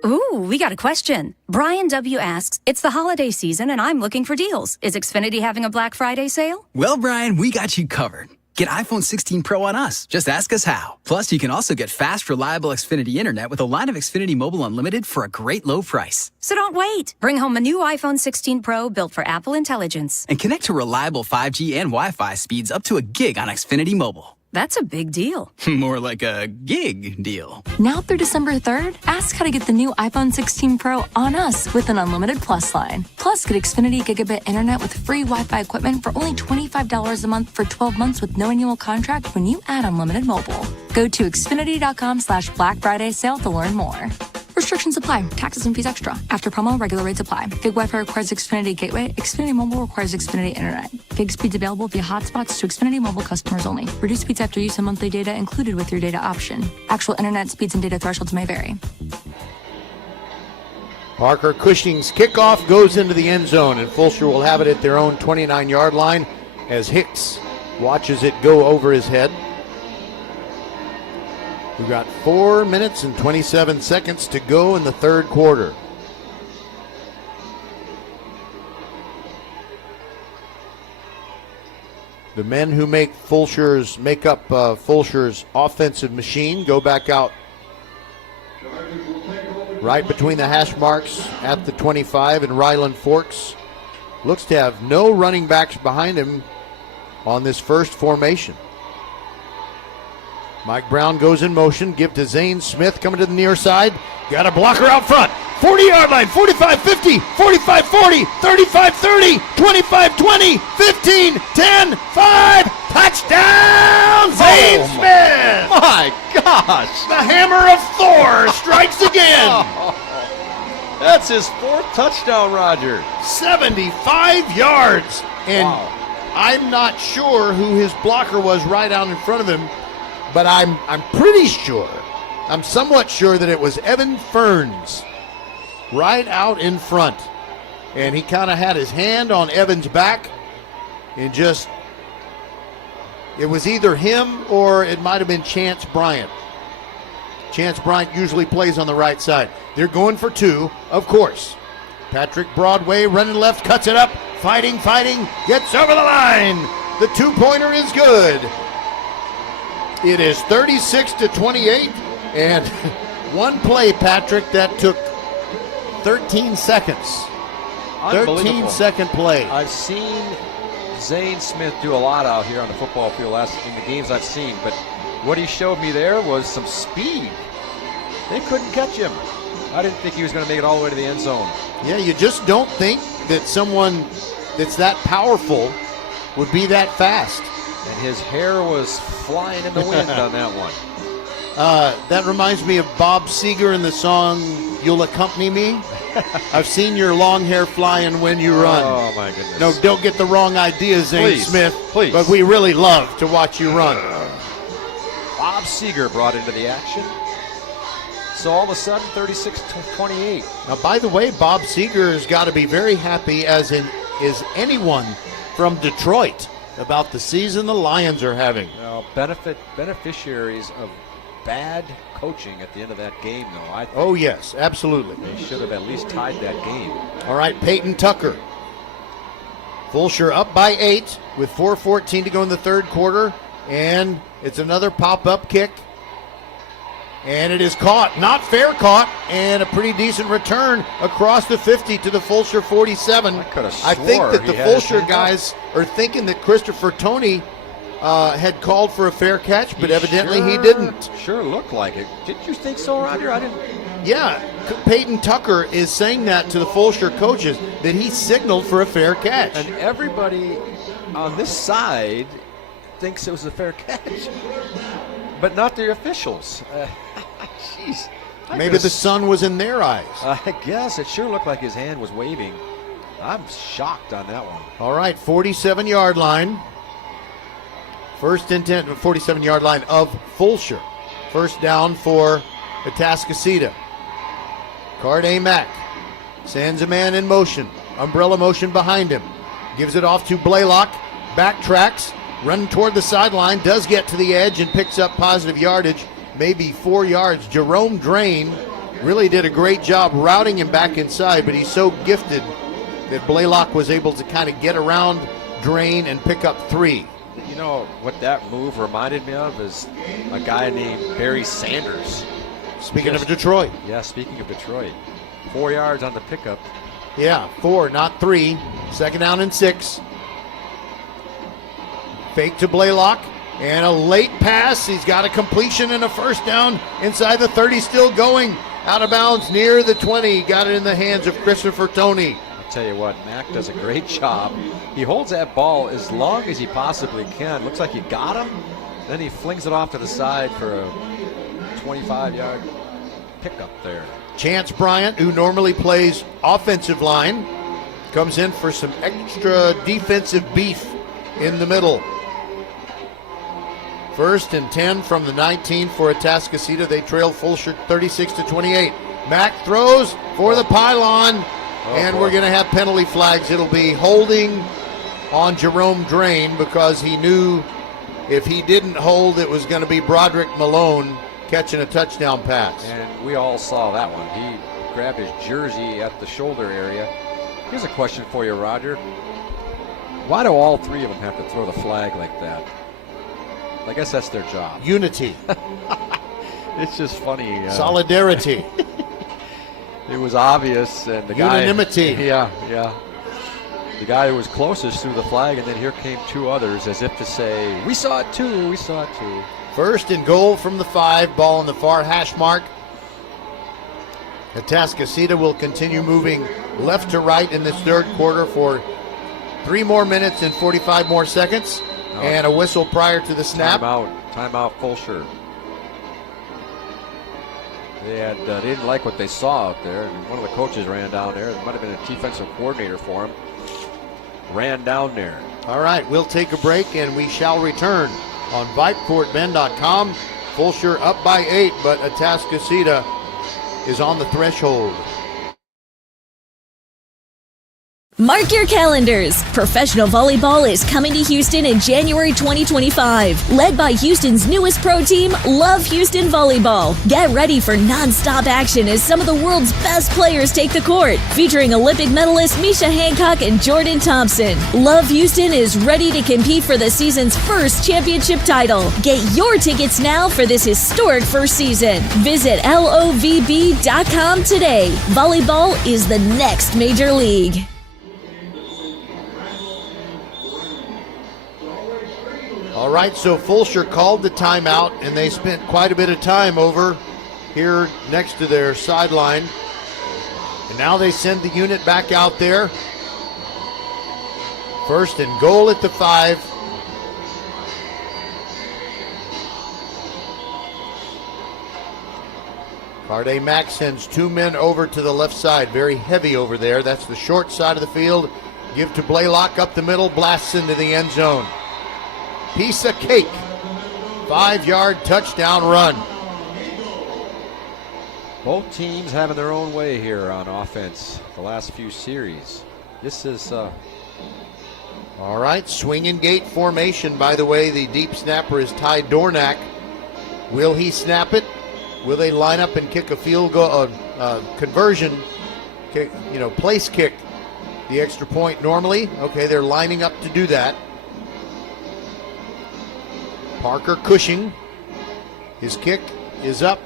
Ooh, we got a question. Brian W. asks, it's the holiday season and I'm looking for deals. Is Xfinity having a Black Friday sale? Well, Brian, we got you covered. Get iPhone 16 Pro on us. Just ask us how. Plus, you can also get fast, reliable Xfinity Internet with a line of Xfinity Mobile Unlimited for a great low price. So don't wait. Bring home a new iPhone 16 Pro built for Apple Intelligence. And connect to reliable 5G and Wi-Fi speeds up to a gig on Xfinity Mobile. That's a big deal. More like a gig deal. Now through December 3rd, ask how to get the new iPhone 16 Pro on us with an unlimited Plus line. Plus, get Xfinity Gigabit Internet with free Wi-Fi equipment for only $25 a month for 12 months with no annual contract when you add unlimited mobile. Go to Xfinity.com/Black Friday sale to learn more. Restrictions apply. Taxes and fees extra. After promo, regular rates apply. Gig Wi-Fi requires Xfinity Gateway. Xfinity Mobile requires Xfinity Internet. Gig speeds available via hotspots to Xfinity Mobile customers only. Reduced speeds after use of monthly data included with your data option. Actual Internet speeds and data thresholds may vary. Parker Cushing's kickoff goes into the end zone, and Fulshear will have it at their own 29-yard line as Hicks watches it go over his head. We've got 4 minutes and 27 seconds to go in the third quarter. The men who make up Fulshear's offensive machine go back out right between the hash marks at the 25, and Ryland Forks looks to have no running backs behind him on this first formation. Mike Brown goes in motion. Give to Zane Smith coming to the near side. Got a blocker out front. 40-yard line. 45-50. 45-40. 35-30. 25-20. 15-10. 5. Touchdown, Zane Smith. My gosh. The hammer of Thor strikes again. That's his 4th touchdown, Roger. 75 yards. And wow. I'm not sure who his blocker was right out in front of him, but I'm pretty sure, I'm somewhat sure that it was Evan Ferns right out in front. And he kind of had his hand on Evan's back and just, it was either him or it might have been Chance Bryant. Chance Bryant usually plays on the right side. They're going for 2, of course. Patrick Broadway running left, cuts it up, fighting, gets over the line. The 2-pointer is good. It is 36-28, and one play, Patrick, that took 13 seconds. 13-second play. I've seen Zane Smith do a lot out here on the football field in the games I've seen, but what he showed me there was some speed. They couldn't catch him. I didn't think he was going to make it all the way to the end zone. Yeah, you just don't think that someone that's that powerful would be that fast. And his hair was flying in the wind on that one. That reminds me of Bob Seger in the song "You'll Accompany Me." I've seen your long hair flying when you run. Oh, my goodness. No, don't get the wrong idea, Zane Smith. Please. But we really love to watch you run. Bob Seger brought into the action. So all of a sudden, 36-28. Now, by the way, Bob Seeger has got to be very happy, as is anyone from Detroit, about the season the Lions are having. Now, beneficiaries of bad coaching at the end of that game, though. I think Oh, yes, absolutely. they should have at least tied that game. All right, Peyton Tucker. Fulshear up by 8 with 4:14 to go in the third quarter. And it's another pop-up kick. And it is caught. Not fair caught. And a pretty decent return across the 50 to the Fulshear 47. I think that the Fulshear guys are thinking that Christopher Toney had called for a fair catch, but evidently he didn't. Sure looked like it. Did you think so, Roger? I didn't. Yeah, Peyton Tucker is saying that to the Fulshear coaches, that he signaled for a fair catch. And everybody on this side thinks it was a fair catch, but not the officials. Jeez. Maybe the sun was in their eyes. I guess. It sure looked like his hand was waving. I'm shocked on that one. All right, 47-yard line. First and 10, 47-yard line of Fulshear. First down for Atascocita. Carday Mack sends a man in motion. Umbrella motion behind him. Gives it off to Blaylock. Backtracks. Running toward the sideline. Does get to the edge and picks up positive yardage. Maybe 4 yards. Jerome Drain really did a great job routing him back inside, but he's so gifted that Blaylock was able to kind of get around Drain and pick up 3. You know what that move reminded me of is a guy named Barry Sanders. Speaking of Detroit. Yeah, speaking of Detroit. 4 yards on the pickup. Yeah, 4, not 3. Second down and 6. Fake to Blaylock. And a late pass. He's got a completion and a first down inside the 30. Still going out of bounds near the 20. Got it in the hands of Christopher Toney. I'll tell you what, Mack does a great job. He holds that ball as long as he possibly can. Looks like he got him. Then he flings it off to the side for a 25-yard pickup there. Chance Bryant, who normally plays offensive line, comes in for some extra defensive beef in the middle. First and 10 from the 19 for Atascocita. They trail Fulshear 36-28. Mack throws for the pylon, and we're going to have penalty flags. It'll be holding on Jerome Drain because he knew if he didn't hold, it was going to be Broderick Malone catching a touchdown pass. And we all saw that one. He grabbed his jersey at the shoulder area. Here's a question for you, Roger. Why do all 3 of them have to throw the flag like that? I guess that's their job. Unity. It's just funny. Solidarity. It was obvious. And the Unanimity. guy, yeah. The guy who was closest threw the flag, and then here came 2 others as if to say, we saw it too, we saw it too. First and goal from the 5, ball on the far hash mark. Atascocita will continue moving left to right in this third quarter for 3 more minutes and 45 more seconds. And a whistle prior to the snap. Timeout, Fulshear. They didn't like what they saw out there. And one of the coaches ran down there. It might have been a defensive coordinator for him. Ran down there. All right, we'll take a break and we shall return on VypeFortBend.com. Fulshear up by 8, but Atascocita is on the threshold. Mark your calendars. Professional volleyball is coming to Houston in January 2025. Led by Houston's newest pro team, Love Houston Volleyball. Get ready for non-stop action as some of the world's best players take the court. Featuring Olympic medalists Misha Hancock and Jordan Thompson. Love Houston is ready to compete for the season's first championship title. Get your tickets now for this historic first season. Visit LOVB.com today. Volleyball is the next major league. All right, so Fulshear called the timeout, and they spent quite a bit of time over here next to their sideline. And now they send the unit back out there. First and goal at the 5. Carday Mack sends 2 men over to the left side. Very heavy over there. That's the short side of the field. Give to Blaylock up the middle, blasts into the end zone. Piece of cake. 5-yard touchdown run. Both teams having their own way here on offense the last few series. This is all right, swing and gate formation. By the way, the deep snapper is Ty Dornack. Will he snap it? Will they line up and kick a field goal, conversion, kick, place kick, the extra point normally? Okay, they're lining up to do that. Parker Cushing, his kick is up,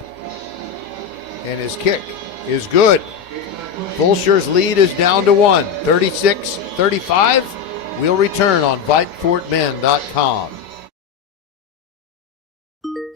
and his kick is good. Fulshear's lead is down to 1, 36-35. We'll return on VypeFortBend.com.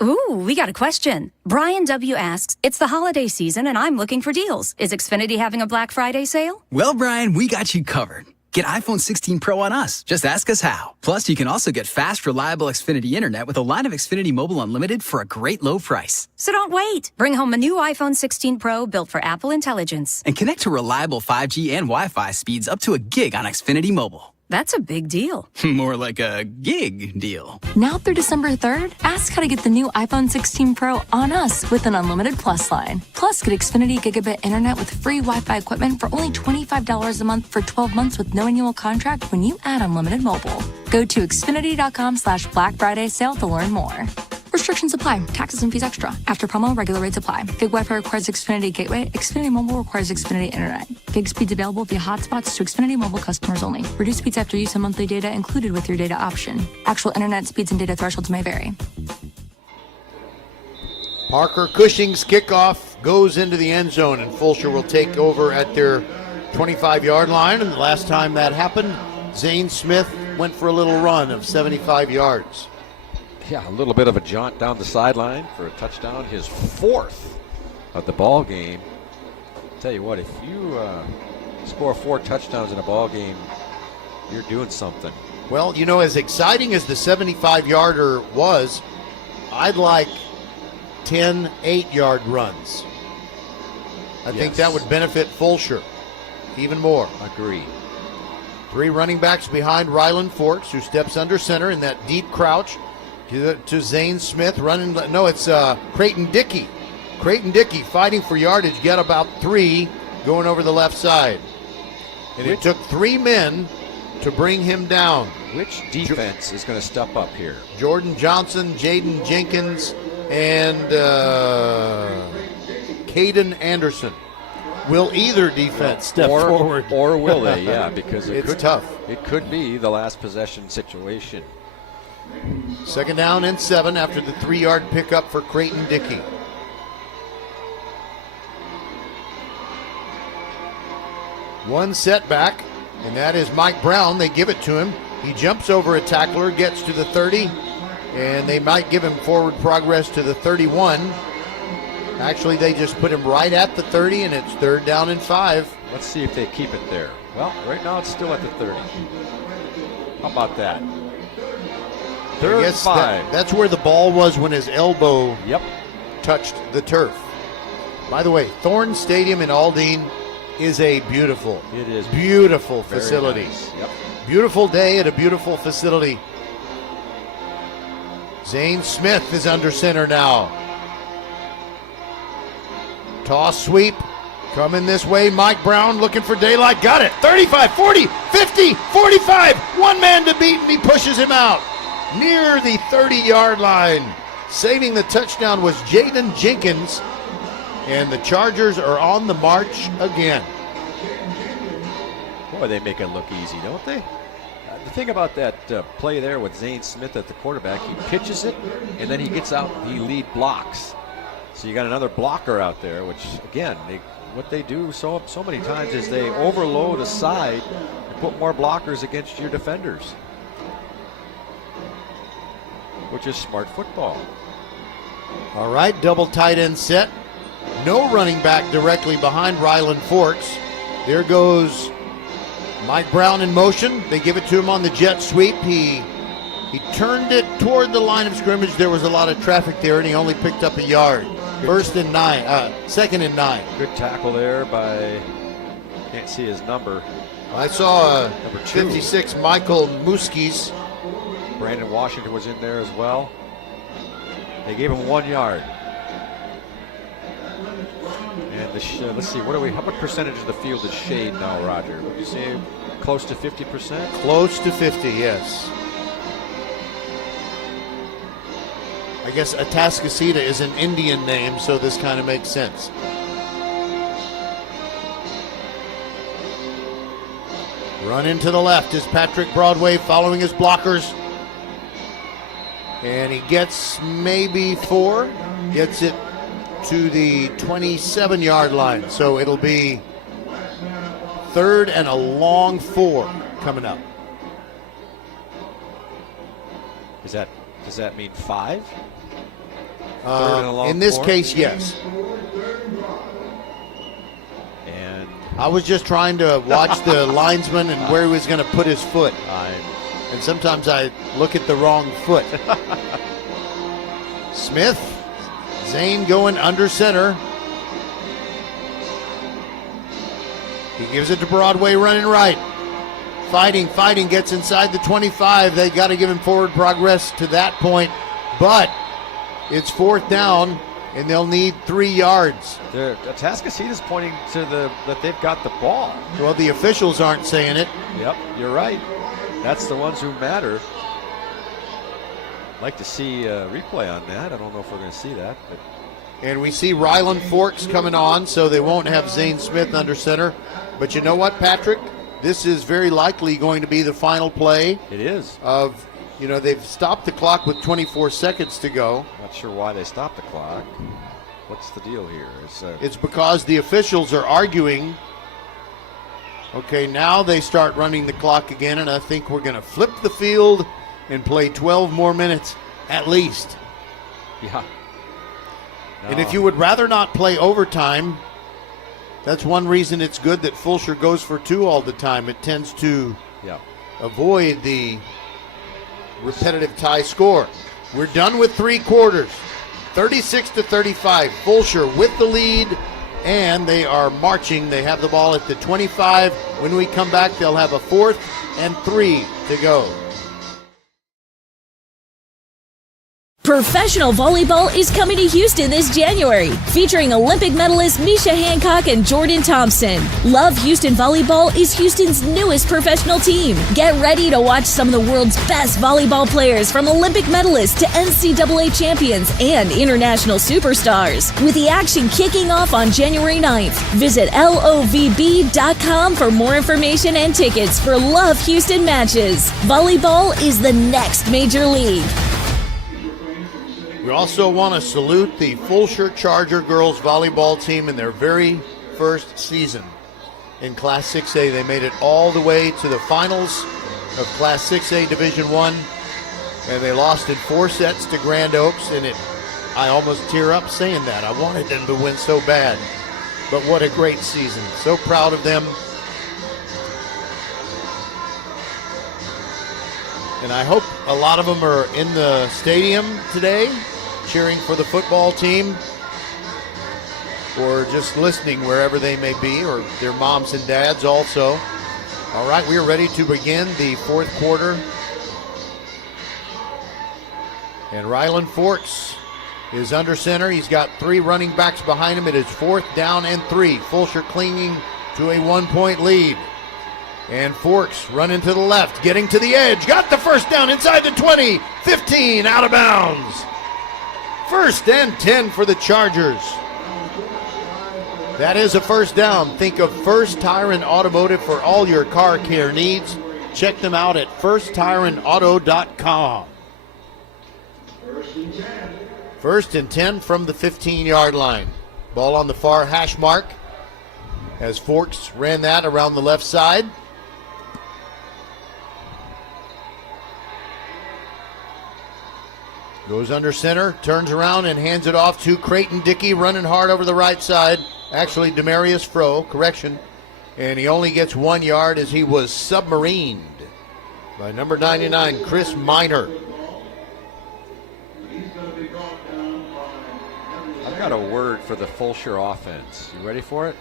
Ooh, we got a question. Brian W. asks, it's the holiday season and I'm looking for deals. Is Xfinity having a Black Friday sale? Well, Brian, we got you covered. Get iPhone 16 Pro on us. Just ask us how. Plus, you can also get fast, reliable Xfinity internet with a line of Xfinity Mobile Unlimited for a great low price. So don't wait. Bring home a new iPhone 16 Pro built for Apple Intelligence. And connect to reliable 5G and Wi-Fi speeds up to a gig on Xfinity Mobile. That's a big deal. More like a gig deal. Now through December 3rd, ask how to get the new iPhone 16 Pro on us with an unlimited plus line. Plus, get Xfinity Gigabit Internet with free Wi-Fi equipment for only $25 a month for 12 months with no annual contract when you add unlimited mobile. Go to Xfinity.com/Black Friday sale to learn more. Restrictions apply. Taxes and fees extra. After promo, regular rates apply. Gig Wi-Fi requires Xfinity Gateway. Xfinity Mobile requires Xfinity Internet. Gig speeds available via hotspots to Xfinity Mobile customers only. Reduced speeds after use of monthly data included with your data option. Actual internet speeds and data thresholds may vary. Parker Cushing's kickoff goes into the end zone, and Fulshear will take over at their 25-yard line. And the last time that happened, Zane Smith went for a little run of 75 yards. Yeah, a little bit of a jaunt down the sideline for a touchdown, his 4th of the ball game. Tell you what, if you score 4 touchdowns in a ball game, you're doing something. Well, as exciting as the 75-yarder was, I'd like 10 8-yard runs. I think that would benefit Fulshear even more. Agree. 3 running backs behind Ryland Forks, who steps under center in that deep crouch. To Zane Smith running. No, it's Creighton Dickey. Creighton Dickey fighting for yardage. Get about 3 going over the left side. And it took 3 men to bring him down. Which defense is going to step up here? Jordan Johnson, Jaden Jenkins, and Caden Anderson. Will either defense step forward? Or will they? Yeah, because it's tough. It could be the last possession situation. 2nd down and 7 after the 3-yard pickup for Creighton Dickey. One setback, and that is Mike Brown. They give it to him. He jumps over a tackler, gets to the 30, and they might give him forward progress to the 31. Actually, they just put him right at the 30, and it's 3rd down and 5. Let's see if they keep it there. Well, right now it's still at the 30. How about that? 3rd and 5. That's where the ball was when his elbow touched the turf. By the way, Thorne Stadium in Aldine is a beautiful facility. Nice. Yep. Beautiful day at a beautiful facility. Zane Smith is under center now. Toss sweep coming this way. Mike Brown looking for daylight. Got it. 35, 40, 50, 45. One man to beat, and he pushes him out near the 30-yard line. Saving the touchdown was Jaden Jenkins, and the Chargers are on the march again. Boy, they make it look easy, don't they? The thing about that play there with Zane Smith at the quarterback, he pitches it, and then he gets out, he lead blocks. So you got another blocker out there, which, again, what they do so many times is they overload a side and put more blockers against your defenders, which is smart football. All right, double tight end set. No running back directly behind Ryland Forks. There goes Mike Brown in motion. They give it to him on the jet sweep. He turned it toward the line of scrimmage. There was a lot of traffic there, and he only picked up a yard. 2nd and 9. Good tackle there by, can't see his number. I saw number 56, Michael Muskis. Brandon Washington was in there as well. They gave him 1 yard. let's see, what percentage of the field is shade now, Roger? Would you say close to 50%? Close to 50, yes. I guess Atascocita is an Indian name, so this kind of makes sense. Run into the left is Patrick Broadway following his blockers. And he gets maybe 4. Gets it to the 27-yard line. So it'll be 3rd and a long 4 coming up. Does that mean 5? In this case, yes. And I was just trying to watch the linesman and where he was going to put his foot. And sometimes I look at the wrong foot. Smith, Zane going under center. He gives it to Broadway running right. Fighting, gets inside the 25. They got to give him forward progress to that point. But it's 4th down, and they'll need 3 yards. Atascocita's pointing to that they've got the ball. Well, the officials aren't saying it. Yep, you're right. That's the ones who matter. I'd like to see a replay on that. I don't know if we're going to see that. But. And we see Ryland Forks coming on, so they won't have Zane Smith under center. But you know what, Patrick? This is very likely going to be the final play. It is. They've stopped the clock with 24 seconds to go. Not sure why they stopped the clock. What's the deal here? It's because the officials are arguing. Okay, now they start running the clock again, and I think we're going to flip the field and play 12 more minutes at least. Yeah. No. And if you would rather not play overtime, that's one reason it's good that Fulshear goes for 2 all the time. It tends to avoid the repetitive tie score. We're done with 3 quarters. 36-35. Fulshear with the lead, and they are marching. They have the ball at the 25. When we come back, they'll have a 4th and 3 to go. Professional volleyball is coming to Houston this January, featuring Olympic medalists Misha Hancock and Jordan Thompson. Love Houston Volleyball is Houston's newest professional team. Get ready to watch some of the world's best volleyball players, from Olympic medalists to NCAA champions and international superstars. With the action kicking off on January 9th, visit lovb.com for more information and tickets for Love Houston matches. Volleyball is the next major league. We also want to salute the Fulshear Charger girls volleyball team in their very first season in Class 6A. They made it all the way to the finals of Class 6A Division I, and they lost in 4 sets to Grand Oaks, and I almost tear up saying that. I wanted them to win so bad, but what a great season. So proud of them. And I hope a lot of them are in the stadium today, cheering for the football team, or just listening wherever they may be, or their moms and dads also. All right, we are ready to begin the 4th quarter. And Ryland Forks is under center. He's got 3 running backs behind him. It is 4th down and 3. Fulshear clinging to a 1-point lead. And Forks running to the left, getting to the edge. Got the first down inside the 20. 15 out of bounds. 1st and 10 for the Chargers. That is a first down. Think of First Tire and Automotive for all your car care needs. Check them out at firsttireandauto.com. 1st and 10 from the 15-yard line. Ball on the far hash mark as Forks ran that around the left side. Goes under center, turns around and hands it off to Creighton Dickey, running hard over the right side. Actually, Demarius Froh, correction. And he only gets 1 yard as he was submarined by number 99, Chris Miner. I've got a word for the Fulshear offense. You ready for it?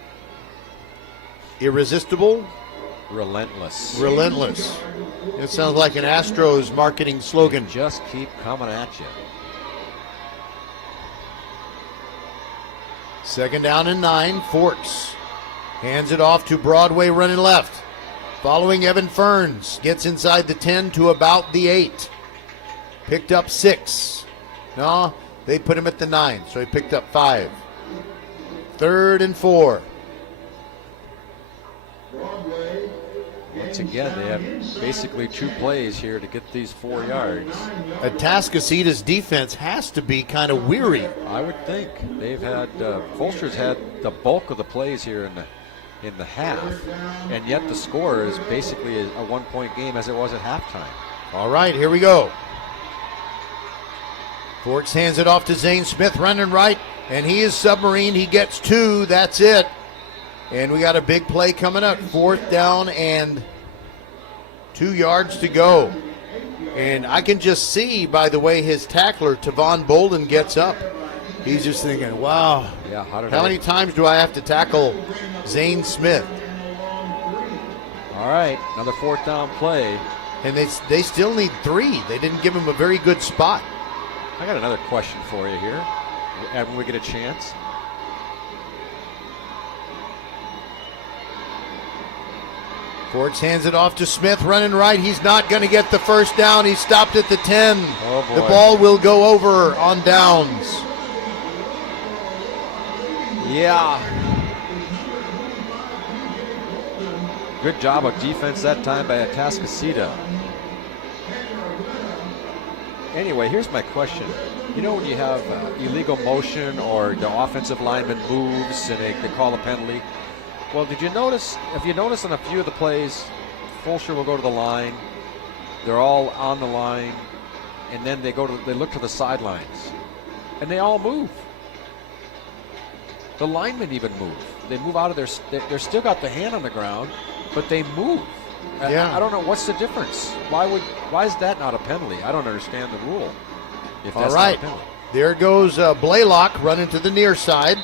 Irresistible? Relentless. Relentless. It sounds like an Astros marketing slogan. They just keep coming at you. Second down and 9. Forks hands it off to Broadway running left. Following Evan Ferns. Gets inside the 10 to about the 8. Picked up 6. No, they put him at the 9, so he picked up 5. 3rd and 4. Once again, they have basically 2 plays here to get these 4 yards. Atascocita's defense has to be kind of weary. I would think. They've had, Fulshear's had the bulk of the plays here in the half, and yet the score is basically a 1-point game as it was at halftime. All right, here we go. Forks hands it off to Zane Smith running right, and he is submarine. He gets 2. That's it. And we got a big play coming up. 4th down and 2 yards to go. And I can just see by the way his tackler, Tavon Bolden, gets up. He's just thinking, wow, yeah, how many times do I have to tackle Zane Smith? All right, another 4th down play. And they still need 3. They didn't give him a very good spot. I got another question for you here, when we get a chance. Forks hands it off to Smith running right. He's not going to get the first down. He stopped at the 10. Oh boy. The ball will go over on downs. Yeah. Good job of defense that time by Atascocita. Anyway, here's my question. You know when you have illegal motion or the offensive lineman moves and they call a penalty? Well, did you notice, if you notice on a few of the plays, Fulshear will go to the line, they're all on the line, and then they look to the sidelines, and they all move. The linemen even move. They move out of they're still got the hand on the ground, but they move. Yeah. I don't know, what's the difference? Why is that not a penalty? I don't understand the rule. If that's all right, not a penalty. There goes Blaylock running to the near side.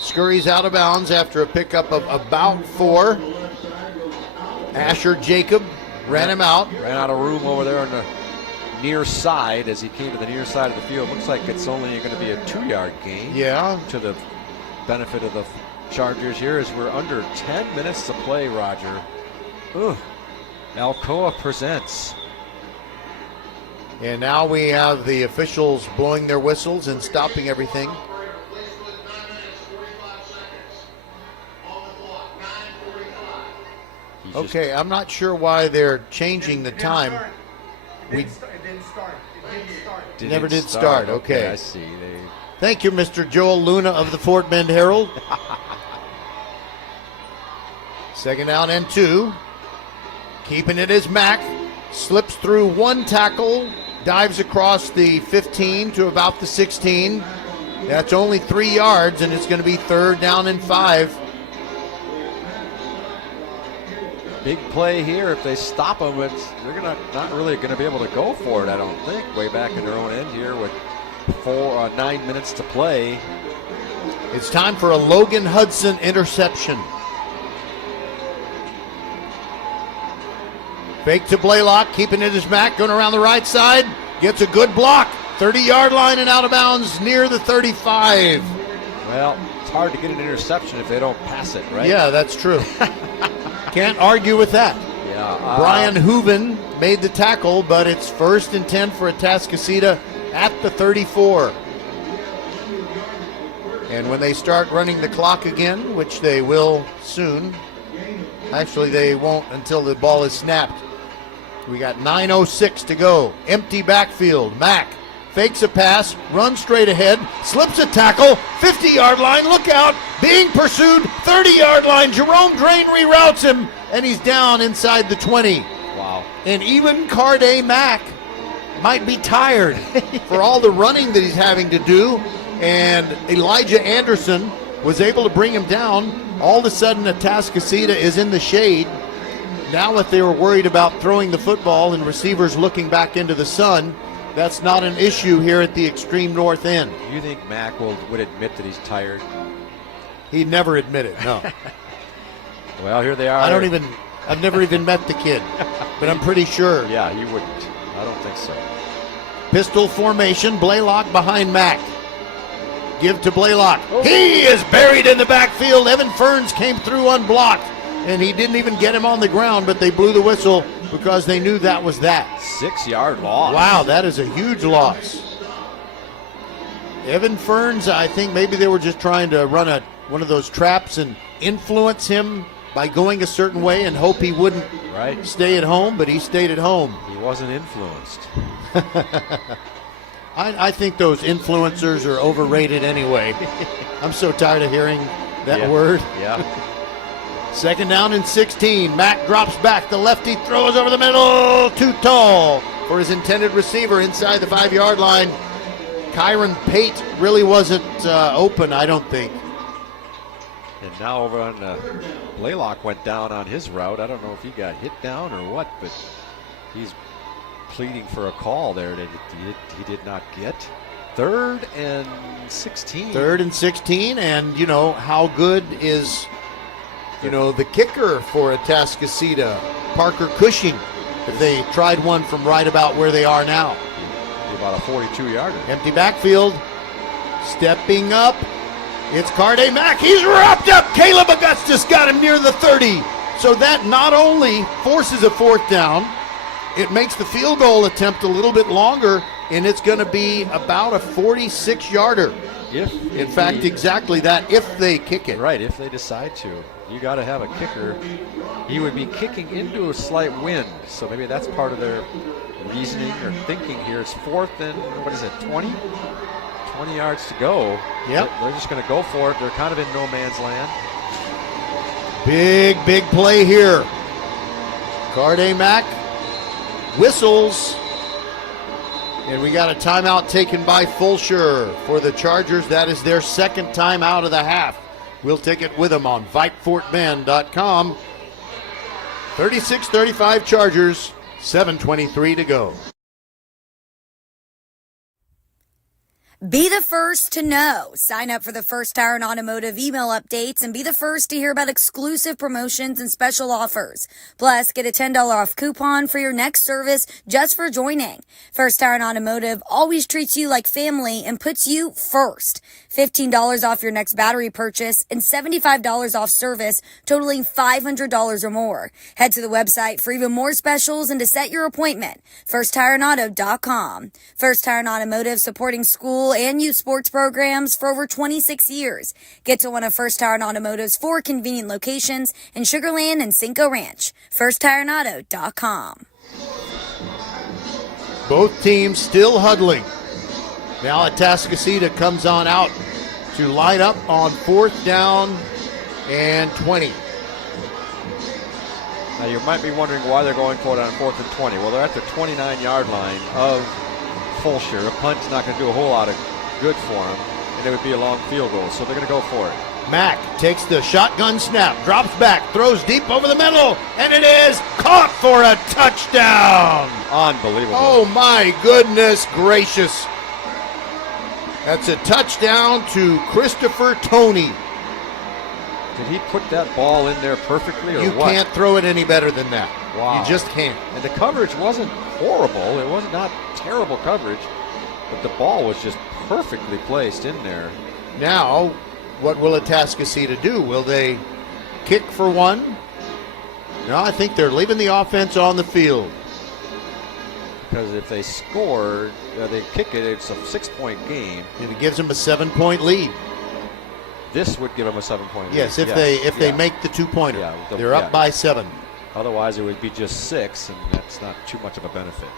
Scurries out of bounds after a pickup of about 4. Asher Jacob ran him out. Ran out of room over there on the near side as he came to the near side of the field. Looks like it's only going to be a 2-yard gain. Yeah. To the benefit of the Chargers here as we're under 10 minutes to play, Roger. Ugh. Alcoa presents. And now we have the officials blowing their whistles and stopping everything. Okay, I'm not sure why they're changing the time. It didn't start. Never did start. Okay. I see. Thank you, Mr. Joel Luna of the Fort Bend Herald. Second down and 2. Keeping it is Mack. Slips through 1 tackle. Dives across the 15 to about the 16. That's only 3 yards, and it's going to be 3rd down and 5. Big play here. If they stop them, they're not really going to be able to go for it, I don't think. Way back in their own end here with 9 minutes to play. It's time for a Logan Hudson interception. Fake to Blaylock, keeping it as Mack, going around the right side. Gets a good block. 30-yard line and out of bounds near the 35. Well, it's hard to get an interception if they don't pass it, right? Yeah, that's true. Can't argue with that. Yeah. Brian Hooven made the tackle, but it's 1st and 10 for Atascocita at the 34. And when they start running the clock again, which they will soon, actually they won't until the ball is snapped. We got 9:06 to go. Empty backfield. Mack fakes a pass, runs straight ahead, slips a tackle, 50-yard line, look out, being pursued, 30-yard line. Jerome Drain reroutes him, and he's down inside the 20. Wow. And even Carday Mack might be tired for all the running that he's having to do, and Elijah Anderson was able to bring him down. All of a sudden, Atascocita is in the shade. Now if they were worried about throwing the football and receivers looking back into the sun, that's not an issue here at the extreme north end. You think Mack would admit that he's tired? He'd never admit it, no. Well, here they are. I've never even met the kid, but I'm pretty sure. Yeah, you wouldn't. I don't think so. Pistol formation, Blaylock behind Mack. give to Blaylock. He is buried in the backfield. Evan Ferns came through unblocked, and he didn't even get him on the ground, but they blew the whistle because they knew that was that. 6-yard loss. Wow, that is a huge loss. Evan Ferns, I think maybe they were just trying to run one of those traps and influence him by going a certain way and hope he wouldn't stay at home, but he stayed at home. He wasn't influenced. I think those influencers are overrated anyway. I'm so tired of hearing that word. Yeah. 2nd down and 16. Mack drops back. The lefty throws over the middle. Too tall for his intended receiver inside the 5-yard line. Kyron Pate really wasn't open, I don't think. And now over on Blaylock went down on his route. I don't know if he got hit down or what, but he's pleading for a call there that he did not get. 3rd and 16. 3rd and 16, and you know how good is the kicker for Atascocita, Parker Cushing, if they tried one from right about where they are now. About a 42-yarder. Empty backfield, stepping up. It's Carde Mack. He's wrapped up. Caleb Augustus got him near the 30. So that not only forces a 4th down, it makes the field goal attempt a little bit longer, and it's going to be about a 46-yarder. In fact, exactly that, if they kick it. Right, if they decide to. You got to have a kicker. He would be kicking into a slight wind, so maybe that's part of their reasoning or thinking here. It's 4th and, 20? 20 yards to go. Yep. They're just going to go for it. They're kind of in no man's land. Big play here. Carde Mack whistles. And we got a timeout taken by Fulshear for the Chargers. That is their 2nd timeout of the half. We'll take it with them on VypeFortBend.com. 36-35 Chargers, 7:23 to go. Be the first to know. Sign up for the First Tire and Automotive email updates and be the first to hear about exclusive promotions and special offers. Plus, get a $10 off coupon for your next service just for joining. First Tire and Automotive always treats you like family and puts you first. $15 off your next battery purchase and $75 off service totaling $500 or more. Head to the website for even more specials and to set your appointment. FirstTireandAuto.com. First Tire and Automotive, supporting school and youth sports programs for over 26 years. Get to one of First Tire and Automotive's 4 convenient locations in Sugar Land and Cinco Ranch. FirstTireandAuto.com. Both teams still huddling. Now Atascocita comes on out to line up on 4th down and 20. Now you might be wondering why they're going for it on 4th and 20. Well, they're at the 29-yard line of Fulshear. A punt's not going to do a whole lot of good for them, and it would be a long field goal, so they're going to go for it. Mack takes the shotgun snap, drops back, throws deep over the middle, and it is caught for a touchdown. Unbelievable. Oh, my goodness gracious. That's a touchdown to Christopher Toney. Did he put that ball in there perfectly, or you what? You can't throw it any better than that. Wow. You just can't. And the coverage wasn't horrible. It was not terrible coverage, but the ball was just perfectly placed in there. Now, what will Atascocita do? Will they kick for one? No, I think they're leaving the offense on the field. Because if they score, they kick it, it's a 6-point game. And it gives them a 7-point lead. This would give them a 7-point lead. Yes, if they make the 2-pointer. They're up by 7. Otherwise, it would be just 6, and that's not too much of a benefit.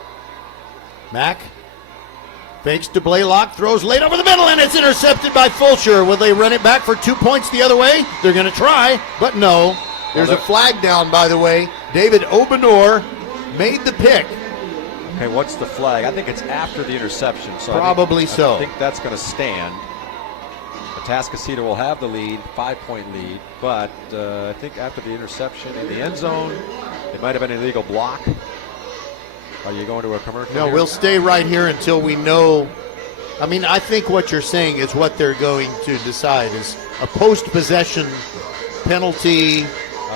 Mack fakes to Blaylock, throws late over the middle, and it's intercepted by Fulshear. Will they run it back for 2 points the other way? They're going to try, but no. There's a flag down, by the way. David Obenor made the pick. Okay, what's the flag? I think it's after the interception. So Probably so. I think that's going to stand. Atascocita will have the lead, 5-point lead, but I think after the interception in the end zone, it might have been an illegal block. Are you going to a commercial? No, here? We'll stay right here until we know. I mean, I think what you're saying is what they're going to decide is a post-possession penalty.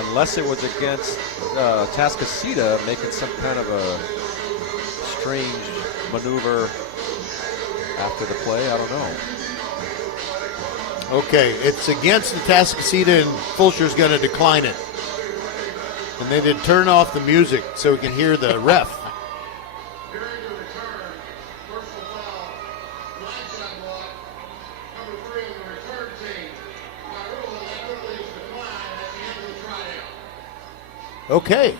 Unless it was against Atascocita making some kind of a strange maneuver after the play. I don't know. Okay, it's against Atascocita, and Fulshear's going to decline it. And they did turn off the music so we can hear the ref. Okay,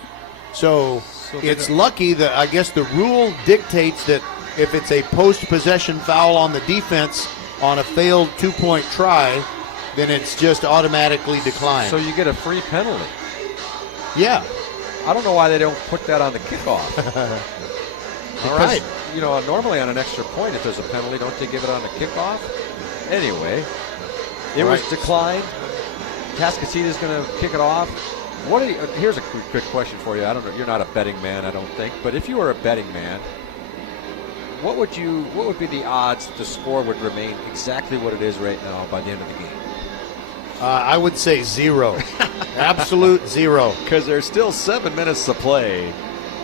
so it's lucky that I guess the rule dictates that if it's a post-possession foul on the defense on a failed 2-point try, then it's just automatically declined. So you get a free penalty. Yeah. I don't know why they don't put that on the kickoff. All right. You know, normally on an extra point, if there's a penalty, don't they give it on the kickoff? Anyway, it was declined. Atascocita's going to kick it off. Here's a quick question for you. I don't know. You're not a betting man, I don't think. But if you were a betting man, what would be the odds that the score would remain exactly what it is right now by the end of the game? I would say 0. Absolute 0. Because there's still 7 minutes to play.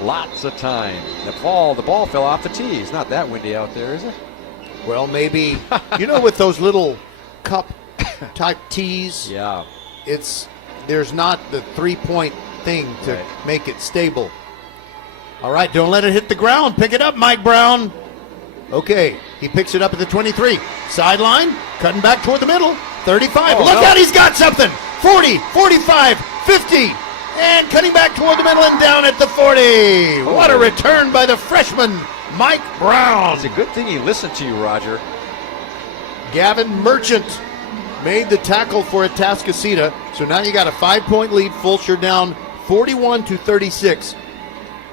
Lots of time. The ball fell off the tee. It's not that windy out there, is it? Well, maybe. With those little cup type tees. Yeah. There's not the 3-point thing to make it stable. All right, don't let it hit the ground. Pick it up, Mike Brown. Okay, he picks it up at the 23. Sideline, cutting back toward the middle. 35. Look out, he's got something. 40, 45, 50. And cutting back toward the middle and down at the 40. What a return by the freshman, Mike Brown. It's a good thing he listened to you, Roger. Gavin Merchant made the tackle for Atascocita. So now you got a 5-point lead. Fulshear down 41-36.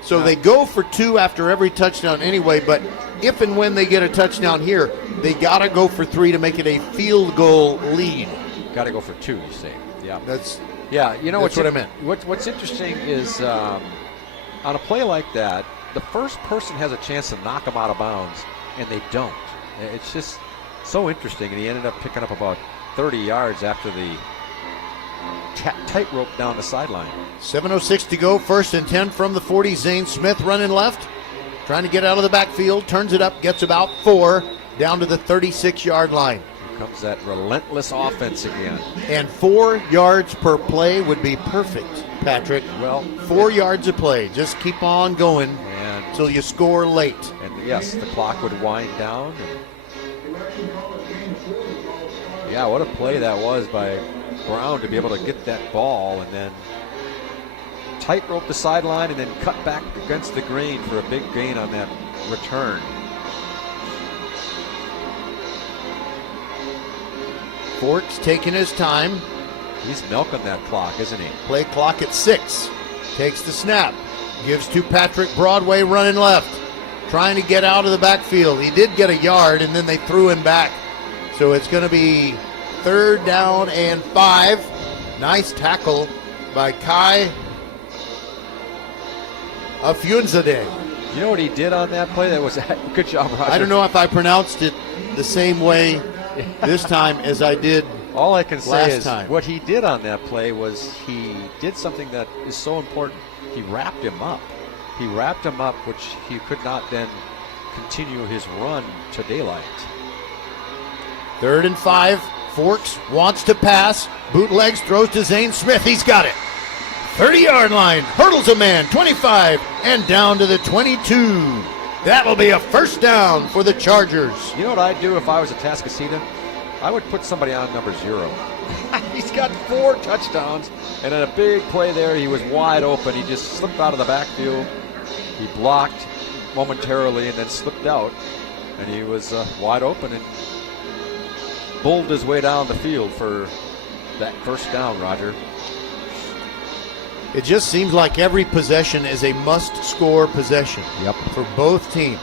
So they go for 2 after every touchdown anyway, but if and when they get a touchdown here, they got to go for 3 to make it a field goal lead. Got to go for 2, you say. Yeah. That's what I meant. What's interesting is on a play like that, the first person has a chance to knock them out of bounds, and they don't. It's just so interesting, and he ended up picking up about 30 yards after the tightrope down the sideline. 7:06 to go, 1st and 10 from the 40. Zane Smith running left, trying to get out of the backfield, turns it up, gets about 4, down to the 36-yard line. Here comes that relentless offense again. And 4 yards per play would be perfect, Patrick. Well, 4 yards a play. Just keep on going until you score late. And yes, the clock would wind down. Yeah, what a play that was by Brown to be able to get that ball and then tightrope the sideline and then cut back against the grain for a big gain on that return. Forks taking his time. He's milking that clock, isn't he? Play clock at 6. Takes the snap. Gives to Patrick Broadway running left. Trying to get out of the backfield. He did get a yard and then they threw him back. So it's going to be 3rd down and 5. Nice tackle by Kai Afunzadeh. You know what he did on that play? That was a good job, Roger. I don't know if I pronounced it the same way this time as I did all I can say is time. What he did on that play was he did something that is so important. He wrapped him up. He wrapped him up, which he could not then continue his run to daylight. 3rd and 5. Forks wants to pass. Bootlegs, throws to Zane Smith. He's got it. 30-yard line. Hurdles a man. 25 and down to the 22. That'll be a 1st down for the Chargers. You know what I'd do if I was Atascocita? I would put somebody on number 0. He's got 4 touchdowns, and in a big play there, he was wide open. He just slipped out of the backfield. He blocked momentarily and then slipped out, and he was wide open and bulled his way down the field for that 1st down, Roger. It just seems like every possession is a must-score possession for both teams.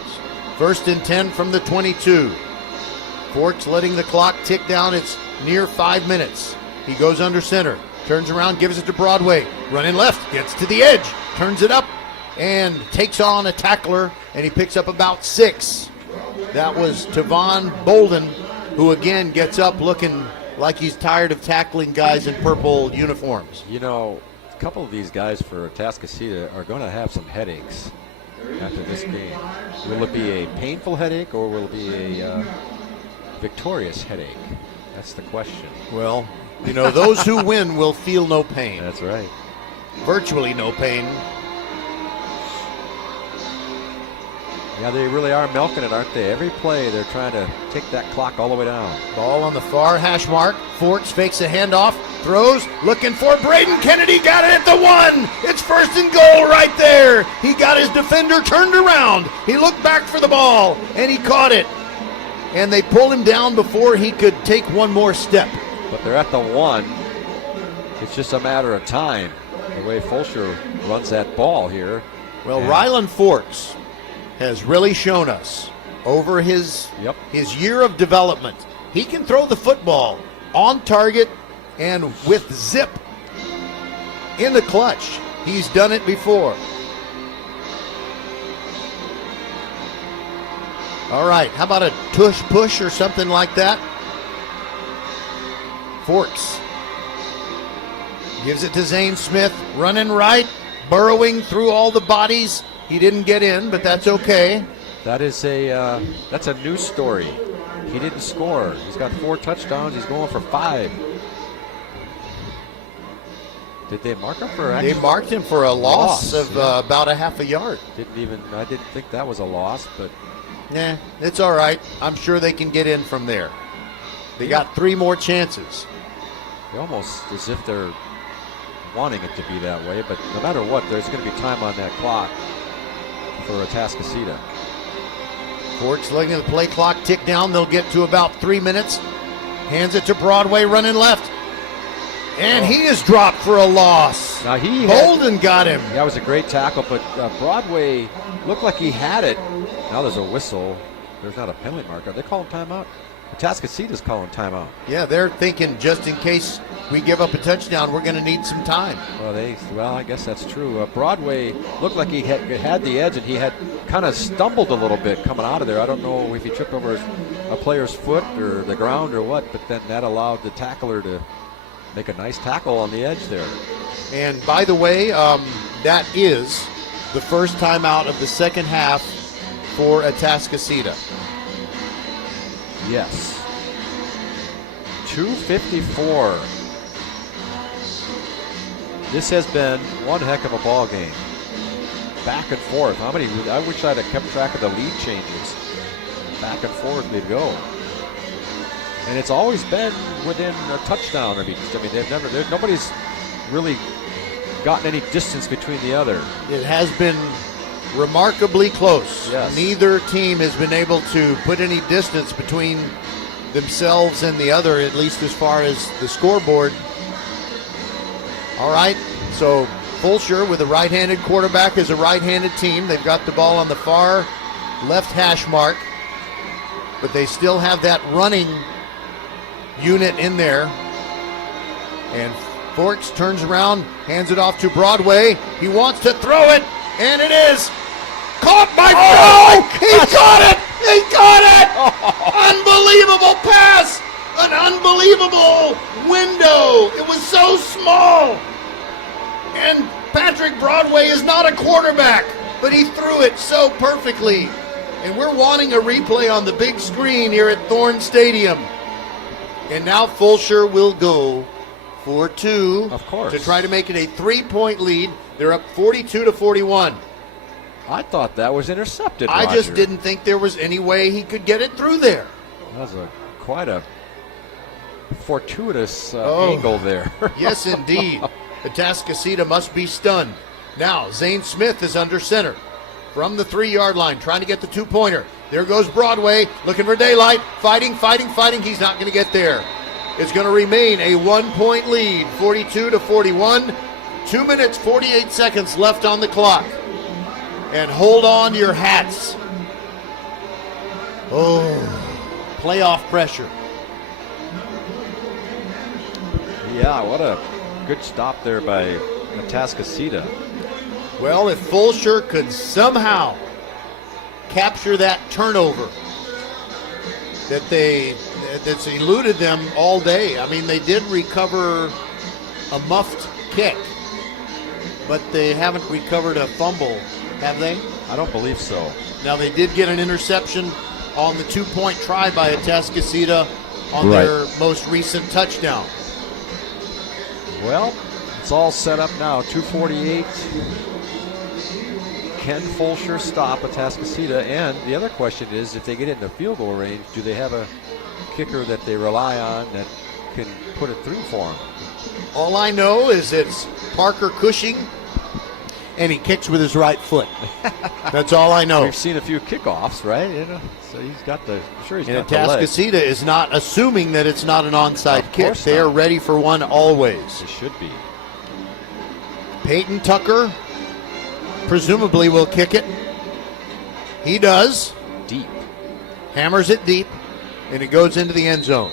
1st and 10 from the 22. Forks letting the clock tick down. It's near 5 minutes. He goes under center, turns around, gives it to Broadway. Running left, gets to the edge, turns it up, and takes on a tackler, and he picks up about 6. That was Tavon Bolden, who again gets up looking like he's tired of tackling guys in purple uniforms. You know, a couple of these guys for Atascocita are going to have some headaches after this game. Will it be a painful headache or will it be a victorious headache? That's the question. Well, you know, those who win will feel no pain. That's right. Virtually no pain. Yeah, they really are milking it, aren't they? Every play, they're trying to take that clock all the way down. Ball on the far hash mark. Forks fakes a handoff, throws, looking for Braden Kennedy. Got it at the 1. It's 1st and goal right there. He got his defender turned around. He looked back for the ball, and he caught it. And they pulled him down before he could take one more step. But they're at the 1. It's just a matter of time, the way Fulshear runs that ball here. Well, Ryland Forks has really shown us over his year of development. He can throw the football on target and with zip in the clutch. He's done it before. All right, how about a tush push or something like that? Forks gives it to Zane Smith, running right, burrowing through all the bodies. He didn't get in, but that's okay. That's a news story. He didn't score. He's got 4 touchdowns. He's going for 5. Did they mark him for? They marked him for a loss of about a half a yard. I didn't think that was a loss, but nah, it's all right. I'm sure they can get in from there. They got 3 more chances. Almost as if they're wanting it to be that way, but no matter what, there's going to be time on that clock for Atascocita. Forks looking at the play clock tick down. They'll get to about 3 minutes. Hands it to Broadway, running left. And he is dropped for a loss. Now Bolden got him. That was a great tackle, but Broadway looked like he had it. Now there's a whistle. There's not a penalty mark. Are they calling timeout? Atascocita's calling timeout. Yeah, they're thinking just in case we give up a touchdown, we're going to need some time. Well, I guess that's true. Broadway looked like he had the edge, and he had kind of stumbled a little bit coming out of there. I don't know if he tripped over a player's foot or the ground or what, but then that allowed the tackler to make a nice tackle on the edge there. And by the way, that is the first timeout of the second half for Atascocita. Yes. 2:54. This has been one heck of a ball game. Back and forth. I wish I'd have kept track of the lead changes. Back and forth they go. And it's always been within a touchdown of each. I mean, nobody's really gotten any distance between the other. It has been remarkably close. Yes. Neither team has been able to put any distance between themselves and the other, at least as far as the scoreboard. All right, so Fulshear with a right-handed quarterback is a right-handed team. They've got the ball on the far left hash mark, but they still have that running unit in there. And Forks turns around, hands it off to Broadway. He wants to throw it, and it is caught by He got it! He got it! Unbelievable pass! An unbelievable window. It was so small. And Patrick Broadway is not a quarterback, but he threw it so perfectly. And we're wanting a replay on the big screen here at Thorne Stadium. And now Fulshear will go for 2. Of course. To try to make it a 3-point lead. They're up 42-41. I thought that was intercepted, I Roger. just didn't think there was any way he could get it through there. That was quite a fortuitous angle there. Yes, indeed. Atascocita must be stunned. Now, Zane Smith is under center from the 3-yard line, trying to get the 2-pointer. There goes Broadway, looking for daylight, fighting. He's not going to get there. It's going to remain a 1-point lead, 42-41. 2 minutes, 48 seconds left on the clock. And hold on to your hats. Oh, playoff pressure. Yeah, what a good stop there by Atascocita. Well, if Fulshear could somehow capture that turnover that's eluded them all day. I mean, they did recover a muffed kick, but they haven't recovered a fumble, have they? I don't believe so. Now, they did get an interception on the 2-point try by Atascocita on Right. their most recent touchdown. Well, it's all set up now. 2:48. Can Fulshear stop Atascocita? And the other question is, if they get into field goal range, do they have a kicker that they rely on that can put it through for them? All I know is it's Parker Cushing, and he kicks with his right foot. That's all I know. We've seen a few kickoffs, right? You know, so he's got the. I'm sure he's And got the leg. Atascocita is not assuming that it's not an onside kick. They are ready for one always. They should be. Peyton Tucker presumably will kick it. He does. Deep. Hammers it deep, and it goes into the end zone.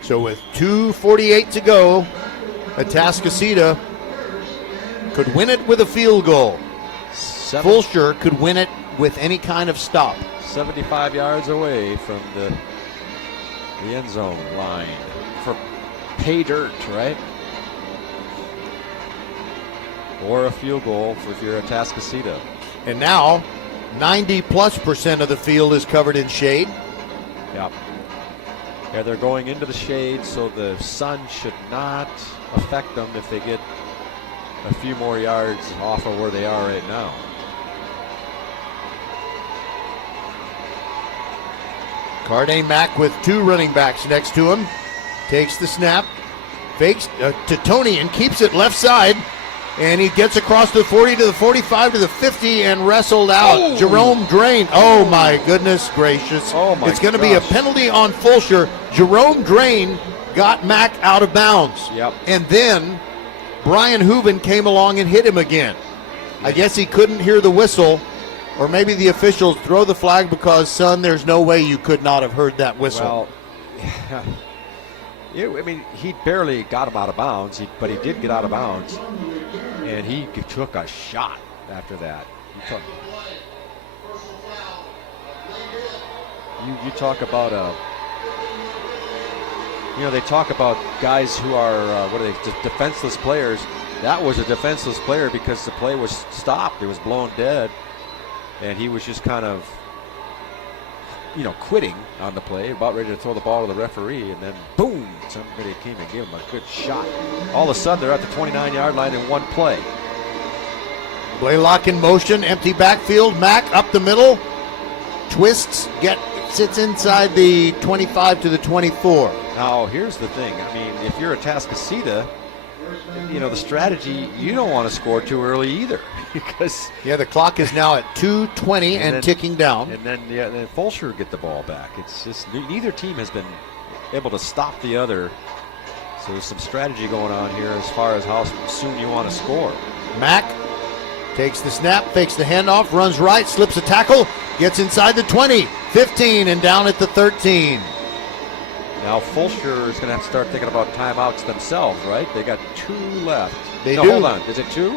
So with 2:48 to go, Atascocita could win it with a field goal. Fulshear could win it with any kind of stop. 75 yards away from the end zone line for pay dirt, right? Or a field goal for if you're Atascocita. And now, 90+% of the field is covered in shade. Yeah. Yeah, they're going into the shade, so the sun should not affect them if they get a few more yards off of where they are right now. Carday Mack with two running backs next to him. Takes the snap, fakes to Tony and keeps it left side. And he gets across the 40 to the 45 to the 50 and wrestled out. Oh. Jerome Drain. Oh, my goodness gracious. Oh, my It's going to be a gosh. penalty on Fulshear. Jerome Drain got Mack out of bounds. Yep. And then Brian Hooven came along and hit him again. I guess he couldn't hear the whistle, or maybe the officials throw the flag because, son, there's no way you could not have heard that whistle. Well, yeah, I mean, he barely got him out of bounds, but he did get out of bounds. And he took a shot after that. You talk about they talk about guys who are defenseless players. That was a defenseless player because the play was stopped. It was blown dead, and he was just kind of quitting on the play, about ready to throw the ball to the referee, and then boom, somebody came and gave him a good shot. All of a sudden, they're at the 29-yard line in one play. Blaylock in motion, empty backfield. Mack up the middle, twists, sits inside the 25 to the 24. Now, here's the thing. I mean, if you're Atascocita, the strategy, you don't want to score too early either. Because the clock is now at 2:20 and then, ticking down. And then Fulshear get the ball back. It's just neither team has been able to stop the other. So there's some strategy going on here as far as how soon you want to score. Mack takes the snap, fakes the handoff, runs right, slips a tackle, gets inside the 20, 15, and down at the 13. Now Fulshear is going to have to start thinking about timeouts themselves, right? They got two left. They no, do. Hold on. Is it two?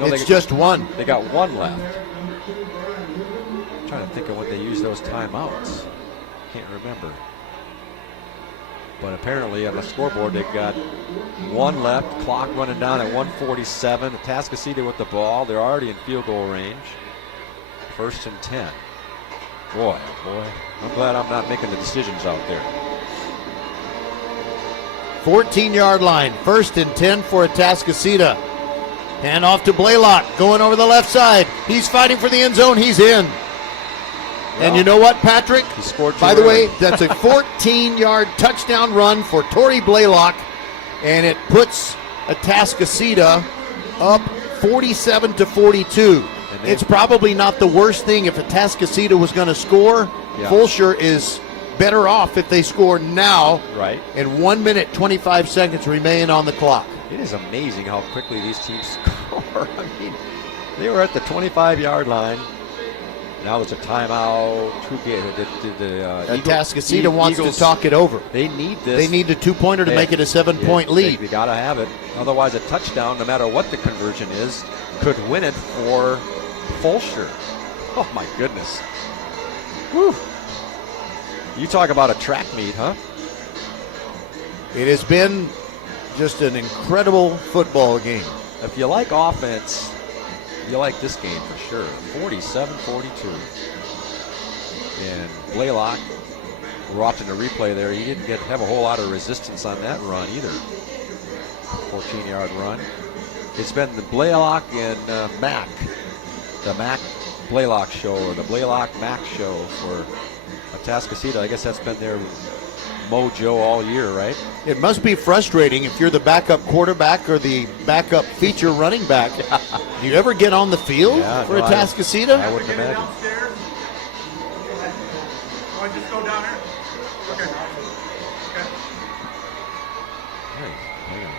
No, it's just one. They got one left. I'm trying to think of when they use those timeouts. Can't remember. But apparently on the scoreboard they got one left. Clock running down at 1:47. Atascocita with the ball. They're already in field goal range. 1st and 10. Boy, I'm glad I'm not making the decisions out there. 14-yard line, 1st and 10 for Atascocita. Hand off to Blaylock, going over the left side. He's fighting for the end zone. He's in. And you know what, Patrick? He scored By the early. way, that's a 14-yard touchdown run for Torrey Blaylock, and it puts Atascocita up 47 to 42. It's probably not the worst thing if Atascocita was going to score. Yeah. Fulshear is better off if they score now. Right. And 1 minute, 25 seconds remain on the clock. It is amazing how quickly these teams score. I mean, they were at the 25-yard line. Now there's a timeout. Atascocita wants to talk it over. They need this. They need the two-pointer to make it a 7-point lead. They got to have it. Otherwise, a touchdown, no matter what the conversion is, could win it for Fulshear. Oh, my goodness. Whew. You talk about a track meet, huh? It has been just an incredible football game. If you like offense, you like this game for sure. 47-42. And Blaylock watching the replay there, he didn't have a whole lot of resistance on that run either. 14-yard run. It's been the Blaylock and Mack, the Mack Blaylock show, or the Blaylock Mack show for Atascocita. I guess that's been their mojo all year, right? It must be frustrating if you're the backup quarterback or the backup feature running back. Do you ever get on the field for Atascocita? I wouldn't imagine. Just go down there. Okay. Hey, hang on.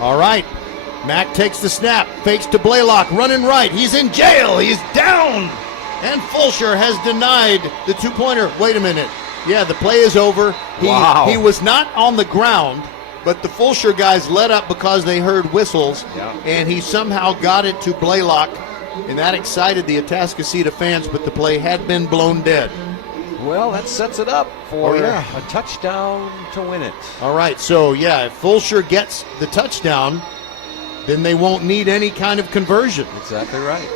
All right. Mack takes the snap, fakes to Blaylock, running right. He's in jail. He's down. And Fulshear has denied the two-pointer. Wait a minute. Yeah, the play is over. He was not on the ground, but the Fulshear guys let up because they heard whistles, and he somehow got it to Blaylock, and that excited the Atascocita fans, but the play had been blown dead. Well, that sets it up for a touchdown to win it. All right, so if Fulshear gets the touchdown, then they won't need any kind of conversion. Exactly right.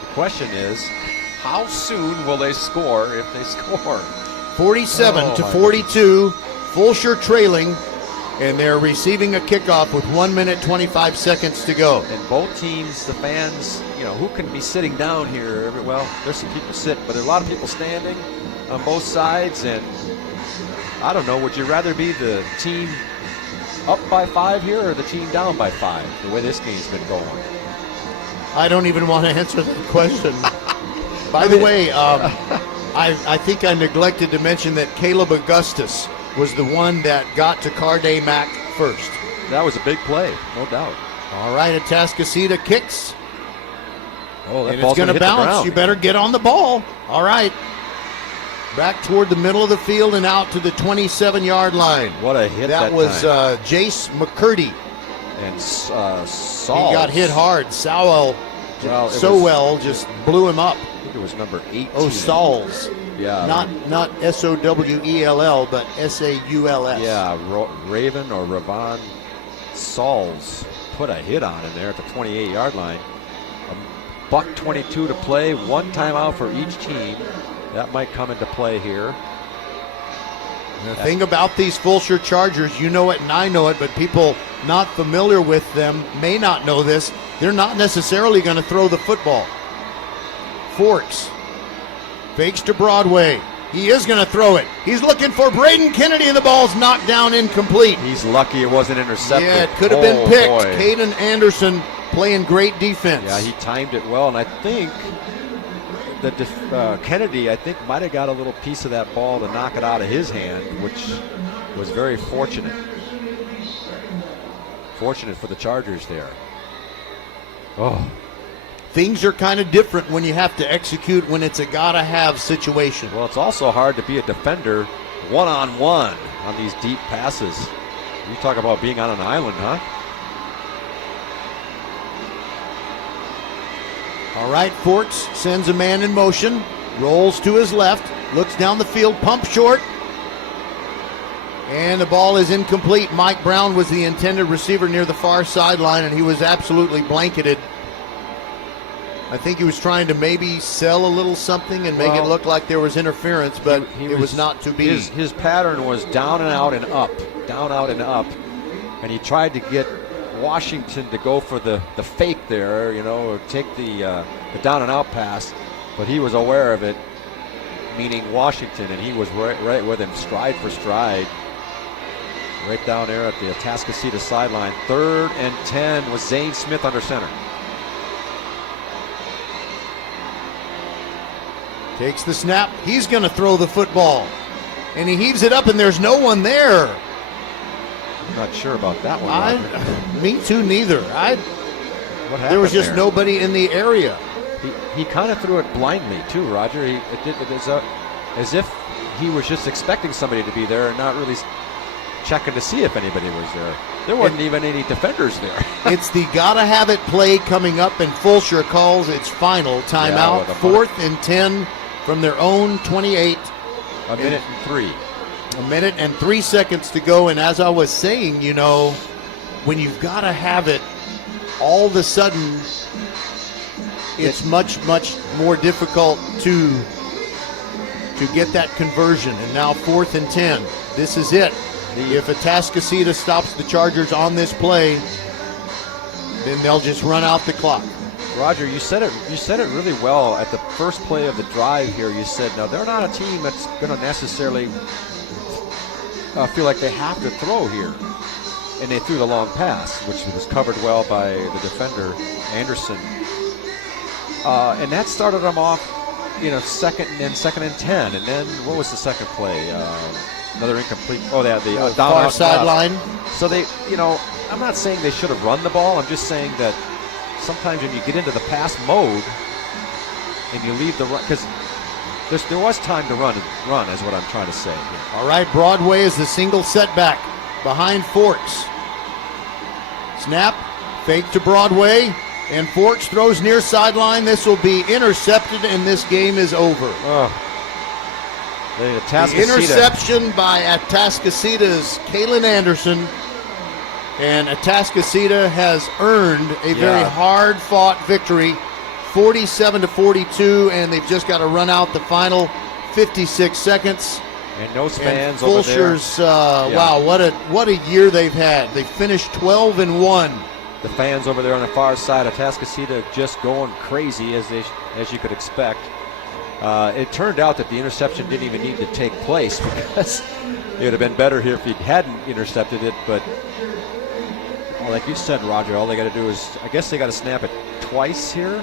The question is, how soon will they score if they score? 47 to 42, Fulshear trailing, and they're receiving a kickoff with 1 minute 25 seconds to go. And both teams, the fans, who can be sitting down here? Well, there's some people sitting, but there are a lot of people standing on both sides. And I don't know, would you rather be the team up by 5 here or the team down by 5, the way this game's been going? I don't even want to answer that question. By the way, I think I neglected to mention that Caleb Augustus was the one that got to Carday Mack first. That was a big play, no doubt. All right, Atascocita kicks. Oh, that and ball's it's going to bounce. ground. You better get on the ball. All right. Back toward the middle of the field and out to the 27-yard line. What a hit that was Jace McCurdy. And Saul. He got hit hard. Sowell just blew him up. I think it was number 18. Oh, Sauls. Yeah. Not Sowell, but Sauls. Yeah, Raven or Ravon Sauls put a hit on him there at the 28-yard line. $1:22 to play, one timeout for each team. That might come into play here. The thing about these Fulshear Chargers, you know it and I know it, but people not familiar with them may not know this. They're not necessarily going to throw the football. Forks. Fakes to Broadway. He is going to throw it. He's looking for Braden Kennedy, and the ball's knocked down incomplete. He's lucky it wasn't intercepted. Yeah, it could have been picked. Boy. Caden Anderson playing great defense. Yeah, he timed it well, and I think that Kennedy, might have got a little piece of that ball to knock it out of his hand, which was very fortunate. Fortunate for the Chargers there. Oh. Things are kind of different when you have to execute when it's a gotta-have situation. Well, it's also hard to be a defender one-on-one on these deep passes. You talk about being on an island, huh? All right, Forks sends a man in motion, rolls to his left, looks down the field, pump short, and the ball is incomplete. Mike Brown was the intended receiver near the far sideline, and he was absolutely blanketed. I think he was trying to maybe sell a little something and make it look like there was interference, but it was not to be. His pattern was down and out and up, down, out, and up, and he tried to get Washington to go for the fake there, or take the down and out pass, but he was aware of it, meaning Washington, and he was right with him, stride for stride, right down there at the Atascocita sideline. 3rd and 10 with Zane Smith under center. Takes the snap. He's going to throw the football, and he heaves it up, and there's no one there. I'm not sure about that one. Me too, neither. What happened there was just there? nobody in the area. He kind of threw it blindly too, Roger. It was as if he was just expecting somebody to be there and not really checking to see if anybody was there. There wasn't even any defenders there. It's the gotta-have-it play coming up, and Fulshear calls its final timeout. 4th and 10 from their own 28. A minute and 3. A minute and 3 seconds to go, and as I was saying, when you've got to have it, all of a sudden, it's much, much more difficult to get that conversion. And now 4th and 10. This is it. If Atascocita stops the Chargers on this play, then they'll just run out the clock. Roger, you said it really well at the first play of the drive here. You said, no, they're not a team that's going to necessarily feel like they have to throw here. And they threw the long pass, which was covered well by the defender, Anderson. And that started them off, second and 10. And then what was the second play? Another incomplete. Oh, they had the down far sideline. So they, I'm not saying they should have run the ball. I'm just saying that sometimes when you get into the pass mode and you leave the run, because there was time to run is what I'm trying to say. All right, Broadway is the single setback behind Forks. Snap, fake to Broadway, and Forks throws near sideline. This will be intercepted, and this game is over. The interception by Atascocita's Kalen Anderson, and Atascocita has earned a very hard-fought victory, 47-42, and they've just got to run out the final 56 seconds. And no fans over there. Fulshear's, wow, what a year they've had. They finished 12-1. The fans over there on the far side, Atascocita just going crazy as you could expect. It turned out that the interception didn't even need to take place because it would have been better here if he hadn't intercepted it. But like you said, Roger, all they got to do is, I guess they got to snap it twice here.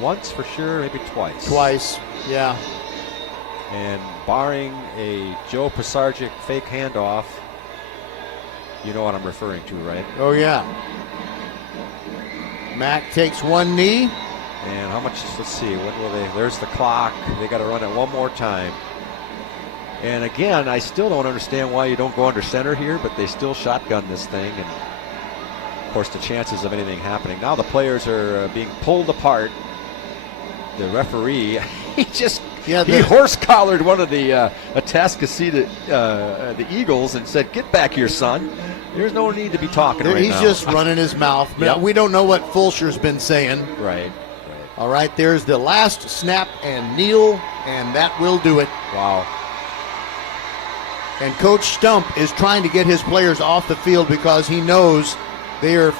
Once for sure, maybe twice. Twice, yeah. And barring a Joe Pisarcik fake handoff, you know what I'm referring to, right? Oh, yeah. Mack takes one knee. And how much, let's see, when will they, there's the clock. They got to run it one more time. And again, I still don't understand why you don't go under center here, but they still shotgun this thing. And of course, the chances of anything happening. Now the players are being pulled apart. The referee, he horse-collared one of the Atascocita, the Eagles, and said, "Get back here, son. There's no need to be talking right now." He's just running his mouth. Yep. We don't know what Fulshear's been saying. Right. All right, there's the last snap and kneel, and that will do it. Wow. And Coach Stump is trying to get his players off the field because he knows they are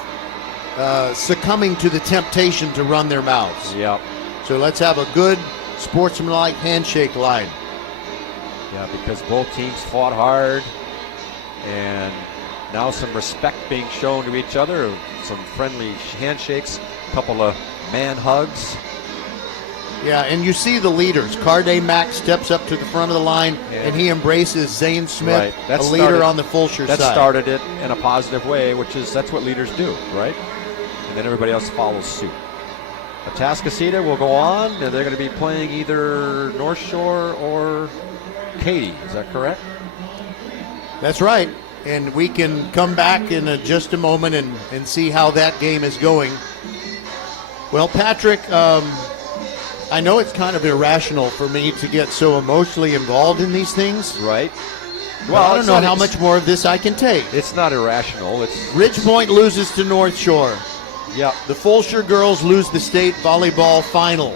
succumbing to the temptation to run their mouths. Yep. So let's have a good sportsmanlike handshake line. Yeah, because both teams fought hard, and now some respect being shown to each other, some friendly handshakes, a couple of man hugs. Yeah, and you see the leaders. Carday Mack steps up to the front of the line, and he embraces Zane Smith, right. a leader on the Fulshear side. That started it in a positive way, that's what leaders do, right? And then everybody else follows suit. Atascocita will go on, and they're going to be playing either North Shore or Katy. Is that correct? That's right. And we can come back in just a moment and see how that game is going. Well, Patrick, I know it's kind of irrational for me to get so emotionally involved in these things. Right. Well, I don't know how much more of this I can take. It's not irrational. It's Ridgepoint loses to North Shore. Yeah. The Fulshear girls lose the state volleyball final.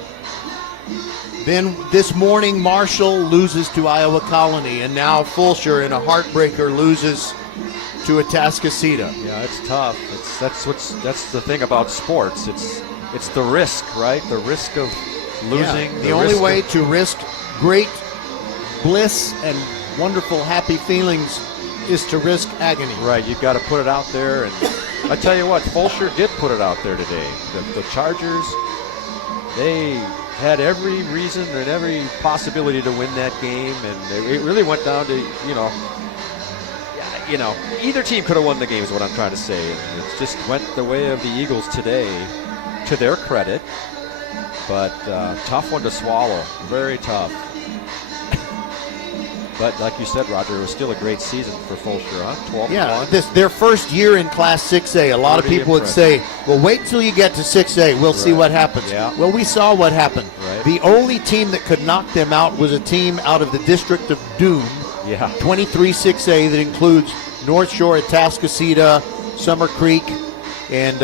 Then this morning, Marshall loses to Iowa Colony, and now Fulshear, in a heartbreaker, loses to Atascocita. Yeah, it's tough. That's the thing about sports. It's the risk, right? The risk of losing. Yeah, the only way to risk great bliss and wonderful happy feelings is to risk agony. Right, you've got to put it out there, and I tell you what, Fulshear did put it out there today. The Chargers, they had every reason and every possibility to win that game, and it really went down to, either team could have won the game is what I'm trying to say. It just went the way of the Eagles today, to their credit, but tough one to swallow, very tough. But like you said, Roger, it was still a great season for Fulshear, huh? 12-1. Yeah, their first year in Class 6A. A lot of people would say, well, wait till you get to 6A. We'll see what happens. Yeah. Well, we saw what happened. Right. The only team that could knock them out was a team out of the District of Doom, Yeah. 23-6A that includes North Shore, Atascocita, Summer Creek, and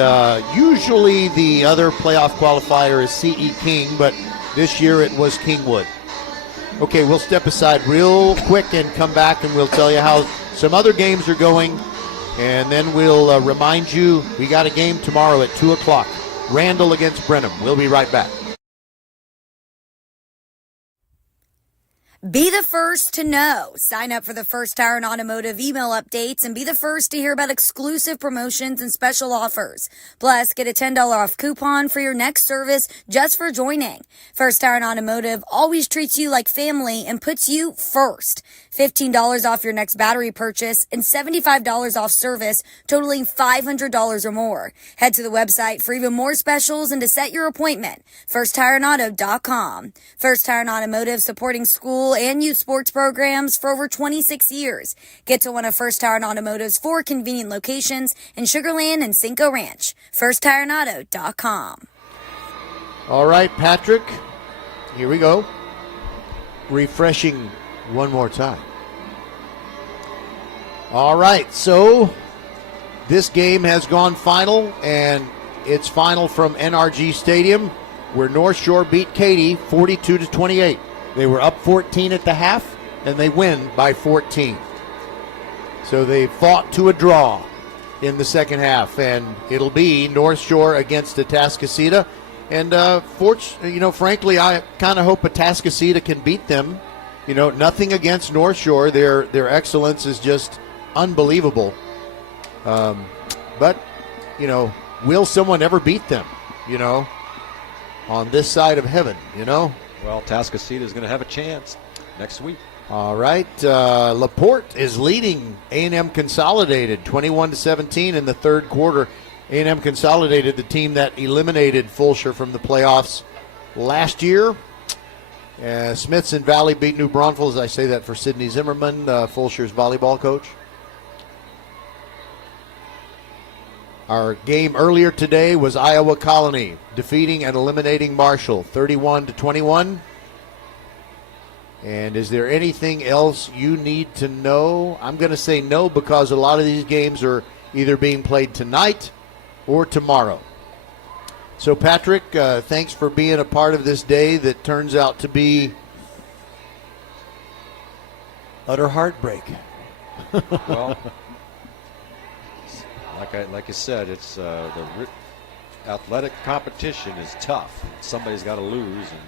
usually the other playoff qualifier is CE King, but this year it was Kingwood. Okay, we'll step aside real quick and come back, and we'll tell you how some other games are going, and then we'll remind you we got a game tomorrow at 2 o'clock. Randall against Brenham. We'll be right back. Be the first to know. Sign up for the First Tire and Automotive email updates and be the first to hear about exclusive promotions and special offers. Plus, get a $10 off coupon for your next service just for joining. First Tire and Automotive always treats you like family and puts you first. $15 off your next battery purchase and $75 off service, totaling $500 or more. Head to the website for even more specials and to set your appointment. FirstTireandAuto.com. First Tire and Automotive, supporting school and youth sports programs for over 26 years. Get to one of First Tire and Automotive's 4 convenient locations in Sugar Land and Cinco Ranch. FirstTireandAuto.com. All right, Patrick, here we go. Refreshing one more time. All right, so this game has gone final, and it's final from NRG Stadium, where North Shore beat Katy 42-28. They were up 14 at the half, and they win by 14. So they fought to a draw in the second half, and it'll be North Shore against Atascocita. And frankly, I kind of hope Atascocita can beat them. Nothing against North Shore. Their excellence is just unbelievable. But will someone ever beat them? On this side of heaven, Well, Atascocita is going to have a chance next week. All right, LaPorte is leading A&M Consolidated 21-17 in the third quarter. A&M Consolidated, the team that eliminated Fulshear from the playoffs last year. Smithson Valley beat New Braunfels. I say that for Sidney Zimmerman, Fulshear's volleyball coach. Our game earlier today was Iowa Colony defeating and eliminating Marshall 31-21. And is there anything else you need to know? I'm going to say no, because a lot of these games are either being played tonight or tomorrow. So, Patrick, thanks for being a part of this day that turns out to be utter heartbreak. Well, like I said, it's the athletic competition is tough. Somebody's got to lose, and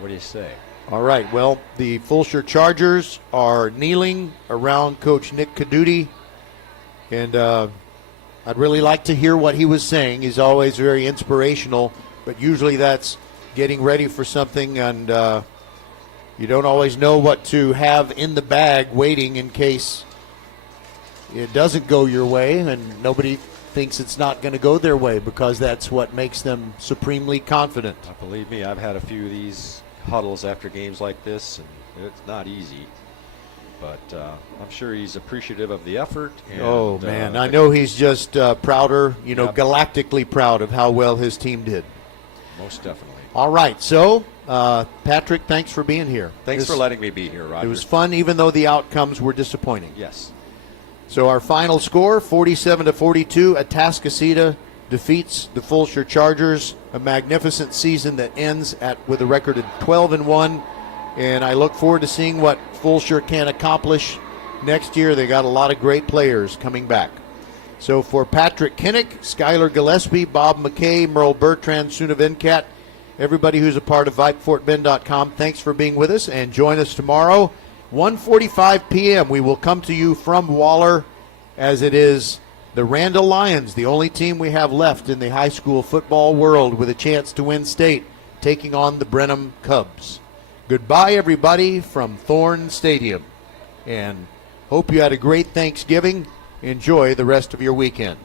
what do you say? All right, well, the Fulshear Chargers are kneeling around Coach Nick Caduti, and I'd really like to hear what he was saying. He's always very inspirational, but usually that's getting ready for something, and you don't always know what to have in the bag waiting in case it doesn't go your way, and nobody thinks it's not going to go their way, because that's what makes them supremely confident. Believe me, I've had a few of these huddles after games like this, and it's not easy. But I'm sure he's appreciative of the effort. And, man, I know he's just prouder, galactically proud of how well his team did. Most definitely. All right, so Patrick, thanks for being here. Thanks for letting me be here, Roger. It was fun, even though the outcomes were disappointing. Yes. So our final score, 47-42, Atascocita defeats the Fulshear Chargers. A magnificent season that ends with a record of 12-1. And I look forward to seeing what Fulshear can accomplish next year. They got a lot of great players coming back. So for Patrick Kinnick, Skylar Gillespie, Bob McKay, Merle Bertrand, Suna Venkat, everybody who's a part of VypeFortBend.com, thanks for being with us, and join us tomorrow, 1:45 p.m. We will come to you from Waller, as it is the Randall Lions, the only team we have left in the high school football world with a chance to win state, taking on the Brenham Cubs. Goodbye, everybody, from Thorne Stadium, and hope you had a great Thanksgiving. Enjoy the rest of your weekend.